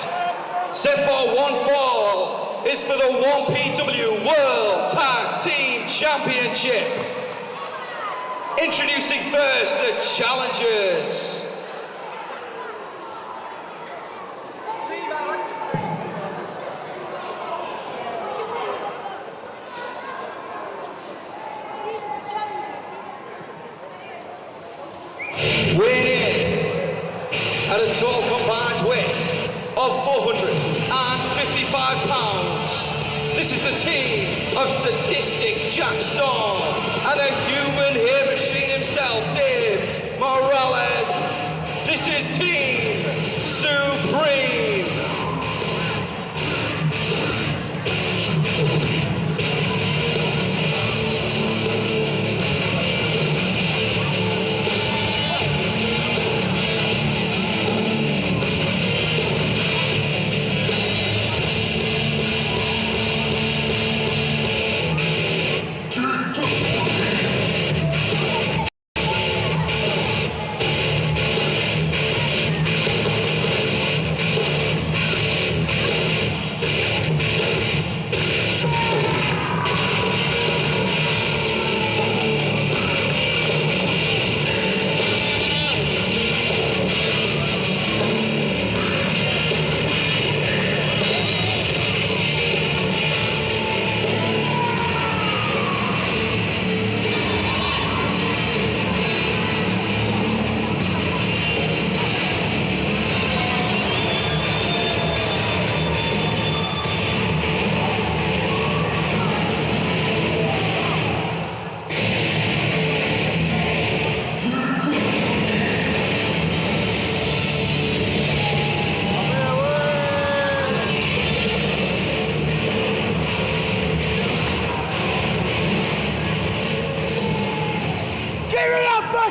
set for one fall, is for the 1PW World Tag Team Championship. Introducing first the challengers. At a total combined weight of 455 pounds. This is the team of sadistic Jack Storm and a human hair machine himself, Dave Moralez. This is Team Supreme.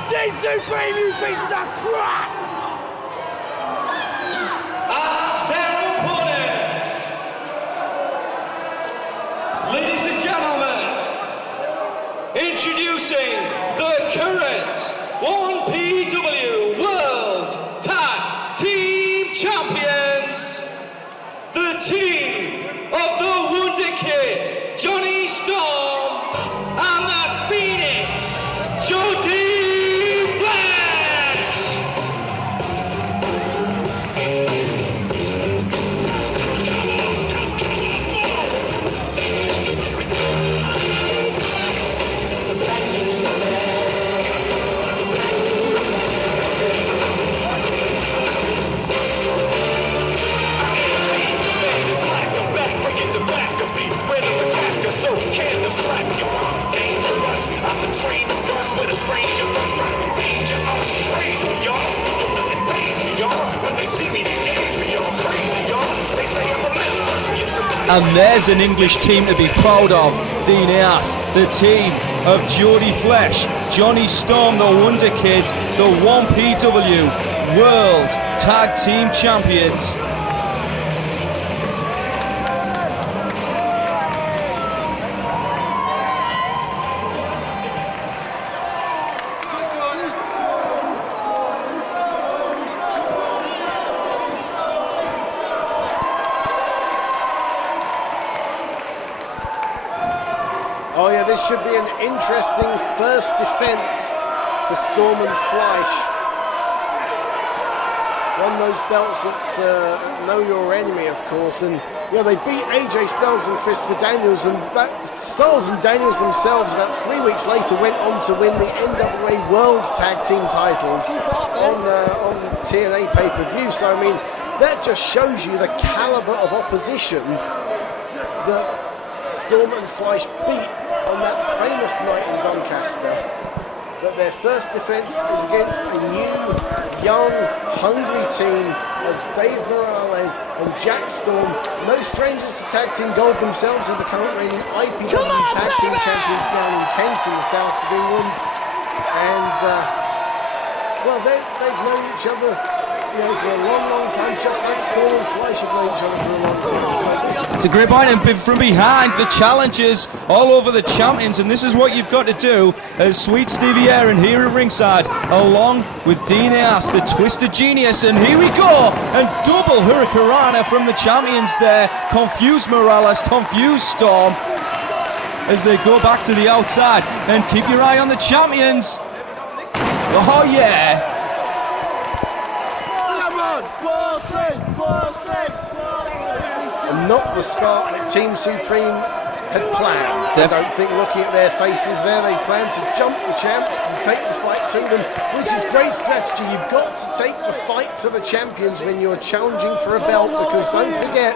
Team Supreme, you pieces of crap! And their opponents, ladies and gentlemen, introducing the current 1PW World Tag Team Champions, the team of the Wonder Kid, Jonny Storm, and the Phoenix, Jody. And there's an English team to be proud of. Dean Ayers, the team of Jody Fleisch, Jonny Storm, the Wonder Kid, the 1PW World Tag Team Champions. Oh yeah, this should be an interesting first defence for Storm and Fleisch. Won those belts that know your enemy, of course, and yeah, they beat AJ Styles and Christopher Daniels, and that Styles and Daniels themselves about 3 weeks later went on to win the NWA World Tag Team titles on TNA pay-per-view. So I mean, that just shows you the caliber of opposition that Storm and Fleisch beat on that famous night in Doncaster. But their first defence is against a new, young, hungry team of Dave Moralez and Jack Storm. No strangers to tag team gold themselves, are the current reigning IPW tag team champions down in Kent in the south of England. And, well, they've known each other, you know, for a long, long time, just like Storm and Fleisch have known each other for a long time. So It's a great point, and from behind, the challengers all over the champions, and this is what you've got to do as Sweet Stevie Aaron here at ringside, along with Dean Ass, the Twisted Genius, and here we go, and double Hurricanrana from the champions there, confused Moralez, confused Storm, as they go back to the outside, and keep your eye on the champions. Oh yeah! And not the start that Team Supreme had planned. I don't think, looking at their faces there, they planned to jump the champs and take the fight to them, which is great strategy. You've got to take the fight to the champions when you're challenging for a belt, because don't forget,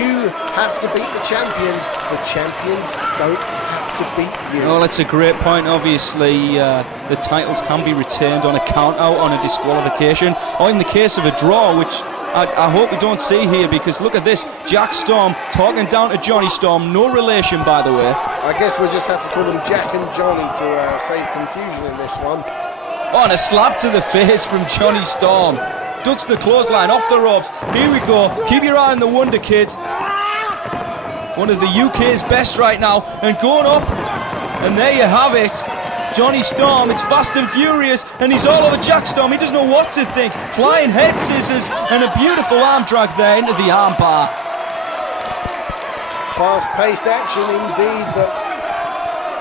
you have to beat the champions. The champions don't have to beat you. Oh, that's a great point. Obviously, the titles can be retained on a count-out, on a disqualification, or in the case of a draw, which I hope we don't see here, because look at this, Jack Storm talking down to Johnny Storm, no relation by the way. I guess we'll just have to call them Jack and Johnny to save confusion in this one. Oh, and a slap to the face from Johnny Storm. Ducks the clothesline off the ropes. Here we go, keep your eye on the Wonder Kid. One of the UK's best right now, and going up, and there you have it. Johnny Storm, it's fast and furious, and he's all over Jack Storm. He doesn't know what to think. Flying head scissors and a beautiful arm drag there into the arm bar. Fast-paced action indeed, but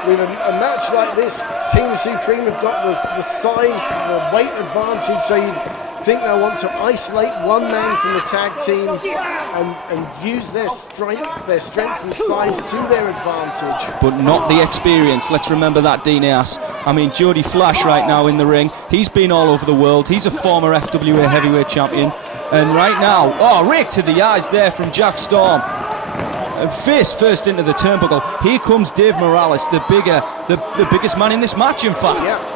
with a match like this, Team Supreme have got the size, the weight advantage, so you think they'll want to isolate one man from the tag team and use their strength and size to their advantage. But not the experience. Let's remember that, Dinas. I mean, Jody Fleisch right now in the ring. He's been all over the world. He's a former FWA heavyweight champion. And right now, oh, rake to the eyes there from Jack Storm. And fist first into the turnbuckle. Here comes Dave Moralez, the biggest man in this match, in fact. Yeah.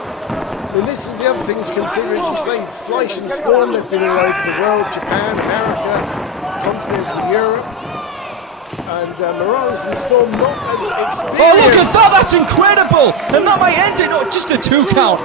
And this is the other thing to consider, as you say, Fleisch and Storm, they've been all over the world, Japan, America, continental Europe, and Moralez and Storm not as experienced. Oh, look at that, that's incredible! And that might end it, oh, just a 2 count.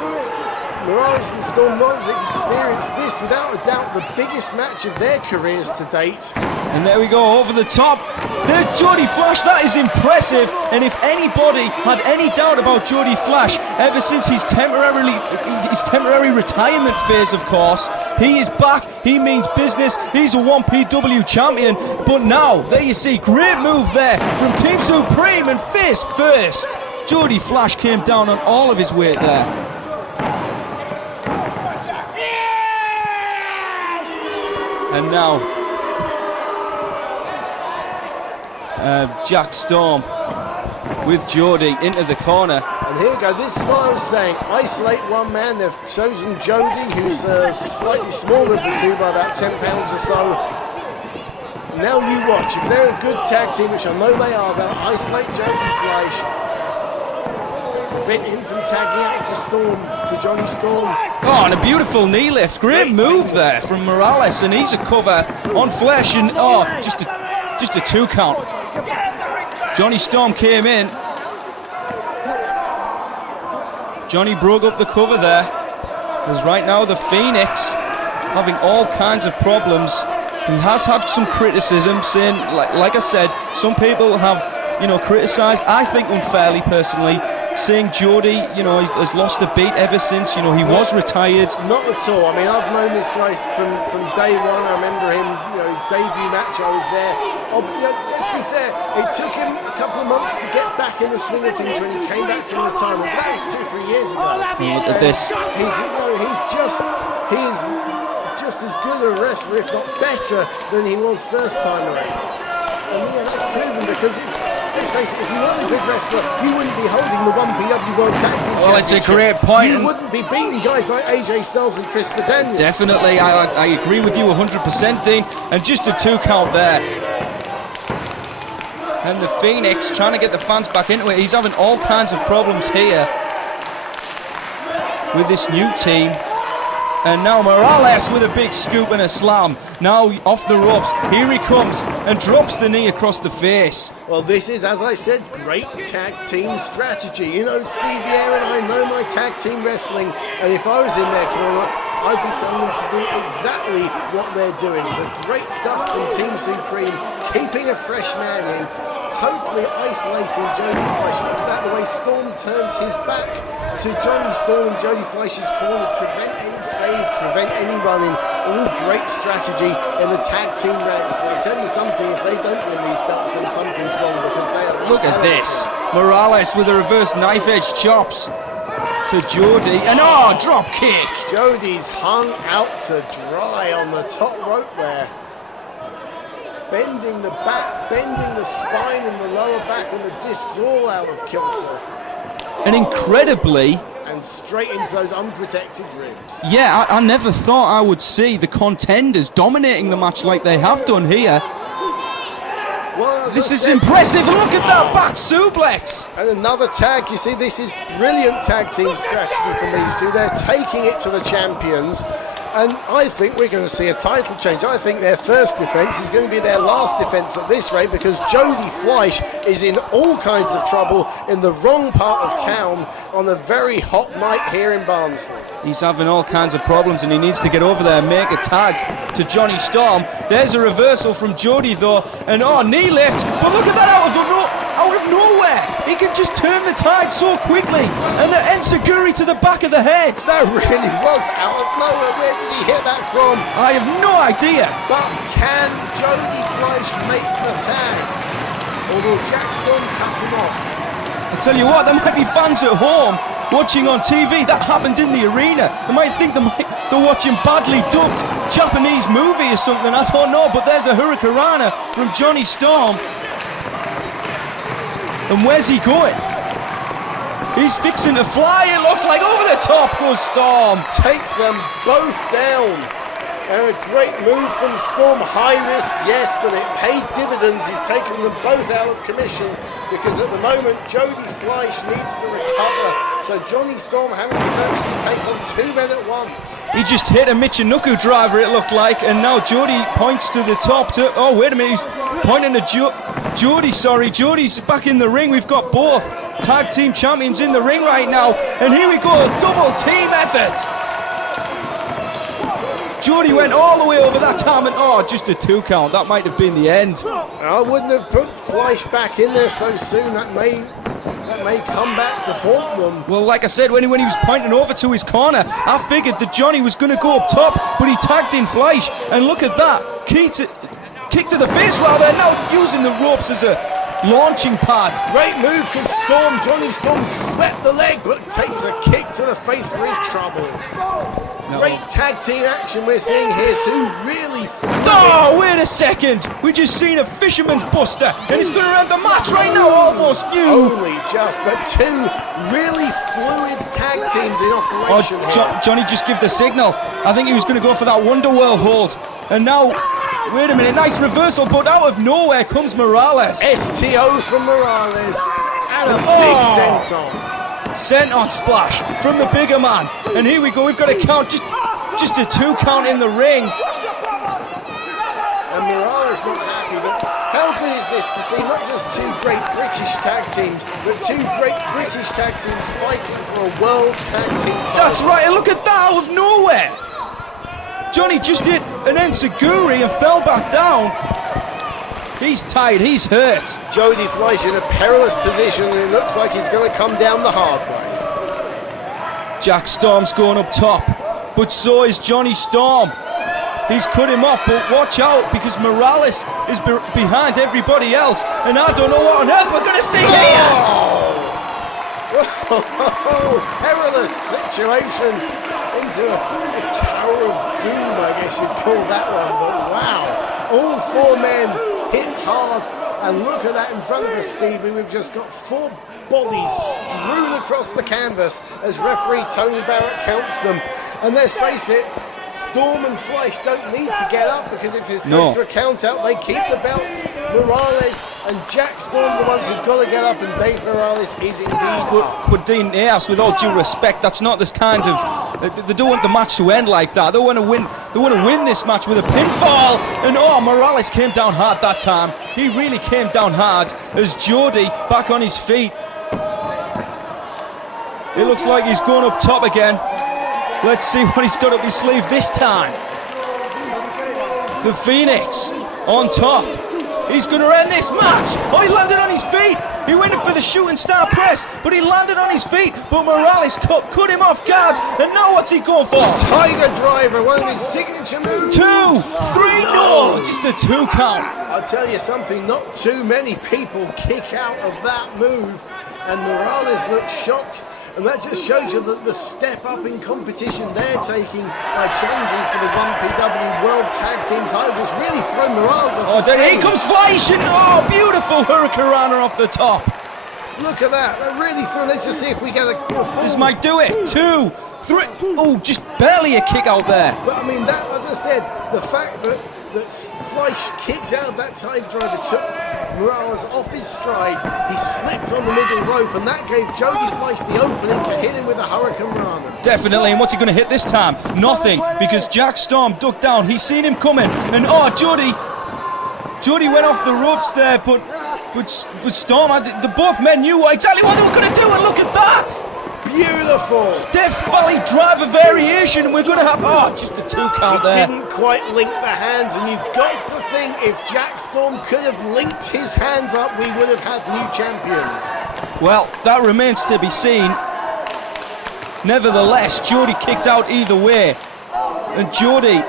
Moralez and Storm not as experienced. This, without a doubt, the biggest match of their careers to date. And there we go, over the top. There's Jody Fleisch, that is impressive. And if anybody had any doubt about Jody Fleisch, ever since his temporary retirement phase, of course, he is back, he means business, he's a 1PW champion. But now, there you see, great move there from Team Supreme, and face first. Jody Fleisch came down on all of his weight there. And now, Jack Storm with Jody into the corner. And here we go, this is what I was saying, isolate one man. They've chosen Jody, who's slightly smaller of the two by about 10 pounds or so. And now you watch, if they're a good tag team, which I know they are, they'll isolate Jody Fleisch, prevent him from tagging out to Storm, to Johnny Storm. Oh, and a beautiful knee lift, great move there from Moralez, and he's a cover on Fleisch, and oh, just a 2 count. Johnny Storm came in. Johnny broke up the cover there. Because right now the Phoenix having all kinds of problems. He has had some criticism, saying, like I said, some people have, criticised, I think unfairly personally, saying Jody, has lost a beat ever since, he was retired. Not at all. I mean, I've known this guy from day one. I remember him, his debut match, I was there. Let's be fair, it took him a couple of months to get back in the swing of things when he came back from retirement. That was 2 or 3 years ago. And look at this. He is just as good a wrestler, if not better, than he was first time around. And that's proven, because let's face it, if you weren't a good wrestler, you wouldn't be holding the 1PW World Tag Team Championship. Well, it's a great point. You wouldn't be beating guys like AJ Styles and Christopher Daniels. Definitely, I agree with you 100%, Dean. And just a 2 count there. And the Phoenix trying to get the fans back into it. He's having all kinds of problems here with this new team. And now Moralez with a big scoop and a slam. Now off the ropes. Here he comes and drops the knee across the face. Well, this is, as I said, great tag team strategy. You know, Stevie and I know my tag team wrestling, and if I was in their corner, I'd be telling them to do exactly what they're doing. So great stuff from Team Supreme, keeping a fresh man in, totally isolating Jody Fleisch. Look at that, the way Storm turns his back to Johnny Storm and Jody Fleisch's corner, prevent any save, prevent any running. All great strategy in the tag team ranks. And I tell you something, if they don't win these belts, then something's wrong, because they are... Look at this. Moralez with the reverse knife edge chops to Jody. And drop kick. Jody's hung out to dry on the top rope there. Bending the back, bending the spine and the lower back, and the discs all out of kilter. And incredibly... And straight into those unprotected ribs. Yeah, I never thought I would see the contenders dominating the match like they have done here. Well, this is impressive. Look at that back suplex. And another tag. You see, this is brilliant tag team strategy from these two. They're taking it to the champions. And I think we're going to see a title change. I think their first defence is going to be their last defence at this rate, because Jody Fleisch is in all kinds of trouble in the wrong part of town on a very hot night here in Barnsley. He's having all kinds of problems and he needs to get over there and make a tag to Johnny Storm. There's a reversal from Jody though, and knee lift, but look at that out of nowhere. He can just turn the tide so quickly, and an enziguri to the back of the head. That really was out of nowhere. Where did he hit that from? I have no idea. But can Jody Fleisch make the tag? Or will Jack Storm cut him off? I tell you what, there might be fans at home watching on TV. That happened in the arena. They might think they're watching badly dubbed Japanese movie or something. I don't know, but there's a hurricanrana from Johnny Storm. And where's he going? He's fixing to fly, it looks like. Over the top goes Storm. Takes them both down. And a great move from Storm. High risk, yes, but it paid dividends. He's taken them both out of commission, because at the moment Jody Fleisch needs to recover. So Johnny Storm having to virtually take on two men at once. He just hit a Michinoku driver, it looked like, and now Jody points to the top. Wait a minute, he's pointing to Jody, sorry. Jody's back in the ring. We've got both tag team champions in the ring right now, and here we go, a double team effort. Jody went all the way over that time, and just a 2 count. That might have been the end. I wouldn't have put Fleisch back in there so soon. That may come back to haunt them. Well, like I said, when he was pointing over to his corner, I figured that Johnny was going to go up top, but he tagged in Fleisch, and look at that. Kick to the face rather, now using the ropes as a launching pad. Great move, because Johnny Storm swept the leg, but takes a kick to the face for his troubles. Great tag team action we're seeing here. Sue really wait a second. We just seen a fisherman's buster, and it's going to end the match right now, almost new. Only just, but two really fluid tag teams in operation here. Johnny just gave the signal. I think he was going to go for that Wonderworld hold. And now, wait a minute, nice reversal, but out of nowhere comes Moralez. STO from Moralez, and a big senton. Senton splash from the bigger man. And here we go, we've got a count, just a 2 count in the ring. And Moralez not happy, but how good is this to see not just two great British tag teams, but two great British tag teams fighting for a world tag team title? That's right, and look at that out of nowhere. Johnny just hit an enziguri and fell back down. He's tired, he's hurt. Jody Fleisch in a perilous position, and it looks like he's going to come down the hard way. Jack Storm's going up top, but so is Johnny Storm. He's cut him off, but watch out, because Moralez is behind everybody else, and I don't know what on earth we're going to see here. Perilous situation into a tower of doom, I guess you'd call that one, but wow. All four men hit hard, and look at that in front of us, Stevie. We've just got 4 bodies strewn across the canvas as referee Tony Barrett counts them. And let's face it, Storm and Fleisch don't need to get up because if this No. goes to a count out, they keep the belts. Moralez and Jack Storm, the ones who've got to get up, and Dave Moralez is indeed up. But Dean, yes, with all due respect, that's not this kind of. They don't want the match to end like that. They want to win. They want to win this match with a pinfall. And Moralez came down hard that time. He really came down hard as Jody back on his feet. It looks like he's going up top again. Let's see what he's got up his sleeve this time. The Phoenix on top. He's going to end this match. Oh, he landed on his feet. He went in for the shooting star press, but he landed on his feet. But Moralez cut him off guard. And now what's he going for? Tiger Driver, one of his signature moves. 2, 3, no, just a 2 count. I'll tell you something, not too many people kick out of that move. And Moralez looks shocked. And that just shows you the step up in competition they're taking by challenging for the 1PW World Tag Team titles. It's really thrown Moralez off. Then here comes Fleisch, and beautiful Hurricanrana off the top. Look at that. They're really through. Let's just see if we get a full. This might do it. 2, 3. Oh, just barely a kick out there. But I mean, that, as I said, the fact that Fleisch kicks out that Tiger Driver took Moralez off his stride. He slipped on the middle rope, and that gave Jody Fleisch the opening to hit him with a Hurricane Rana. Definitely, and what's he going to hit this time? Nothing, because Jack Storm ducked down. He's seen him coming, and Jody went off the ropes there, but Storm, the both men knew exactly what they were going to do, and look at that! Beautiful! Death Valley Driver variation, and we're going to have, just a 2 count there. Didn't quite link the hands, and you've got to think if Jack Storm could have linked his hands up, we would have had new champions. Well, that remains to be seen. Nevertheless, Jody kicked out either way, and Jody,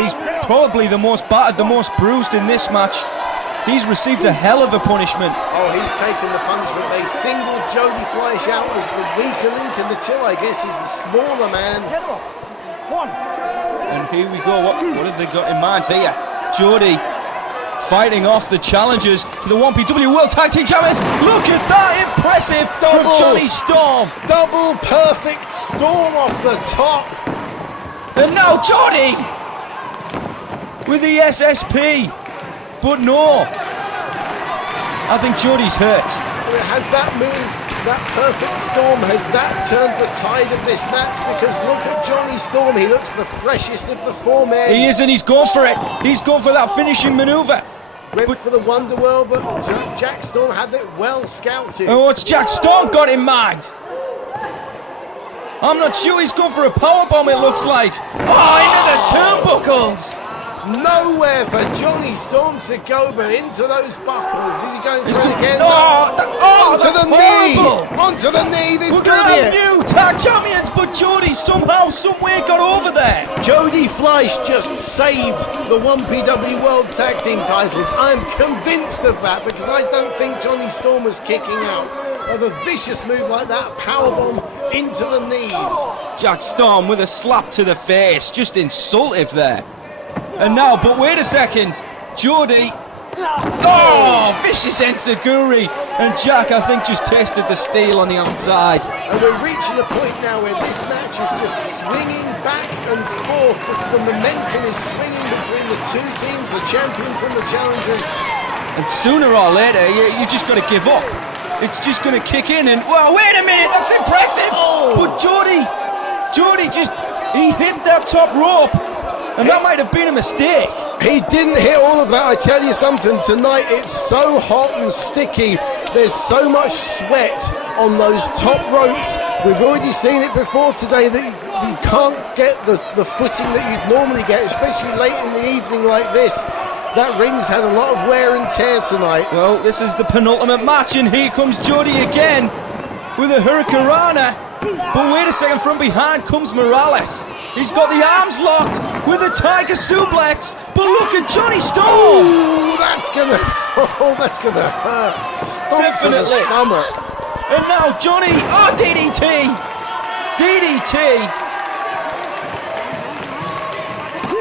he's probably the most battered, the most bruised in this match. He's received a hell of a punishment. Oh, he's taken the punishment. They singled Jody Fleisch out as the weaker link in the two. I guess he's the smaller man. And here we go. What have they got in mind here? Jody fighting off the challengers for the 1PW World Tag Team Champions. Look at that, impressive from Johnny Storm. Double perfect Storm off the top. And now Jody with the SSP. But no, I think Jody's hurt. Has that move, that perfect Storm, has that turned the tide of this match? Because look at Johnny Storm, he looks the freshest of the 4 men. He is, and he's gone for it. He's gone for that finishing manoeuvre. Went for the Wonderworld, but Jack Storm had it well scouted. And what's Jack Storm got in mind? I'm not sure, he's gone for a powerbomb, it looks like. Into the turnbuckles. Nowhere for Johnny Storm to go but into those buckles. Is he going for it again? Onto the knee! Onto the knee! This We're going to have new tag champions, but Jody somehow, somewhere got over there. Jody Fleisch just saved the 1PW World Tag Team titles. I'm convinced of that because I don't think Johnny Storm was kicking out of a vicious move like that. Powerbomb into the knees. Jack Storm with a slap to the face, just insultive there. And now, but wait a second, Jody, vicious enziguri, and Jack, I think, just tasted the steel on the outside. And we're reaching a point now where this match is just swinging back and forth, but the momentum is swinging between the two teams, the champions and the challengers. And sooner or later, you just got to give up. It's just going to kick in, and, wait a minute, that's impressive! But Jody he hit that top rope. And that might have been a mistake. He didn't hit all of that. I tell you something, tonight it's so hot and sticky. There's so much sweat on those top ropes. We've already seen it before today that you can't get the footing that you'd normally get, especially late in the evening like this. That ring's had a lot of wear and tear tonight. Well, this is the penultimate match, and here comes Jody again with a Hurricanrana. But wait a second, from behind comes Moralez. He's got the arms locked with a tiger suplex. But look at Johnny Storm. Oh, that's gonna hurt. Stomp to the stomach. And now Johnny, DDT.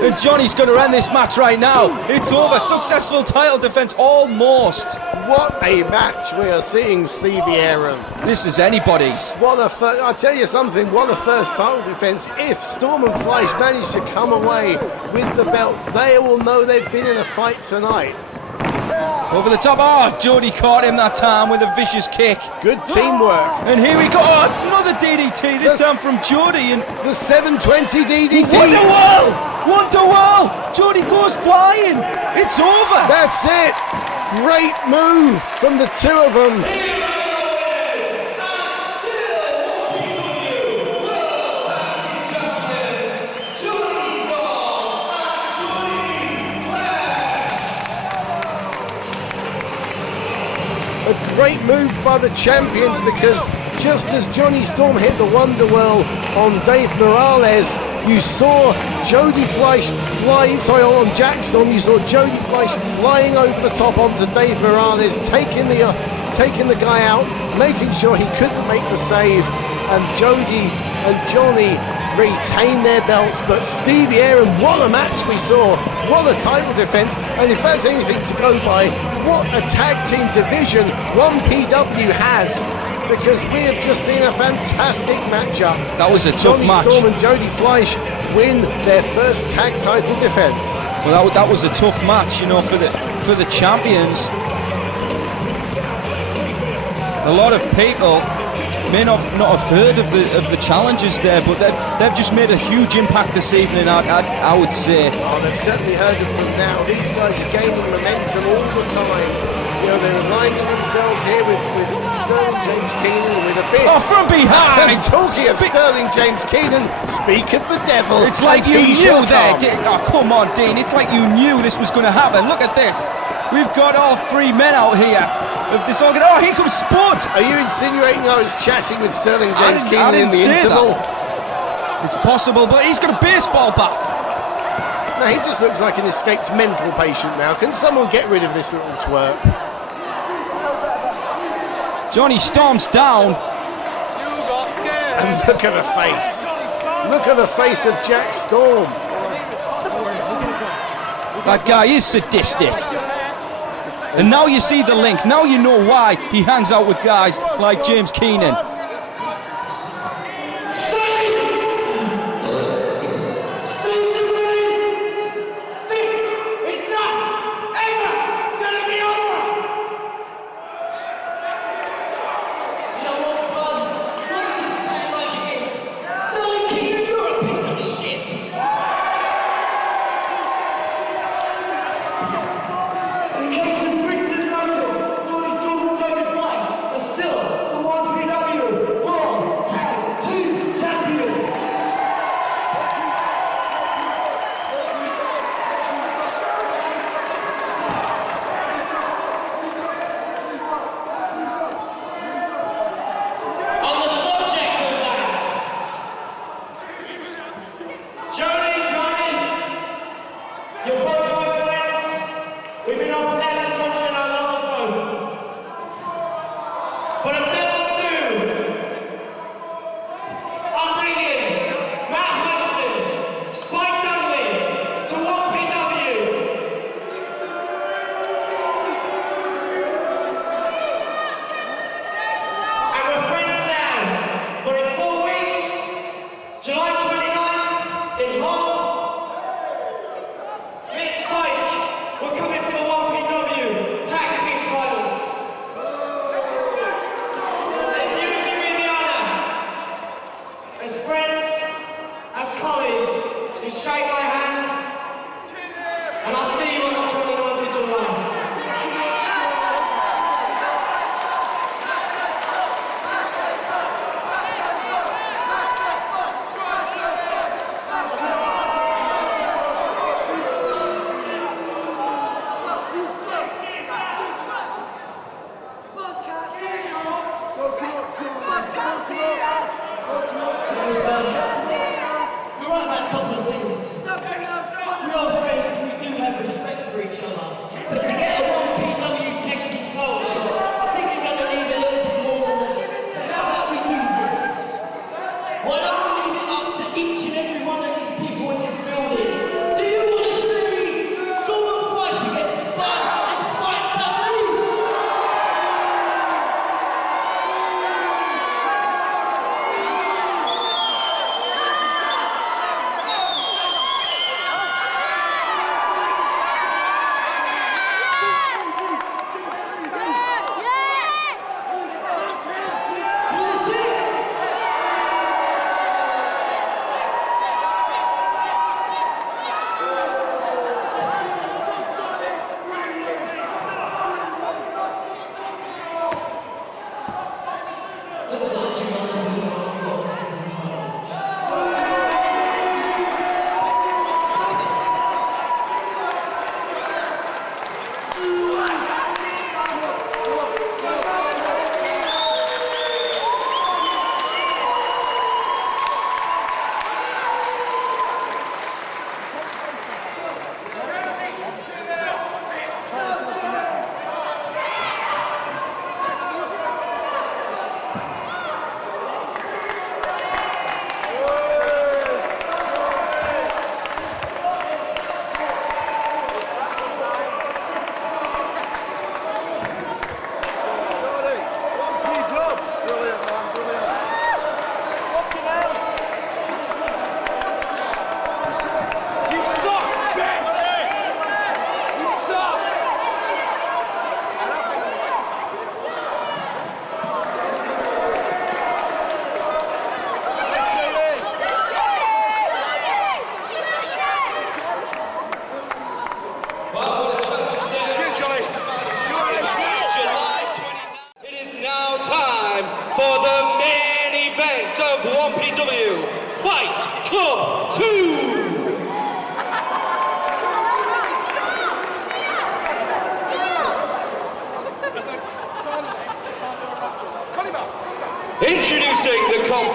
And Johnny's going to end this match right now. It's over. Successful title defense, almost. what a match we are seeing, Stevie Aaron. This is anybody's. I'll tell you something, what a first title defense. If Storm and Fleisch manage to come away with the belts, they will know they've been in a fight tonight. Over the top. Oh, Jody caught him that time with a vicious kick. Good teamwork. And here we go. Oh, another DDT, this time from Jody. And the 720 DDT. Wonderwall! Jody goes flying. It's over. That's it. Great move from the two of them. A great move by the champions, because just as Johnny Storm hit the Wonderwall on Dave Moralez, you saw Jody Fleisch on Jack Storm, you saw Jody Fleisch flying over the top onto Dave Moralez, taking the guy out, making sure he couldn't make the save, and Jody and Johnny retain their belts. But Stevie Aaron, what a match we saw, what a title defense, and if that's anything to go by, what a tag team division 1PW has, because we have just seen a fantastic matchup. That was a tough match. Johnny Storm and Jody Fleisch win their first tag title defense. Well, that was a tough match, you know, for the champions. A lot of people may not have heard of the challenges there, but they've just made a huge impact this evening, I would say. Oh, they've certainly heard of them now. These guys are gaining momentum all the time. You know, they're aligning themselves here with Sterling James Keenan, with Abyss. Oh, from behind! And talking of Sterling James Keenan, speak of the devil. It's like you knew there, oh, come on, Dean. It's like you knew this was going to happen. Look at this. We've got all three men out here. This organ. Oh, here comes Spud. Are you insinuating I was chatting with Sterling James Keenan in the interval? It's possible, but he's got a baseball bat. No, he just looks like an escaped mental patient now. Can someone get rid of this little twerp? Johnny storms down. And look at the face. Look at the face of Jack Storm. That guy is sadistic. And now you see the link. Now you know why he hangs out with guys like James Keenan. In case of Brixton matches, Jody Storm and Jody Fleisch are still the 1PW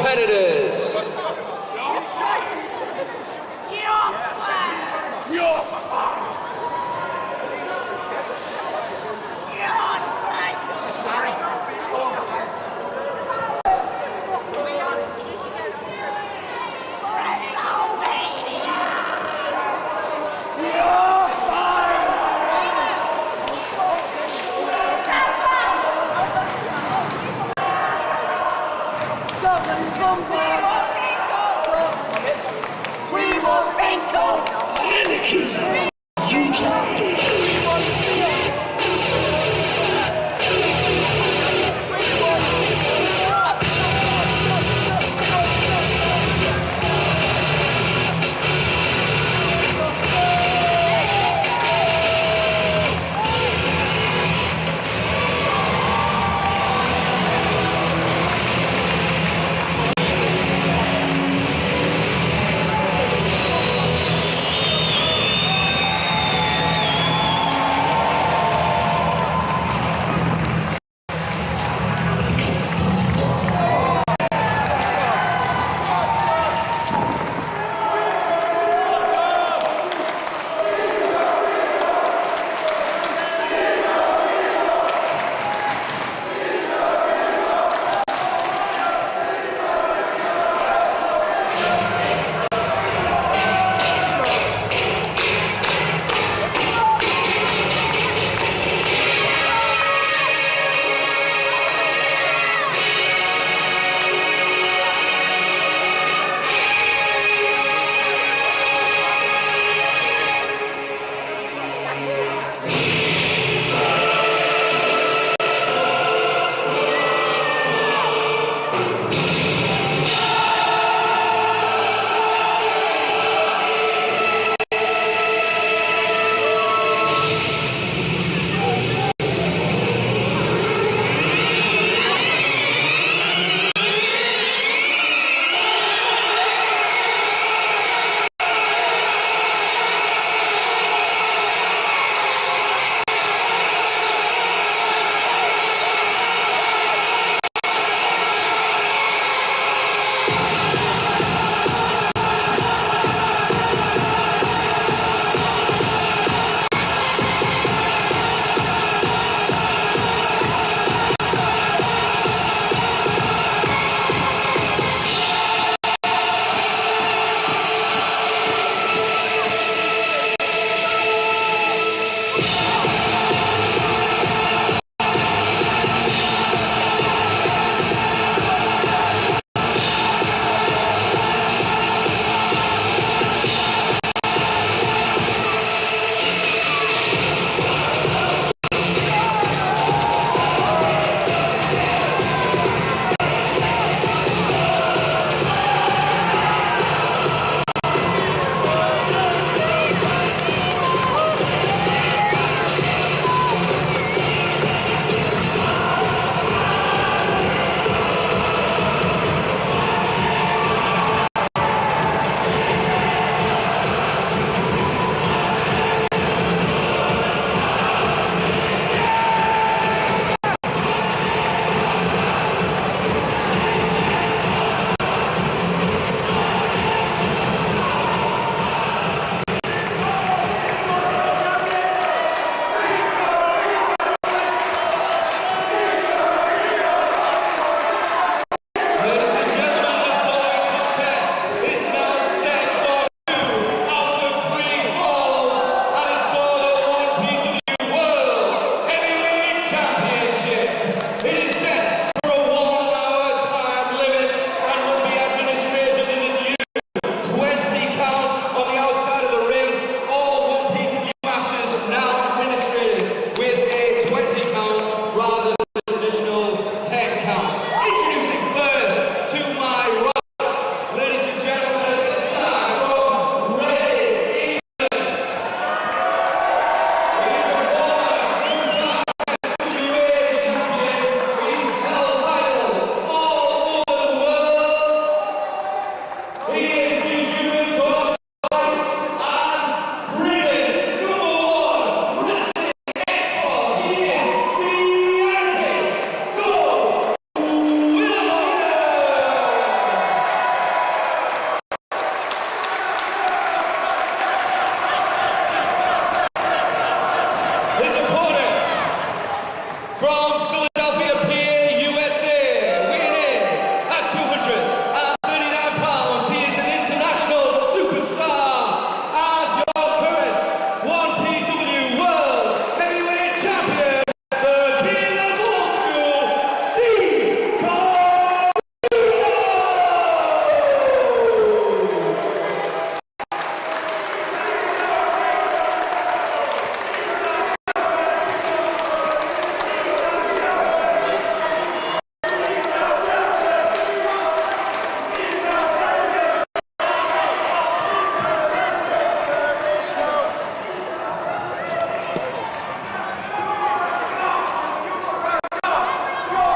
competitors. Come on!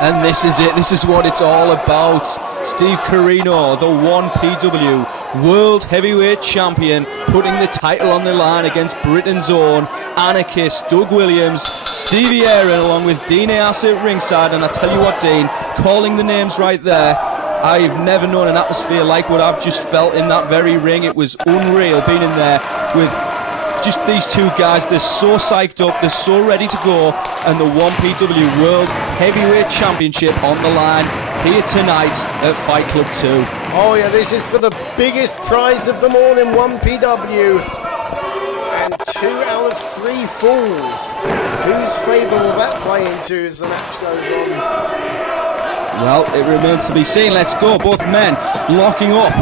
And this is it. This is what it's all about. Steve Corino, the 1PW World Heavyweight Champion, putting the title on the line against Britain's own anarchist Doug Williams, Stevie Aaron, along with Dean Aisu at ringside. And I tell you what, Dean, calling the names right there, I've never known an atmosphere like what I've just felt in that very ring. It was unreal being in there with just these two guys. They're so psyched up, they're so ready to go, and the 1PW World Heavyweight Championship on the line here tonight at Fight Club 2. Oh yeah, this is for the biggest prize of them all in 1PW. And 2 out of 3 falls. Whose favour will that play into as the match goes on? Well, it remains to be seen. Let's go. Both men locking up.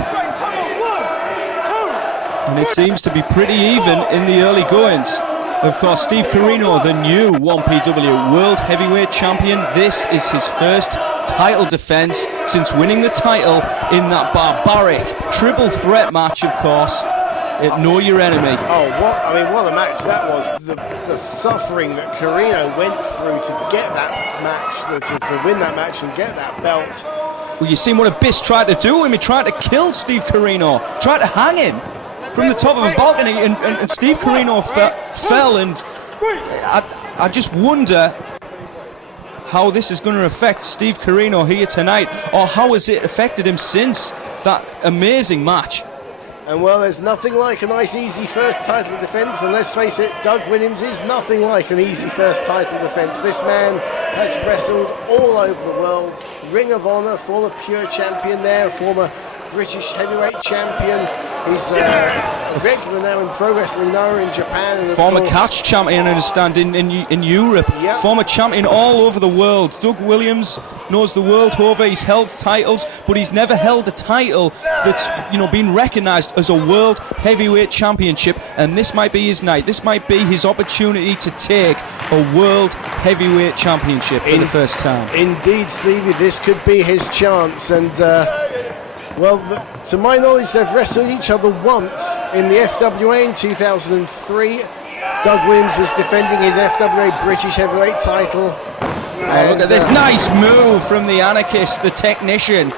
And it seems to be pretty even in the early goings. Of course, Steve Corino, the new 1PW World Heavyweight Champion. This is his first title defence since winning the title in that barbaric triple threat match, of course, at Know Your Enemy. Oh, what a match that was. The suffering that Corino went through to get that match, to win that match and get that belt. Well, you seen what Abyss tried to do him. He tried to kill Steve Corino, tried to hang him from the top of a balcony, and Steve Corino fell, and I just wonder how this is going to affect Steve Corino here tonight, or how has it affected him since that amazing match. And well, there's nothing like a nice easy first title defence, and let's face it, Doug Williams is nothing like an easy first title defence. This man has wrestled all over the world. Ring of Honor, former Pure Champion there, former British Heavyweight Champion. He's a regular now in Pro Wrestling Noah in Japan. And former catch champion, I understand, in Europe. Yep. Former champion all over the world. Doug Williams knows the world over. He's held titles, but he's never held a title that's been recognised as a World Heavyweight Championship. And this might be his night. This might be his opportunity to take a World Heavyweight Championship for the first time. Indeed, Stevie, this could be his chance. And well, to my knowledge, they've wrestled each other once in the FWA in 2003. Doug Williams was defending his FWA British Heavyweight title. Oh, look at this nice move from the anarchist, the technician.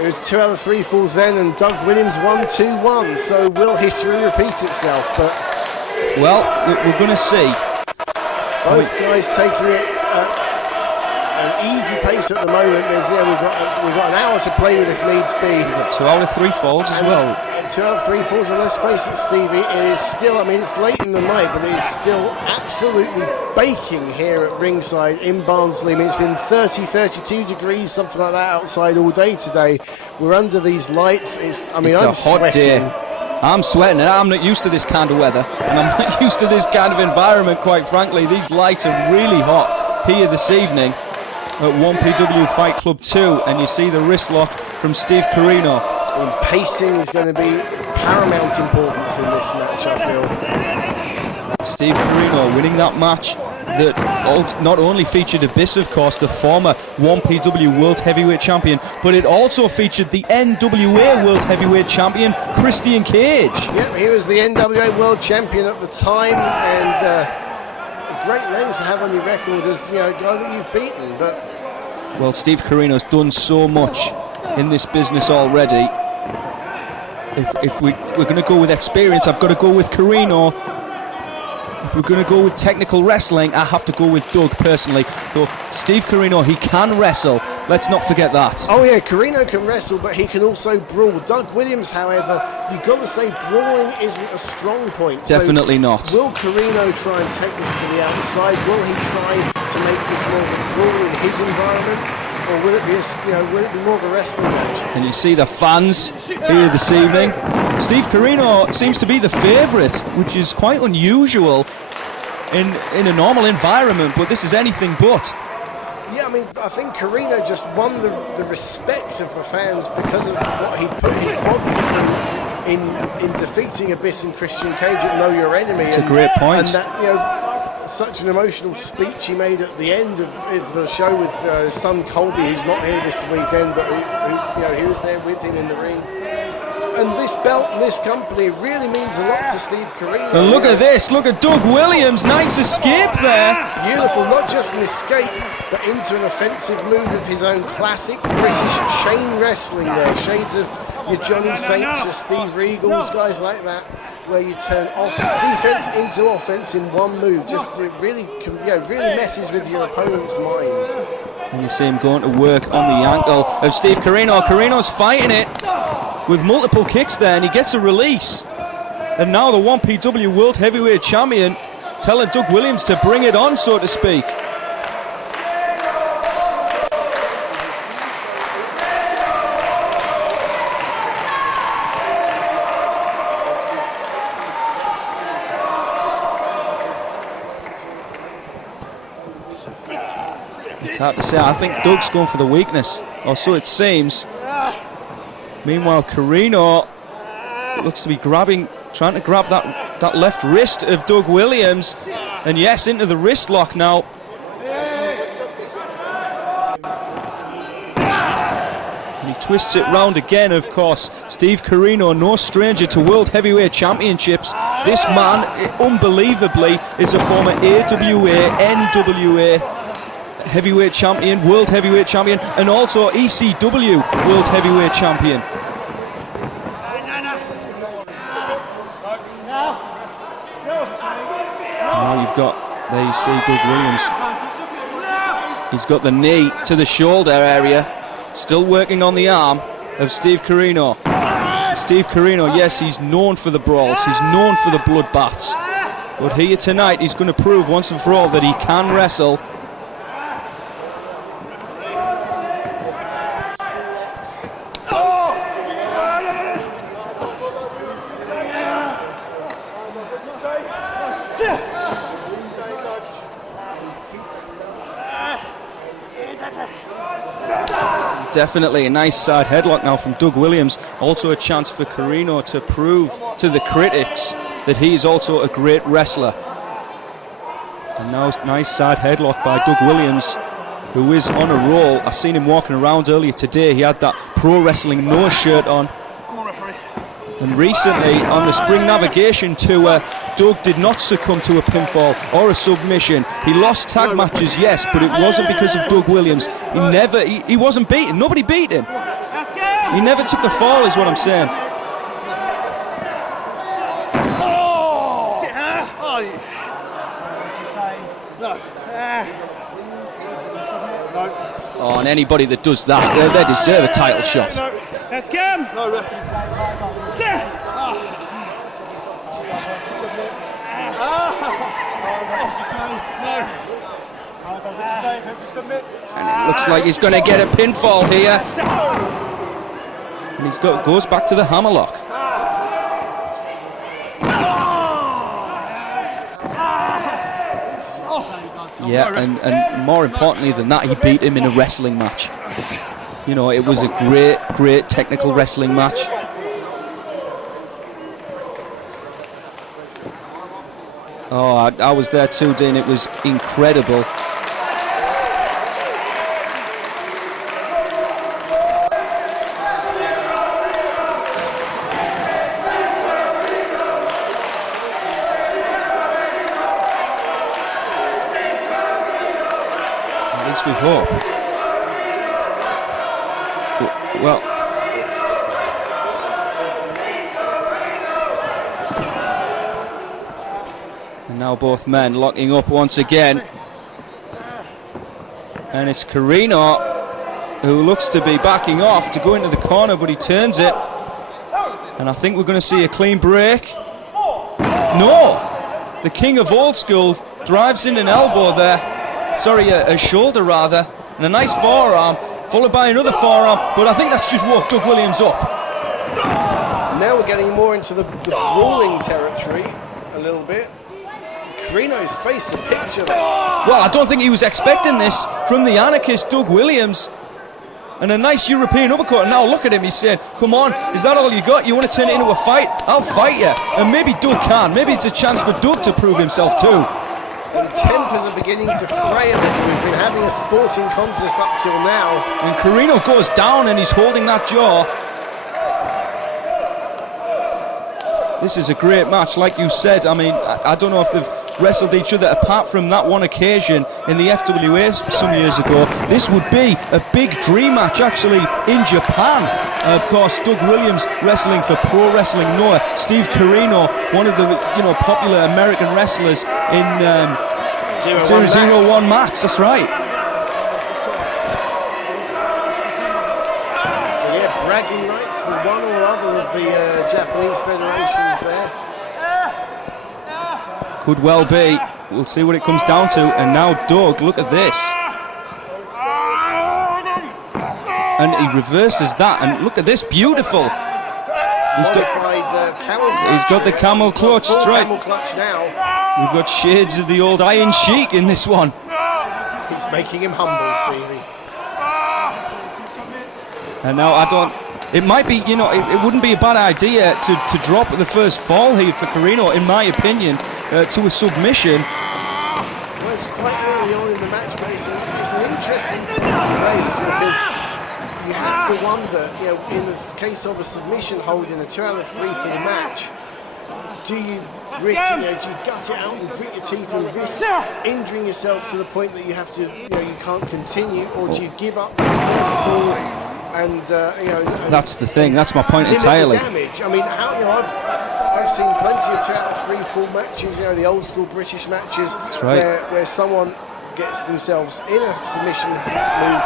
It was 2 out of 3 falls then, and Doug Williams won 2-1. So will history repeat itself? But well, we're going to see. Both guys taking it an easy pace at the moment. We've got an hour to play with if needs be. We've got 2 out of 3 falls as well. 2 out of 3 falls, and let's face it, Stevie, it is still, it's late in the night, but it is still absolutely baking here at ringside in Barnsley. It's been 30, 32 degrees, something like that outside all day today. We're under these lights. It's I'm a hot sweating. Day. I'm sweating, and I'm not used to this kind of weather, and I'm not used to this kind of environment, quite frankly. These lights are really hot here this evening at 1PW Fight Club 2, and you see the wrist lock from Steve Corino. And pacing is going to be paramount importance in this match, I feel. Steve Corino winning that match that not only featured Abyss, of course, the former 1PW World Heavyweight Champion, but it also featured the NWA World Heavyweight Champion, Christian Cage. Yep, he was the NWA World Champion at the time, and a great name to have on your record as a guy that you've beaten. But well, Steve Corino's done so much in this business already. If we're going to go with experience, I've got to go with Corino. If we're going to go with technical wrestling, I have to go with Doug personally. So Steve Corino, he can wrestle. Let's not forget that. Oh yeah, Corino can wrestle, but he can also brawl. Doug Williams, however, you've got to say brawling isn't a strong point. Definitely not. Will Corino try and take this to the outside? Will he try to make this more of a brawl in his environment? Or will it be more of a wrestling match? And you see the fans here this evening. Steve Corino seems to be the favourite, which is quite unusual in a normal environment, but this is anything but. Yeah, I think Corino just won the respect of the fans because of what he put his body through in defeating Abyss and Christian Cage at Know Your Enemy. That's a great point. And that, such an emotional speech he made at the end of the show with his son Colby, who's not here this weekend, but he was there with him in the ring. and this belt and this company really means a lot to Steve Corino. And look at this, look at Doug Williams, nice escape there. Beautiful, not just an escape, but into an offensive move of his own classic British chain wrestling there. Shades of your Jonny Saints, your Steve Regals, guys like that, where you turn off defense into offense in one move. Just really messes with your opponent's mind. And you see him going to work on the ankle of Steve Corino. Corino's fighting it with multiple kicks there, and he gets a release. And now the 1PW World Heavyweight Champion telling Doug Williams to bring it on, so to speak. It's hard to say. I think Doug's going for the weakness, or so it seems. Meanwhile, Corino looks to be trying to grab that left wrist of Doug Williams. And yes, into the wrist lock now. And he twists it round again, of course. Steve Corino, no stranger to World Heavyweight Championships. This man, unbelievably, is a former AWA, NWA Heavyweight Champion, World Heavyweight Champion, and also ECW World Heavyweight Champion. Now you've got, there you see Doug Williams. He's got the knee to the shoulder area, still working on the arm of Steve Corino. Steve Corino, yes, he's known for the brawls, he's known for the bloodbaths, but here tonight he's going to prove once and for all that he can wrestle. Definitely a nice side headlock now from Doug Williams. Also a chance for Corino to prove to the critics that he is also a great wrestler. And now nice side headlock by Doug Williams, who is on a roll. I seen him walking around earlier today. He had that Pro Wrestling No shirt on. And recently on the Spring Navigation Tour, Doug did not succumb to a pinfall or a submission. He lost tag matches, yes, but it wasn't because of Doug Williams. He wasn't beaten. Nobody beat him. He never took the fall, is what I'm saying. Oh, and anybody that does that, they deserve a title shot. Let's go. And it looks like he's going to get a pinfall here. And he's goes back to the hammerlock. Yeah, and more importantly than that, he beat him in a wrestling match. You know, it was a great technical wrestling match. Oh, I was there too, Dean. It was incredible. At least we hope. Well, and now both men locking up once again, and it's Corino who looks to be backing off to go into the corner, but he turns it, and I think we're going to see a clean break. No, the king of old school drives in an elbow there, sorry, a shoulder rather, and a nice forearm, followed by another forearm, but I think that's just woke Doug Williams up. Now we're getting more into the brawling territory a little bit. Corino's faced the picture there. Well, I don't think he was expecting this from the anarchist Doug Williams. And a nice European uppercut, and now look at him, he's saying, come on, is that all you got? You want to turn it into a fight? I'll fight you. And maybe Doug can. Maybe it's a chance for Doug to prove himself too. And tempers are beginning to fray a little. We've been having a sporting contest up till now. And Corino goes down and he's holding that jaw. This is a great match, like you said. I mean, I don't know if they've wrestled each other apart from that one occasion in the FWA some years ago. This would be a big dream match actually in Japan. Of course, Doug Williams wrestling for Pro Wrestling Noah. Steve Corino, one of the popular American wrestlers in 001 Max. That's right. So yeah, bragging rights for one or other of the Japanese federations there. Could well be. We'll see what it comes down to. And now Doug, look at this. And he reverses that. And look at this, beautiful. He's got the camel clutch. That's right. Camel clutch now. We've got shades of the old Iron Sheik in this one. He's making him humble, Stevie. And now it might be, it wouldn't be a bad idea to drop the first fall here for Corino, in my opinion, to a submission. Well, it's quite early on in the match, but it's an interesting phase because you have to wonder, in the case of a submission hold in a 2 out of 3 for the match, do you do you gut it out and grit your teeth and risk injuring yourself to the point that you have to, you can't continue, or do you give up the first fall? And that's the thing. That's my point entirely. Damage. I mean, I've seen plenty of 2 out of 3 full matches. The old school British matches, where someone gets themselves in a submission move,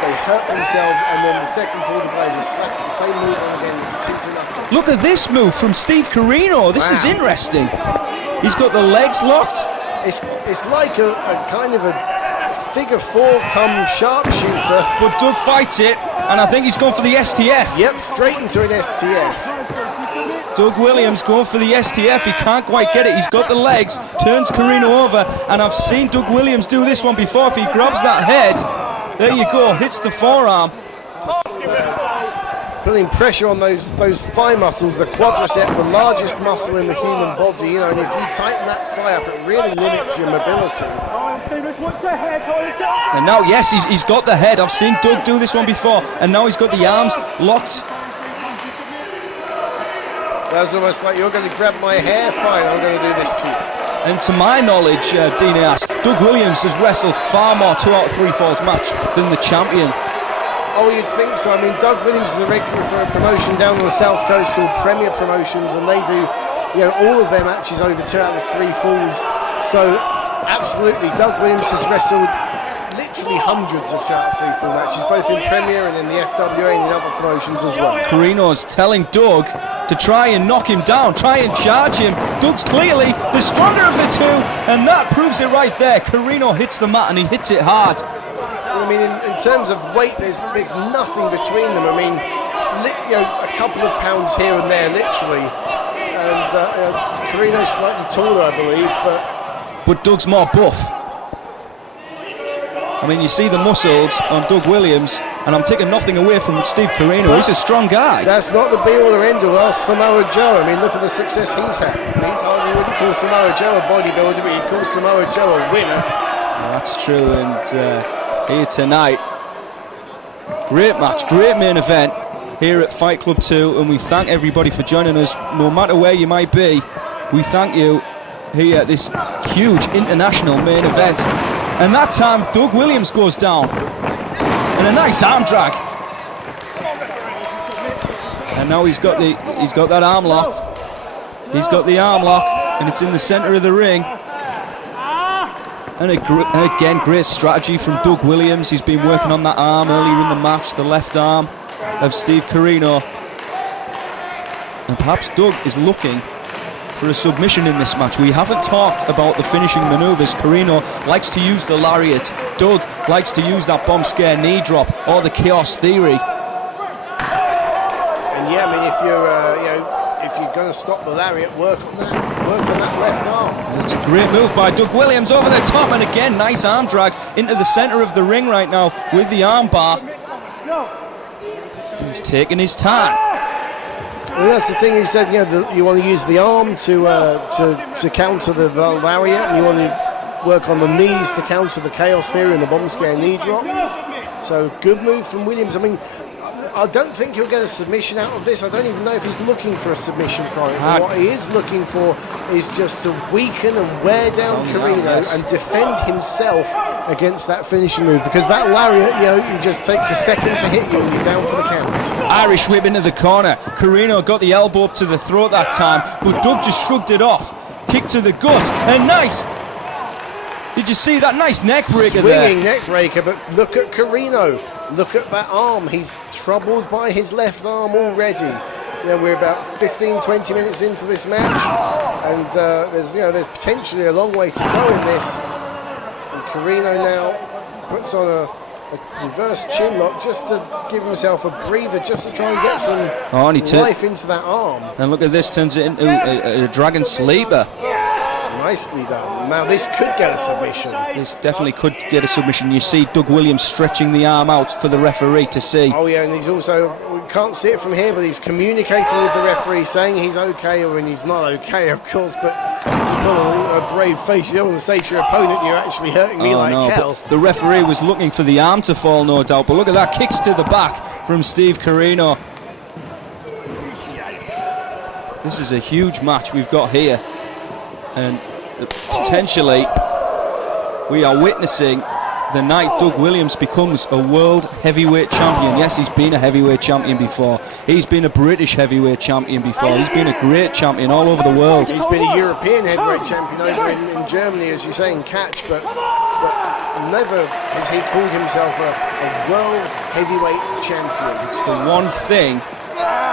they hurt themselves, and then the second fall, the player just slaps the same move on again. It's 2-0. Look at this move from Steve Corino. This is interesting. He's got the legs locked. It's like a kind of a figure 4 come sharpshooter. But Doug fights it, and I think he's going for the STF. Yep, straight into an STF. Doug Williams going for the STF. He can't quite get it. He's got the legs, turns Corino over, and I've seen Doug Williams do this one before. If he grabs that head, there you go, hits the forearm. Putting pressure on those thigh muscles, the quadricep, the largest muscle in the human body, and if you tighten that thigh up, it really limits your mobility. And now, yes, he's got the head. I've seen Doug do this one before, and now he's got the arms locked. That was almost like, you're going to grab my hair, fine, I'm going to do this to you. And to my knowledge, Dinas, Doug Williams has wrestled far more 2 out of 3 falls match than the champion. Oh, you'd think so. I mean, Doug Williams is a regular for a promotion down on the South Coast called Premier Promotions, and they do, all of their matches over 2 out of 3 falls. So, absolutely, Doug Williams has wrestled literally hundreds of 2 out of 3 fall matches, both in Premier and in the FWA and in other promotions as well. Corino's telling Doug to try and knock him down, try and charge him. Doug's clearly the stronger of the two, and that proves it right there. Corino hits the mat, and he hits it hard. I mean, in terms of weight, there's nothing between them. I mean, a couple of pounds here and there, literally. And Corino's slightly taller, I believe, but Doug's more buff. I mean, you see the muscles on Doug Williams, and I'm taking nothing away from Steve Corino. He's a strong guy. That's not the be-all or end-all. Ask Samoa Joe. I mean, look at the success he's had. He's hardly wouldn't call Samoa Joe a bodybuilder, but he'd call Samoa Joe a winner. That's true, and here tonight, great match, great main event here at Fight Club 2, and we thank everybody for joining us, no matter where you might be. We thank you here at this huge international main event. And that time, Doug Williams goes down, and a nice arm drag. And now he's got that arm locked. He's got the arm lock, and it's in the centre of the ring. And again, great strategy from Doug Williams. He's been working on that arm earlier in the match, the left arm of Steve Corino. And perhaps Doug is looking for a submission in this match. We haven't talked about the finishing manoeuvres. Corino likes to use the lariat. Doug likes to use that bomb scare knee drop or the chaos theory. And yeah, I mean, if you're going to stop the lariat, work on that left arm. That's a great move by Doug Williams over the top, and again, nice arm drag into the centre of the ring right now with the arm bar. He's taking his time. Well, that's the thing you said. You want to use the arm to counter the lariat, and you want to work on the knees to counter the chaos theory and the bomb scare knee drop. So good move from Williams. I mean, I don't think he'll get a submission out of this. I don't even know if he's looking for a submission from it. But what he is looking for is just to weaken and wear down Corino and defend himself against that finishing move, because that lariat, he just takes a second to hit you and you're down for the count. Irish whip into the corner. Corino got the elbow up to the throat that time, but Doug just shrugged it off. Kick to the gut, and nice. Did you see that nice neck breaker there? Swinging neck breaker, but look at Corino. Look at that arm. He's troubled by his left arm already. We're about 15-20 minutes into this match, and there's potentially a long way to go in this. And Corino now puts on a reverse chin lock just to give himself a breather, just to try and get some life into that arm. And look at this, turns it into a dragon sleeper. Nicely done. Now this could get a submission. This definitely could get a submission. You see Doug Williams stretching the arm out for the referee to see. Oh yeah, and he's also, we can't see it from here, but he's communicating with the referee, saying he's okay, or when he's not okay, of course, but you've got a brave face. You don't want to say to your opponent, you're actually hurting me hell. The referee was looking for the arm to fall, no doubt, but look at that, kicks to the back from Steve Corino. This is a huge match we've got here, and potentially we are witnessing the night Doug Williams becomes a world heavyweight champion. Yes, he's been a heavyweight champion before. He's been a British heavyweight champion before. He's been a great champion all over the world. He's been a European heavyweight champion over in Germany, as you say, in catch, but never has he called himself a world heavyweight champion. It's the one thing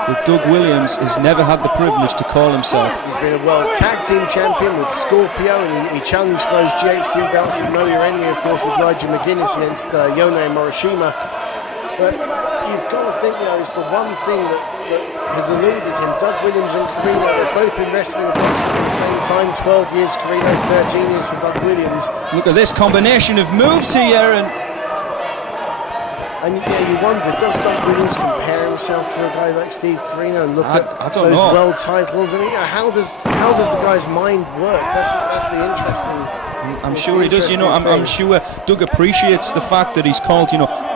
that Doug Williams has never had the privilege to call himself. He's been a world tag team champion with Scorpio, and he challenged for those GHC belts and Know Your Enemy, of course, with Nigel McGuinness against Yone and Morishima. But you've got to think, it's the one thing that has eluded him. Doug Williams and Corino, they've both been wrestling approximately at the same time. 12 years Corino, 13 years for Doug Williams. Look at this combination of moves here, and you wonder, does Doug Williams compare himself to a guy like Steve Corino and look at those world titles? I mean, how does the guy's mind work? That's the interesting. I'm sure he does. I'm sure Doug appreciates the fact that he's called,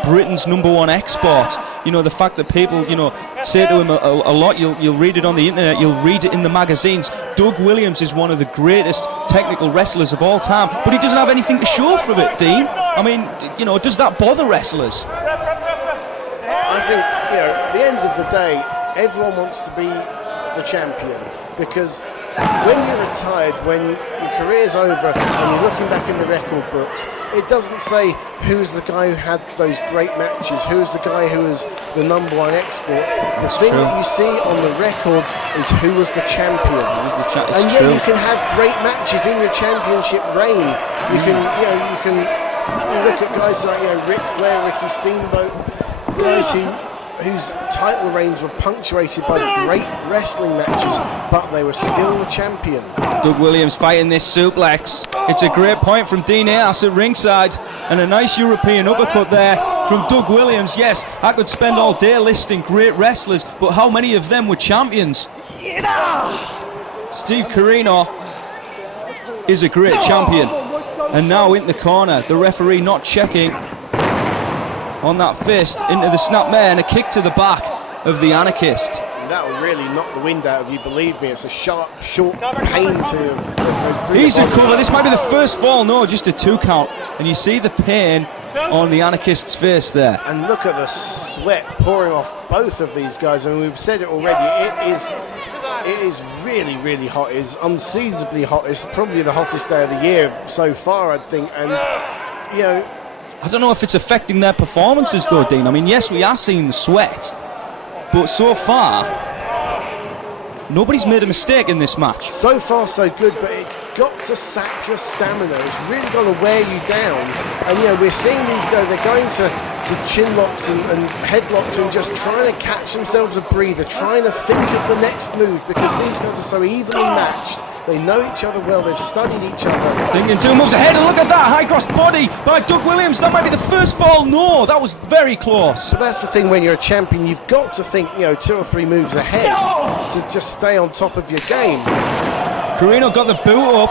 Britain's #1 export. The fact that people, say to him a lot. You'll read it on the internet. You'll read it in the magazines. Doug Williams is one of the greatest technical wrestlers of all time, but he doesn't have anything to show for it, Dean. I mean, does that bother wrestlers? I think, at the end of the day, everyone wants to be the champion, because when you're retired, when your career's over and you're looking back in the record books, it doesn't say who's the guy who had those great matches, who's the guy who was the #1 export. The thing that you see on the records is who was the champion. You can have great matches in your championship reign. You can look at guys like Ric Flair, Ricky Steamboat, guys whose title reigns were punctuated by great wrestling matches, but they were still the champion. Doug Williams fighting this suplex. It's a great point from Dean Aisu at ringside, and a nice European uppercut there from Doug Williams. Yes, I could spend all day listing great wrestlers, but how many of them were champions? Steve Corino is a great champion, and now in the corner, the referee not checking on that fist into the snapmare, and a kick to the back of the Anarchist. That will really knock the wind out of you, believe me. It's a sharp, short pain to go through. He's a cover. This might be the first fall. No, just a 2 count. And you see the pain on the Anarchist's face there. And look at the sweat pouring off both of these guys. I mean, we've said it already. It is really, really hot. It is unseasonably hot. It's probably the hottest day of the year so far, I'd think. And, I don't know if it's affecting their performances though, Dean. I mean, yes, we are seeing the sweat, but so far, nobody's made a mistake in this match. So far, so good, but it's got to sap your stamina. It's really got to wear you down. And, we're seeing these go, they're going to chin locks and headlocks and just trying to catch themselves a breather, trying to think of the next move, because these guys are so evenly matched. They know each other well, they've studied each other. Thinking 2 moves ahead, and look at that high cross body by Doug Williams. That might be the first fall. No, that was very close. But that's the thing, when you're a champion, you've got to think, 2 or 3 moves ahead to just stay on top of your game. Corino got the boot up,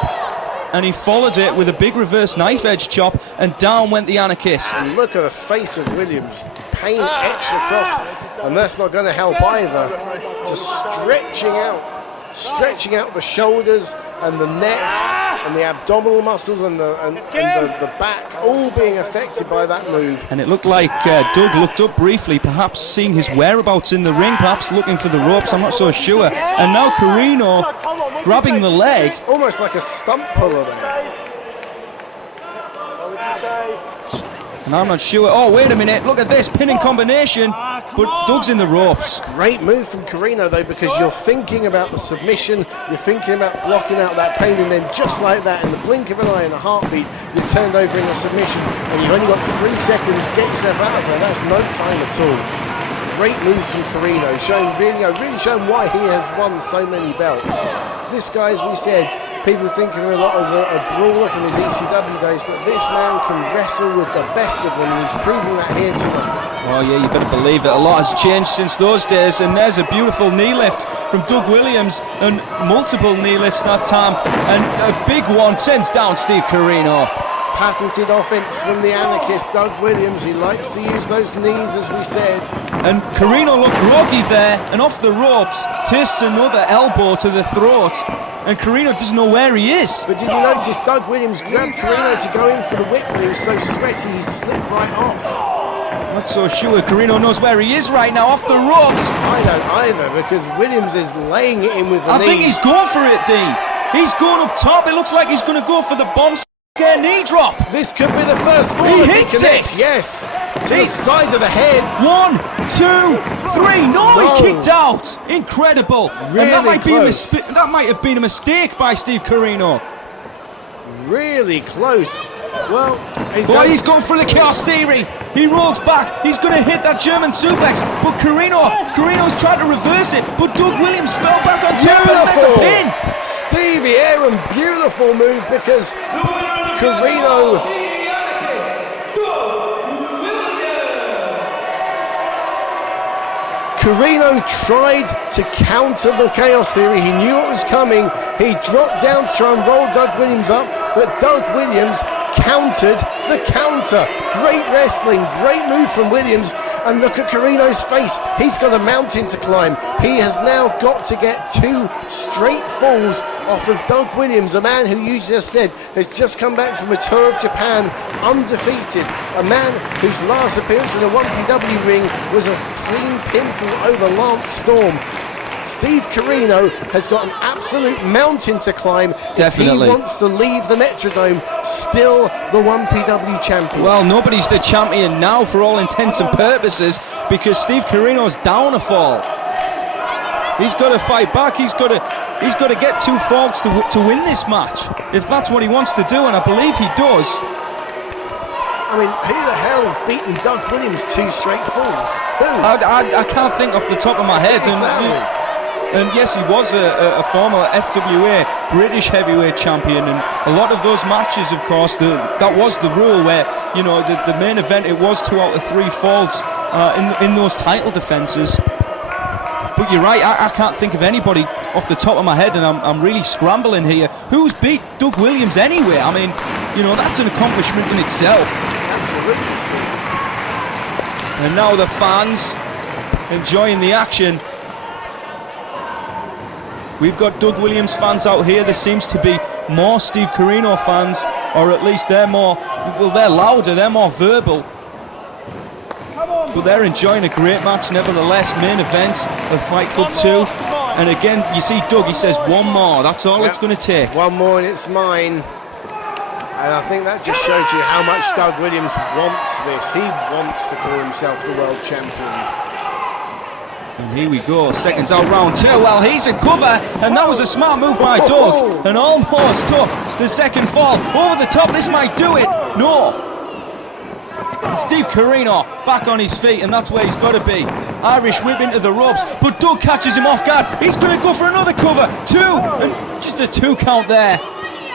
and he followed it with a big reverse knife edge chop, and down went the Anarchist. And look at the face of Williams, pain etched across, and that's not going to help either. Just stretching out the shoulders and the neck and the abdominal muscles and the back, all being affected by that move. And it looked like Doug looked up briefly, perhaps seeing his whereabouts in the ring, perhaps looking for the ropes, I'm not so sure. And now Corino grabbing the leg. Almost like a stump puller there. And I'm not sure. Oh, wait a minute, look at this, pinning combination, but Doug's in the ropes. Great move from Corino though, because you're thinking about the submission, you're thinking about blocking out that pain, and then just like that, in the blink of an eye, in a heartbeat, you're turned over in a submission, and you've only got 3 seconds to get yourself out of there. That's no time at all. Great moves from Corino, really showing why he has won so many belts. This guy, as we said, people think of him a lot as a brawler from his ECW days, but this man can wrestle with the best of them, and he's proving that here tonight. Oh yeah, you better believe it. A lot has changed since those days, and there's a beautiful knee lift from Doug Williams, and multiple knee lifts that time, and a big one sends down Steve Corino. Patented offense from the Anarchist, Doug Williams. He likes to use those knees, as we said. And Corino looked groggy there, and off the ropes, tastes another elbow to the throat, and Corino doesn't know where he is. But did you notice Doug Williams grabbed Corino to go in for the whip, but he was so sweaty he slipped right off. Not so sure Corino knows where he is right now, off the ropes. I don't either, because Williams is laying it in with the knees. I think he's going for it, Dean. He's going up top. It looks like he's going to go for the bomb knee drop. This could be the first fall. He hits it. Yes. To the side of the head. 1, 2, 3. No, he kicked out. Incredible. Really and that might close. that might have been a mistake by Steve Corino. Really close. Well, he's going for the chaos theory. He rolls back. He's going to hit that German suplex. But Corino's tried to reverse it. But Doug Williams fell back on top, and there's a pin. Stevie Aaron, beautiful move, because Corino. Corino tried to counter the chaos theory. He knew it was coming. He dropped down to try and roll Doug Williams up, but Doug Williams countered the counter. Great wrestling, great move from Williams. And look at Corino's face. He's got a mountain to climb. He has now got to get 2 straight falls off of Doug Williams, a man who you just said has just come back from a tour of Japan undefeated. A man whose last appearance in a 1PW ring was a clean pinfall over Lance Storm. Steve Corino has got an absolute mountain to climb. Definitely. If he wants to leave the Metrodome still the 1PW champion. Well, nobody's the champion now for all intents and purposes, because Steve Corino's down a fall. He's got to fight back. He's got to get 2 falls to win this match, if that's what he wants to do, and I believe he does. I mean, who the hell has beaten Doug Williams 2 straight falls? Who? I can't think off the top of my head. Exactly. And yes, he was a former FWA British heavyweight champion, and a lot of those matches, of course, that was the rule, where, you know, the main event, it was 2 out of 3 falls in those title defences. But you're right, I can't think of anybody off the top of my head, and I'm really scrambling here. Who's beat Doug Williams anyway? I mean, you know, that's an accomplishment in itself. Absolutely, Steve. And now the fans enjoying the action. We've got Doug Williams fans out here. There seems to be more Steve Corino fans, or at least they're louder, they're more verbal. But they're enjoying a great match nevertheless. Main event of Fight Club 2. And again, you see Doug, he says 1 more. That's all it's going to take. 1 more and it's mine. And I think that just shows you how much Doug Williams wants this. He wants to call himself the world champion. And here we go, seconds out, round 2. Well, he's a cover, and that was a smart move by Doug, and almost took the second fall. Over the top, this might do it. No. Steve Corino back on his feet, and that's where he's got to be. Irish whip into the ropes, but Doug catches him off guard. He's going to go for another cover. 2, and just a 2 count there.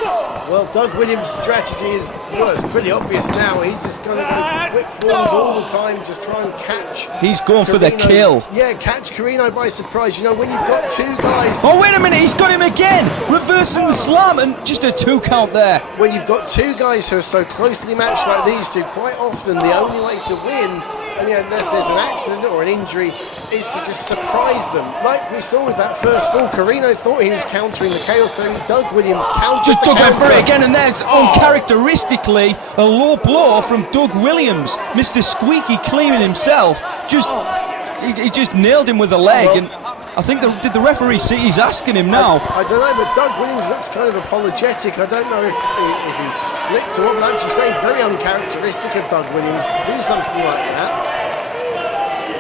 Well, Doug Williams' strategy is, well, it's pretty obvious now. He's just going to go for quick falls all the time, just try and catch. He's going for the Corino. kill. Yeah, catch Corino by surprise. You know, when you've got two guys. Oh, wait a minute, he's got him again. Reversing the slam and just a 2 count there. When you've got two guys who are so closely matched like these two, quite often the only way to win, and unless there's an accident or an injury, is to just surprise them. Like we saw with that first fall, Corino thought he was countering the Chaos Theory. Doug Williams countered Just the dug counter. for it again, and there's uncharacteristically a low blow from Doug Williams. Mr. Squeaky cleaning himself. He just nailed him with a leg. Well, And I think did the referee see he's asking him now? I don't know, but Doug Williams looks kind of apologetic. I don't know if he slipped or what, but actually say very uncharacteristic of Doug Williams to do something like that.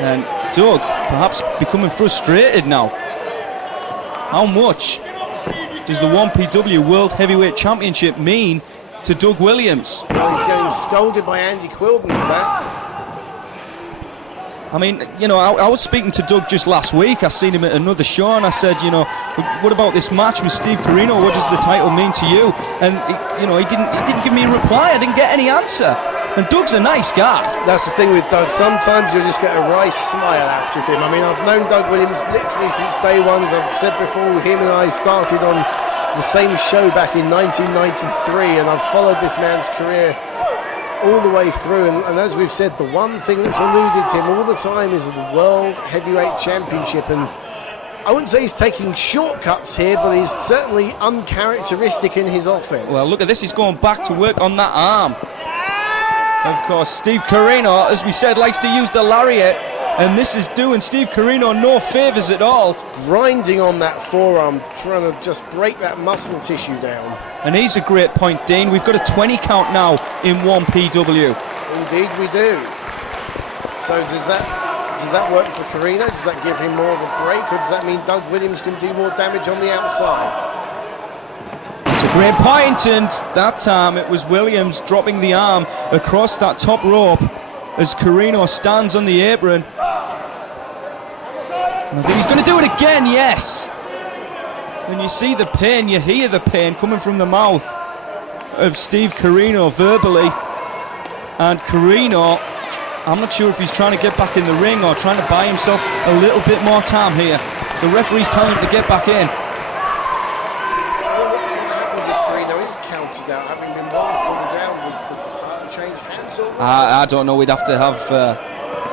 And Doug perhaps becoming frustrated now. How much does the 1PW World Heavyweight Championship mean to Doug Williams? Well, he's getting scolded by Andy Quilden for that. I mean, you know, I was speaking to Doug just last week. I seen him at another show, and I said, you know, what about this match with Steve Corino? What does the title mean to you? And he didn't give me a reply. I didn't get any answer. And Doug's a nice guy. That's the thing with Doug. Sometimes you'll just get a wry smile out of him. I mean, I've known Doug Williams literally since day one. As I've said before, him and I started on the same show back in 1993, and I've followed this man's career all the way through. And as we've said, the one thing that's eluded him all the time is the World Heavyweight Championship. And I wouldn't say he's taking shortcuts here, but he's certainly uncharacteristic in his offense. Well, look at this. He's going back to work on that arm. Of course, Steve Corino, as we said, likes to use the lariat, and this is doing Steve Corino no favours at all. Grinding on that forearm, trying to just break that muscle tissue down. And he's a great point, Dean. We've got a 20 count now in 1PW. Indeed we do. So does that work for Corino? Does that give him more of a break, or does that mean Doug Williams can do more damage on the outside? It's a great point, and that time it was Williams dropping the arm across that top rope as Corino stands on the apron. And I think he's going to do it again, yes. When you see the pain, you hear the pain coming from the mouth of Steve Corino verbally. And Corino, I'm not sure if he's trying to get back in the ring or trying to buy himself a little bit more time here. The referee's telling him to get back in. Out, having been one fall down, does the title change hands? I don't know. We'd have to have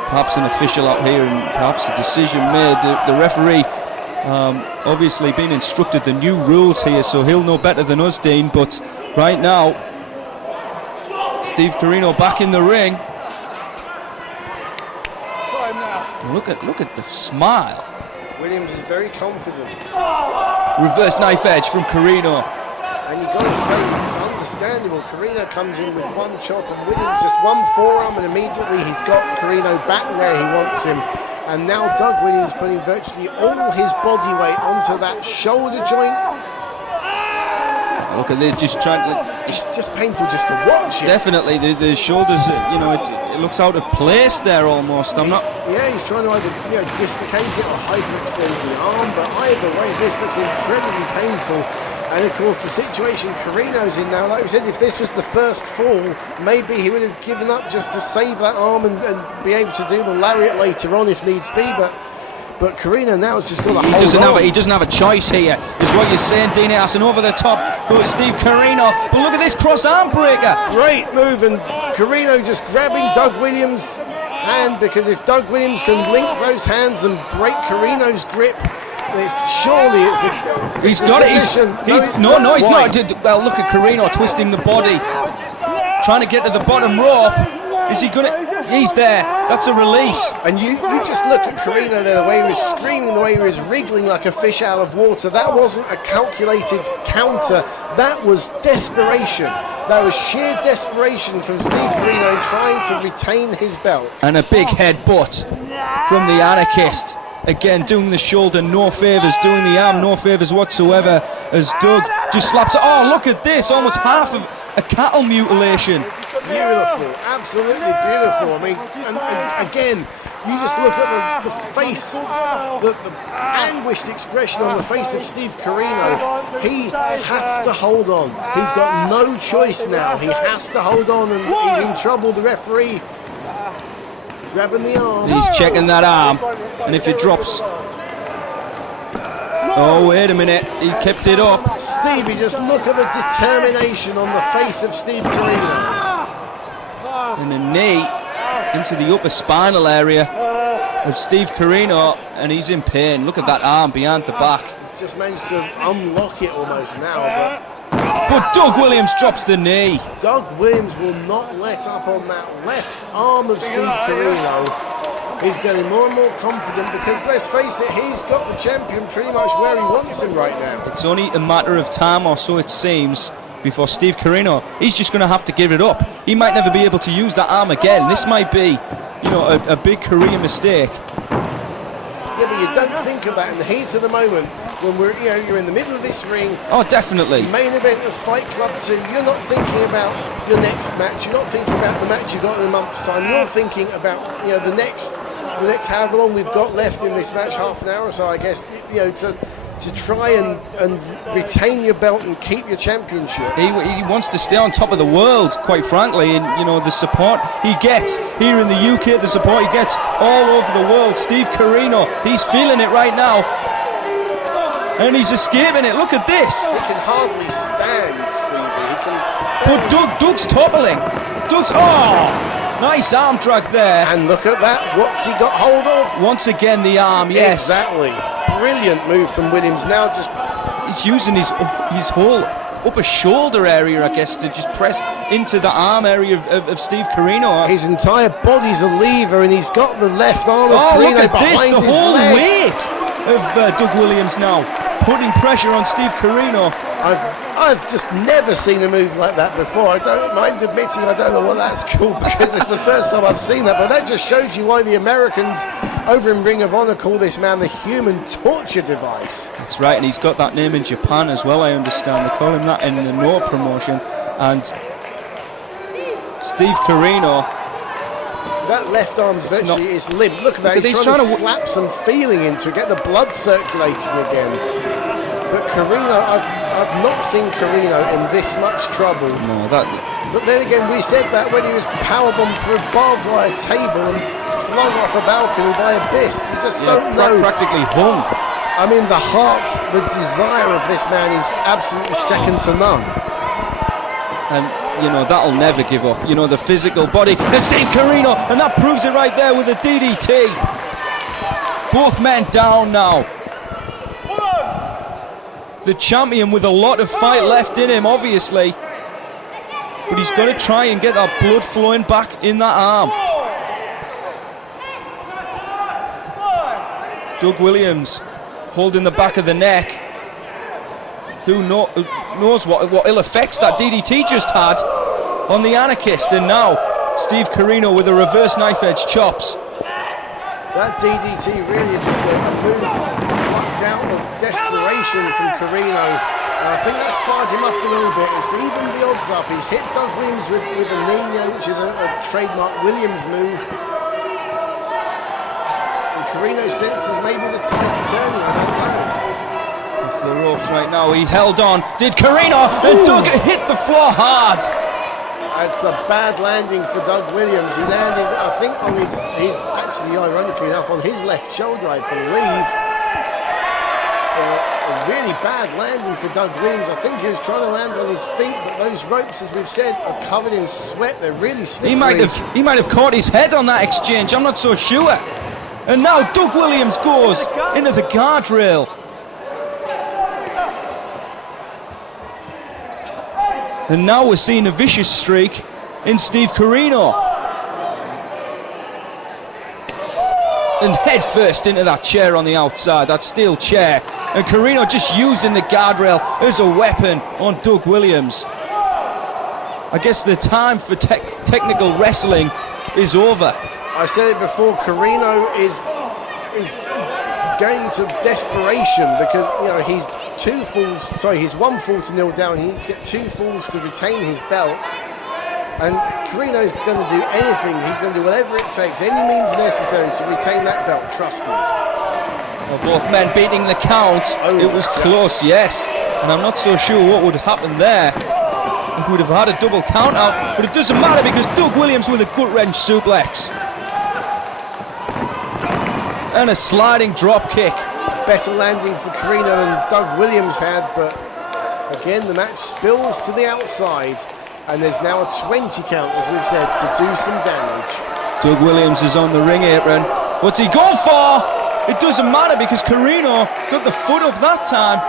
perhaps an official out here and perhaps a decision made. The referee obviously been instructed the new rules here, so he'll know better than us, Dean. But right now, Steve Corino back in the ring. Look at the smile. Williams is very confident. Reverse knife edge from Corino. And you've got to say, it's understandable. Corino comes in with one chop and Williams just one forearm, and immediately he's got Corino back where he wants him. And now Doug Williams putting virtually all his body weight onto that shoulder joint. Look at this, just trying to... It's just painful just to watch it. Definitely, the shoulders, it looks out of place there almost. Yeah, he's trying to either dislocate it or hyperextend the arm, but either way, this looks incredibly painful. And of course, the situation Corino's in now, like we said, if this was the first fall, maybe he would have given up just to save that arm and be able to do the lariat later on if needs be. But Corino now has just got to hold on. He doesn't have a choice here, is what you're saying, Dean Ass. And over the top goes Steve Corino. But look at this cross arm breaker. Great move, and Corino just grabbing Doug Williams' hand, because if Doug Williams can link those hands and break Corino's grip, he's got it. He's not. Well, look at Corino twisting the body, trying to get to the bottom rope. Is he gonna? He's there. That's a release. And you just look at Corino there, the way he was screaming, the way he was wriggling like a fish out of water. That wasn't a calculated counter. That was desperation. That was sheer desperation from Steve Corino trying to retain his belt. And a big headbutt from the Anarchist. Again, doing the shoulder no favours, doing the arm no favours whatsoever, as Doug just slaps it. Oh, look at this, almost half of a cattle mutilation. Beautiful, absolutely beautiful. I mean, and again, You just look at the face, the anguished expression on the face of Steve Corino. He has to hold on. He's got no choice now. He has to hold on, and he's in trouble. The referee grabbing the arm. He's checking that arm, and if it drops... Oh, wait a minute. He kept it up. Stevie, just look at the determination on the face of Steve Corino. And a knee into the upper spinal area of Steve Corino, and he's in pain. Look at that arm behind the back. Just managed to unlock it almost now, but Doug Williams drops the knee. Doug Williams will not let up on that left arm of Steve Corino. He's getting more and more confident because, let's face it, he's got the champion pretty much where he wants him right now. It's only a matter of time, or so it seems, before Steve Corino, he's just going to have to give it up. He might never be able to use that arm again. This might be, you know, a big career mistake. Yeah, but you don't think of that in the heat of the moment when you're in the middle of this ring. Oh, definitely. Main event of Fight Club 2. You're not thinking about your next match. You're not thinking about the match you've got in a month's time. You're thinking about, the next however long we've got left in this match, half an hour or so, I guess. To try and retain your belt and keep your championship. He wants to stay on top of the world, quite frankly, and the support he gets here in the UK, the support he gets all over the world. Steve Corino, he's feeling it right now, and he's escaping it. Look at this. He can hardly stand, Stevie. But Doug's toppling. Nice arm drag there. And look at that. What's he got hold of? Once again, the arm. Yes. Exactly. Brilliant move from Williams. Now he's using his whole upper shoulder area, I guess, to just press into the arm area of Steve Corino. His entire body's a lever, and he's got the left arm of Corino look at behind this, the his whole leg. weight of Doug Williams now, putting pressure on Steve Corino. I've just never seen a move like that before. I don't mind admitting I don't know what that's called, because it's the first time I've seen that, but that just shows you why the Americans over in Ring of Honor call this man the human torture device. That's right, and he's got that name in Japan as well, I understand. They call him that in the Noah promotion. And Steve Corino, that left arm's virtually is limp. Look at that, he's trying to slap some feeling into it, get the blood circulating again. But Corino, I've not seen Corino in this much trouble. No, But then again, we said that when he was powerbombed through a barbed wire table and flung off a balcony by Abyss. You just don't know. Practically hung. I mean, the heart, the desire of this man is absolutely second to none. And, that'll never give up. The physical body. And Steve Corino, and that proves it right there with a DDT. Both men down now. The champion with a lot of fight left in him, obviously. But he's got to try and get that blood flowing back in that arm. Doug Williams holding the back of the neck. Who knows what ill effects that DDT just had on the Anarchist. And now Steve Corino with a reverse knife edge chops. That DDT really just a move plucked out of desperation from Corino. I think that's fired him up a little bit. It's even the odds up. He's hit Doug Williams with a knee, which is a trademark Williams move. And Corino senses maybe the tide's turning, I don't know. Off the ropes right now, he held on. Did Corino, and Doug hit the floor hard. It's a bad landing for Doug Williams. He landed, I think, on his actually, ironically enough, on his left shoulder, I believe. A really bad landing for Doug Williams. I think he was trying to land on his feet, but those ropes, as we've said, are covered in sweat. They're really slippery. He might have caught his head on that exchange. I'm not so sure. And now Doug Williams goes into the guardrail. And now we're seeing a vicious streak in Steve Corino. And head first into that chair on the outside, that steel chair. And Corino just using the guardrail as a weapon on Doug Williams. I guess the time for technical wrestling is over. I said it before, Corino is going to desperation because, he's he's 1 fall to nil down. He needs to get 2 falls to retain his belt. And Corino's going to do anything. He's going to do whatever it takes, any means necessary to retain that belt, trust me. Well, both men beating the count. It was close, yes. And I'm not so sure what would happen there if we'd have had a double count out. But it doesn't matter because Doug Williams with a gut-wrench suplex. And a sliding drop kick. Better landing for Corino than Doug Williams had, but again, the match spills to the outside. And there's now a 20 count, as we've said, to do some damage. Doug Williams is on the ring apron. What's he going for? It doesn't matter because Corino got the foot up that time.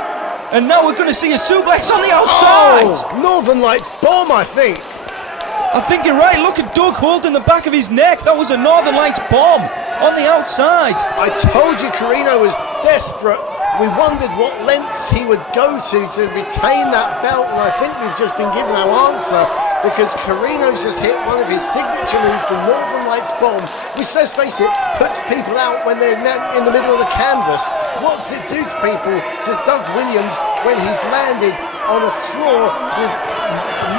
And now we're going to see a suplex on the outside. Oh, Northern Lights bomb, I think. I think you're right. Look at Doug holding the back of his neck. That was a Northern Lights bomb on the outside. I told you Corino was desperate. We wondered what lengths he would go to retain that belt, and I think we've just been given our answer because Corino's just hit one of his signature moves, the Northern Lights bomb, which, let's face it, puts people out when they're in the middle of the canvas. What's it do to people, to Doug Williams, when he's landed on a floor with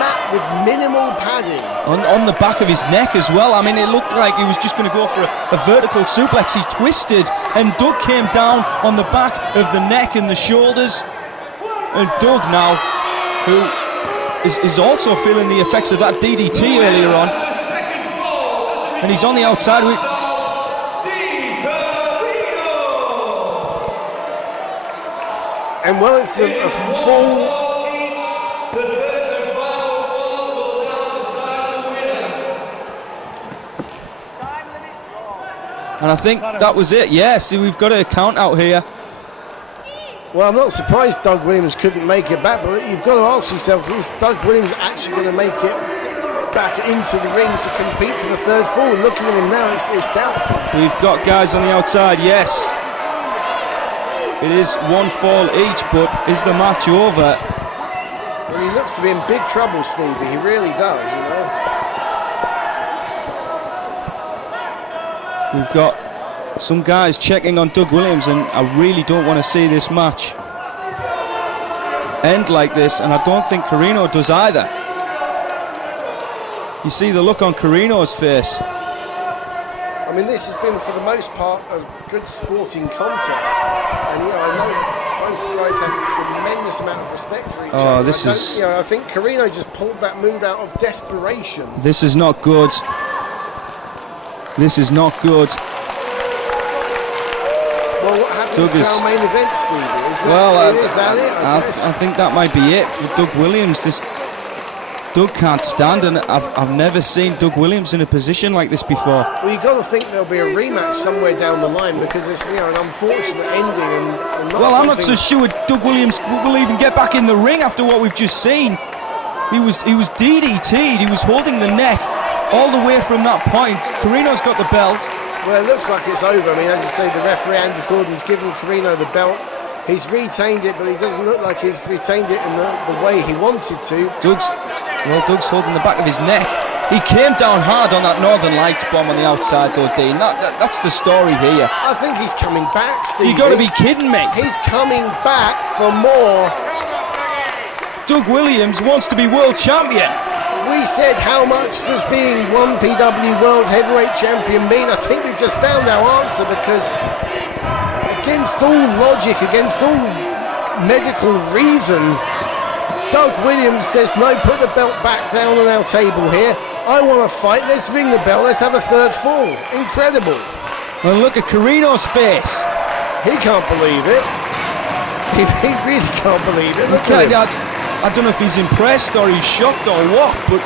mat with minimal padding? On the back of his neck as well. I mean, it looked like he was just going to go for a vertical suplex. He twisted, and Doug came down on the back of the neck and the shoulders. And Doug now, who is also feeling the effects of that DDT earlier on. And he's on the outside with... And well, it's a full... And I think that was it. Yeah, see, we've got a count out here. Well, I'm not surprised Doug Williams couldn't make it back, but you've got to ask yourself, is Doug Williams actually going to make it back into the ring to compete for the third fall? Looking at him now, it's doubtful. We've got guys on the outside, yes. It is one fall each, but is the match over? Well, he looks to be in big trouble, Stevie. He really does, you know. We've got some guys checking on Doug Williams, and I really don't want to see this match end like this, and I don't think Corino does either. You see the look on Corino's face. I mean, this has been, for the most part, a good sporting contest, and you know, I know both guys have a tremendous amount of respect for each other. This is... You know, I think Corino just pulled that move out of desperation. This is not good. This is not good. Well, what happens to our main event, Stevie? Is that it? I think that might be it for Doug Williams. Doug can't stand, and I've never seen Doug Williams in a position like this before. Well, you've got to think there'll be a rematch somewhere down the line because it's, you know, an unfortunate ending. And not well, I'm not so sure Doug Williams will even get back in the ring after what we've just seen. He was DDT'd. He was holding the neck all the way from that point. Corino's got the belt. Well, it looks like it's over. I mean, as you say, the referee Andy Gordon's given Corino the belt. He's retained it, but he doesn't look like he's retained it in the way he wanted to. Doug's holding the back of his neck. He came down hard on that Northern Lights bomb on the outside, though, Dean. That's the story here. I think he's coming back, Steve. You got to be kidding me. He's coming back for more. Doug Williams wants to be world champion. We said how much does being 1PW World Heavyweight Champion mean? I think we've just found our answer, because against all logic, against all medical reason, Doug Williams says, no, put the belt back down on our table here. I want to fight. Let's ring the bell. Let's have a third fall. Incredible. Well, look at Corino's face. He can't believe it. He really can't believe it. Look at him. I don't know if he's impressed or he's shocked or what, but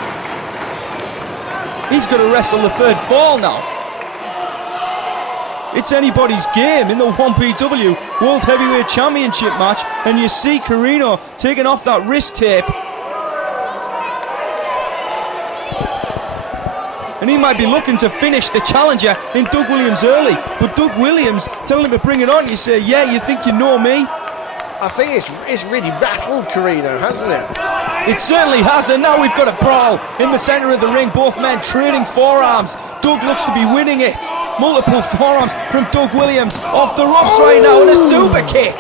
he's got to wrestle the third fall now. It's anybody's game in the 1PW World Heavyweight Championship match, and you see Corino taking off that wrist tape. And he might be looking to finish the challenger in Doug Williams early, but Doug Williams telling him to bring it on. You say, yeah, you think you know me? I think it's really rattled Corino, hasn't it? It certainly has, and now we've got a brawl in the centre of the ring, both men trading forearms. Doug looks to be winning it. Multiple forearms from Doug Williams, off the ropes right now, and a super kick.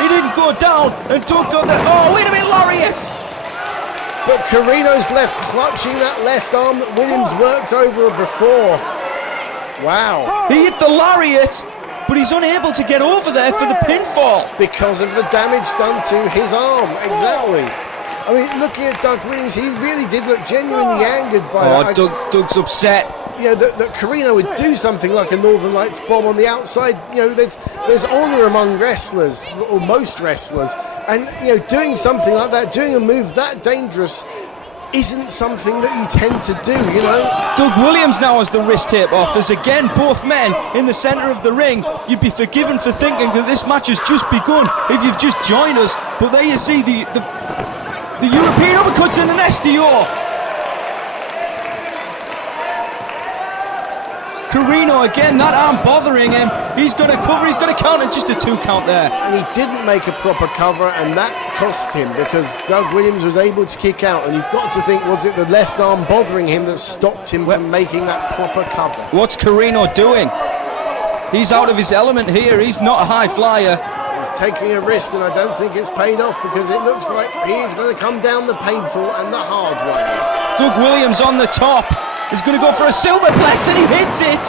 He didn't go down, and Doug got the... Oh, wait a minute, lariat! But Corino's left clutching that left arm that Williams worked over before. Wow. He hit the lariat, but he's unable to get over there for the pinfall. Because of the damage done to his arm, exactly. I mean, looking at Doug Williams, he really did look genuinely angered by that. Doug's upset. You know, that Corino would do something like a Northern Lights bomb on the outside. You know, there's honour among wrestlers, or most wrestlers, and you know, doing something like that, doing a move that dangerous, isn't something that you tend to do, you know. Doug Williams now has the wrist tape off. There's again both men in the centre of the ring. You'd be forgiven for thinking that this match has just begun if you've just joined us. But there you see the European uppercuts in an SDO. Corino again, that arm bothering him. He's going to cover, he's going to count, and just a 2 count there. And he didn't make a proper cover, and that cost him because Doug Williams was able to kick out. And you've got to think, was it the left arm bothering him that stopped him from making that proper cover? What's Corino doing? He's out of his element here. He's not a high flyer. He's taking a risk, and I don't think it's paid off because it looks like he's going to come down the painful and the hard way. Doug Williams on the top. He's going to go for a silverplex, and he hits it.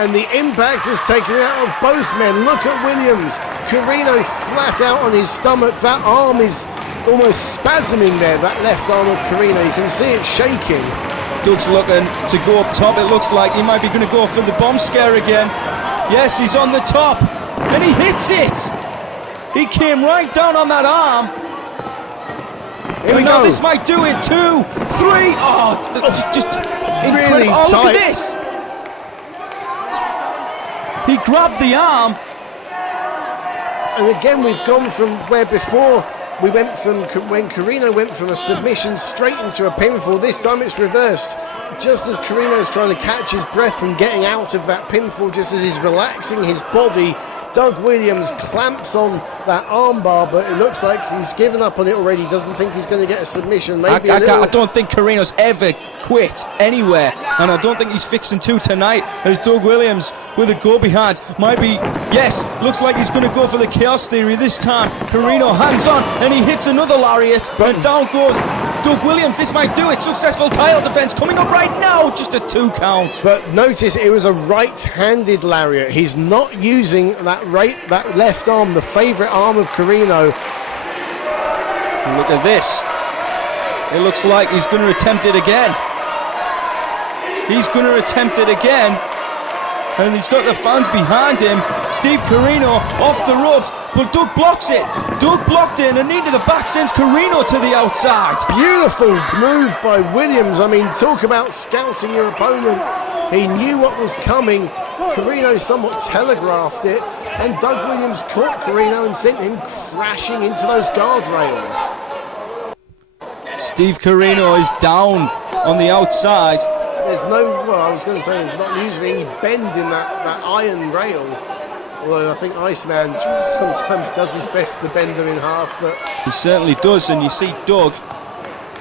And the impact is taken out of both men. Look at Williams. Corino flat out on his stomach. That arm is almost spasming there, that left arm of Corino. You can see it shaking. Doug's looking to go up top. It looks like he might be going to go for the bomb scare again. Yes, he's on the top. And he hits it. He came right down on that arm. Here we now go. This might do it. 2, 3. Oh, just really incredible. Oh, look tight. at this. He grabbed the arm. And again, we've gone from where before we went from when Corino went from a submission straight into a pinfall. This time it's reversed. Just as Corino is trying to catch his breath from getting out of that pinfall, just as he's relaxing his body, Doug Williams clamps on that armbar, but it looks like he's given up on it already. Doesn't think he's going to get a submission. Maybe I don't think Corino's ever quit anywhere, and I don't think he's fixing to tonight. As Doug Williams with a go behind might be, yes, looks like he's going to go for the chaos theory this time. Corino hangs on and he hits another lariat, and down goes Doug Williams. This might do it. Successful title defense coming up right now. Just a 2 count. But notice it was a right-handed lariat. He's not using that left arm, the favourite arm of Corino. Look at this. It looks like he's going to attempt it again. He's going to attempt it again. And he's got the fans behind him. Steve Corino off the ropes, but Doug blocks it. Doug blocked it, and a knee to the back sends Corino to the outside. Beautiful move by Williams. I mean, talk about scouting your opponent. He knew what was coming. Corino somewhat telegraphed it, and Doug Williams caught Corino and sent him crashing into those guardrails. Steve Corino is down on the outside. There's no, well, I was going to say there's not usually any bend in that iron rail. Although I think Iceman sometimes does his best to bend them in half, but He certainly does, and you see Doug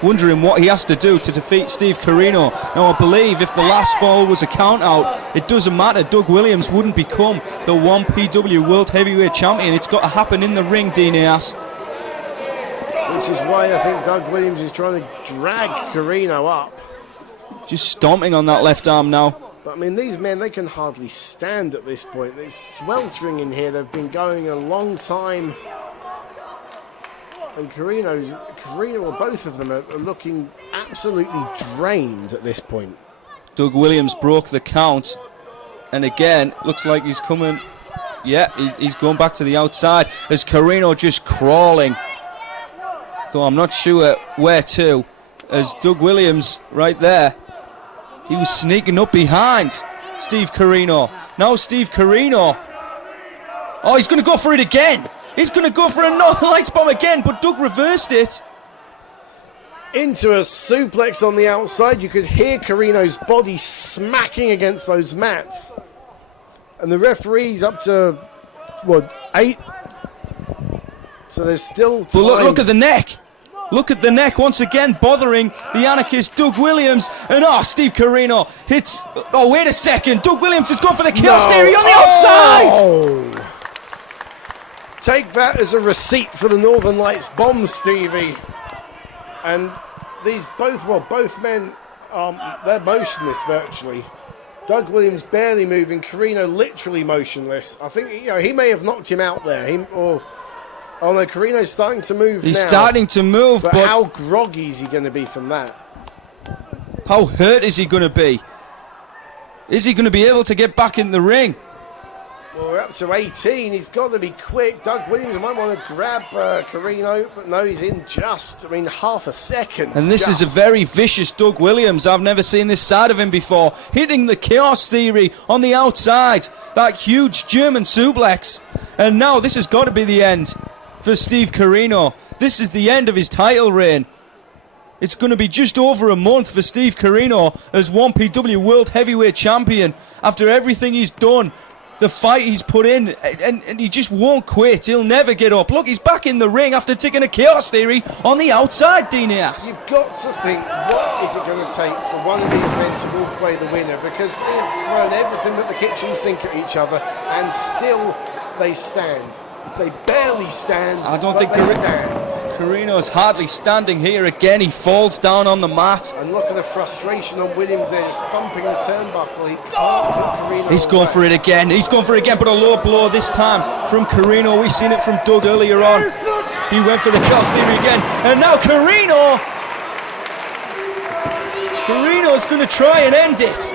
wondering what he has to do to defeat Steve Corino. Now I believe if the last fall was a count out, it doesn't matter. Doug Williams wouldn't become the 1PW World Heavyweight Champion. It's got to happen in the ring, Dineas. which is why I think Doug Williams is trying to drag Corino up. Just stomping on that left arm now. But I mean, these men, they can hardly stand at this point. It's sweltering in here. They've been going a long time. And Corino, or both of them, are looking absolutely drained at this point. Doug Williams broke the count. And again, looks like he's coming. Yeah, he's going back to the outside. As Corino just crawling. Though I'm not sure where to. As Doug Williams right there. He was sneaking up behind Steve Corino. Now Steve Corino. Oh, he's going to go for it again. He's going to go for a Northern Lights bomb again, but Doug reversed it. Into a suplex on the outside. You could hear Corino's body smacking against those mats. And the referee's up to, what, 8? So there's still time. But look at the neck. Look at the neck once again, bothering the anarchist Doug Williams. And Steve Corino hits. Oh, wait a second. Doug Williams is going for the kill theory on the outside. Take that as a receipt for the Northern Lights bomb, Stevie. And both men, they're motionless virtually. Doug Williams barely moving, Corino literally motionless. I think he may have knocked him out there. Oh no, Corino's starting to move. He's now, starting to move, but but how groggy is he going to be from that? how hurt is he going to be? Is he going to be able to get back in the ring? Well, we're up to 18. He's got to be quick. Doug Williams might want to grab Corino, but no, he's in half a second. And this is a very vicious Doug Williams. I've never seen this side of him before. Hitting the chaos theory on the outside. That huge German suplex. And now this has got to be the end for Steve Corino. This is the end of his title reign. It's going to be just over a month for Steve Corino as 1PW World Heavyweight Champion after everything he's done. The fight he's put in, and he just won't quit. He'll never get up. Look, he's back in the ring after taking a chaos theory on the outside, Dinias. You've got to think, what is it going to take for one of these men to walk away the winner? Because they've thrown everything but the kitchen sink at each other, and still they stand. They barely stand, I don't think they stand. Corino's hardly standing here again. He falls down on the mat. And look at the frustration on Williams there, just thumping the turnbuckle. He can't put Corino He's going for it again. He's going for it again, but a low blow this time from Corino. We've seen it from Doug earlier on. He went for the cross theory again. And now Corino's going to try and end it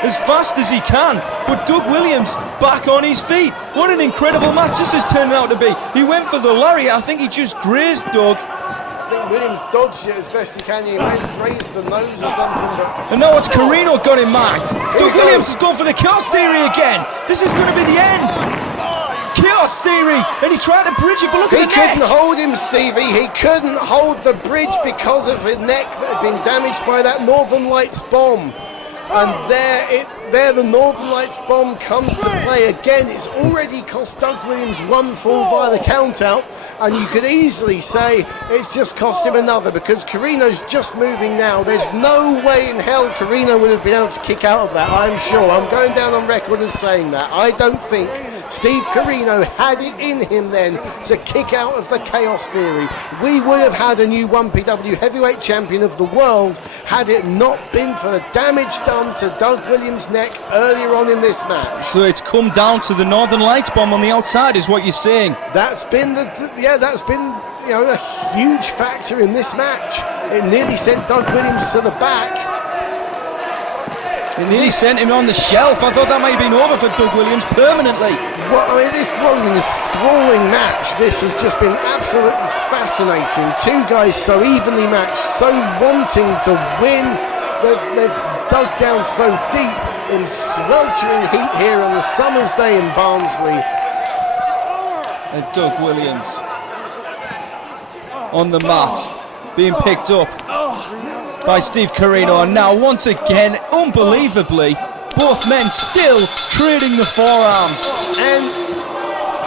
as fast as he can, but Doug Williams back on his feet. What an incredible match this has turned out to be. He went for the lariat. I think he just grazed Doug. I think Williams dodged it as best he can. He might have grazed the nose or something, but... And now it's Corino got him marked. Doug Williams has gone for the chaos theory again. This is going to be the end. Chaos theory, and he tried to bridge it, but look at the neck. He couldn't hold him, Stevie. He couldn't hold the bridge because of his neck that had been damaged by that Northern Lights bomb. And there the Northern Lights bomb comes to play again. It's already cost Doug Williams one fall via the count out, and you could easily say it's just cost him another, because Corino's just moving now. There's no way in hell Corino would have been able to kick out of that, I'm sure. I'm going down on record as saying that. I don't think Steve Corino had it in him then to kick out of the chaos theory. We would have had a new 1PW heavyweight champion of the world had it not been for the damage done to Doug Williams' neck earlier on in this match. So it's come down to the Northern Lights bomb on the outside, is what you're saying. That's been a huge factor in this match. It nearly sent Doug Williams to the back. It nearly sent him on the shelf. I thought that might have been over for Doug Williams permanently. This wasn't a enthralling match. This has just been absolutely fascinating. Two guys so evenly matched, so wanting to win. They've dug down so deep in sweltering heat here on the summer's day in Barnsley. And Doug Williams on the mat, being picked up by Steve Corino, and now once again, unbelievably, both men still trading the forearms. And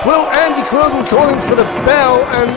Andy Quilden calling for the bell, and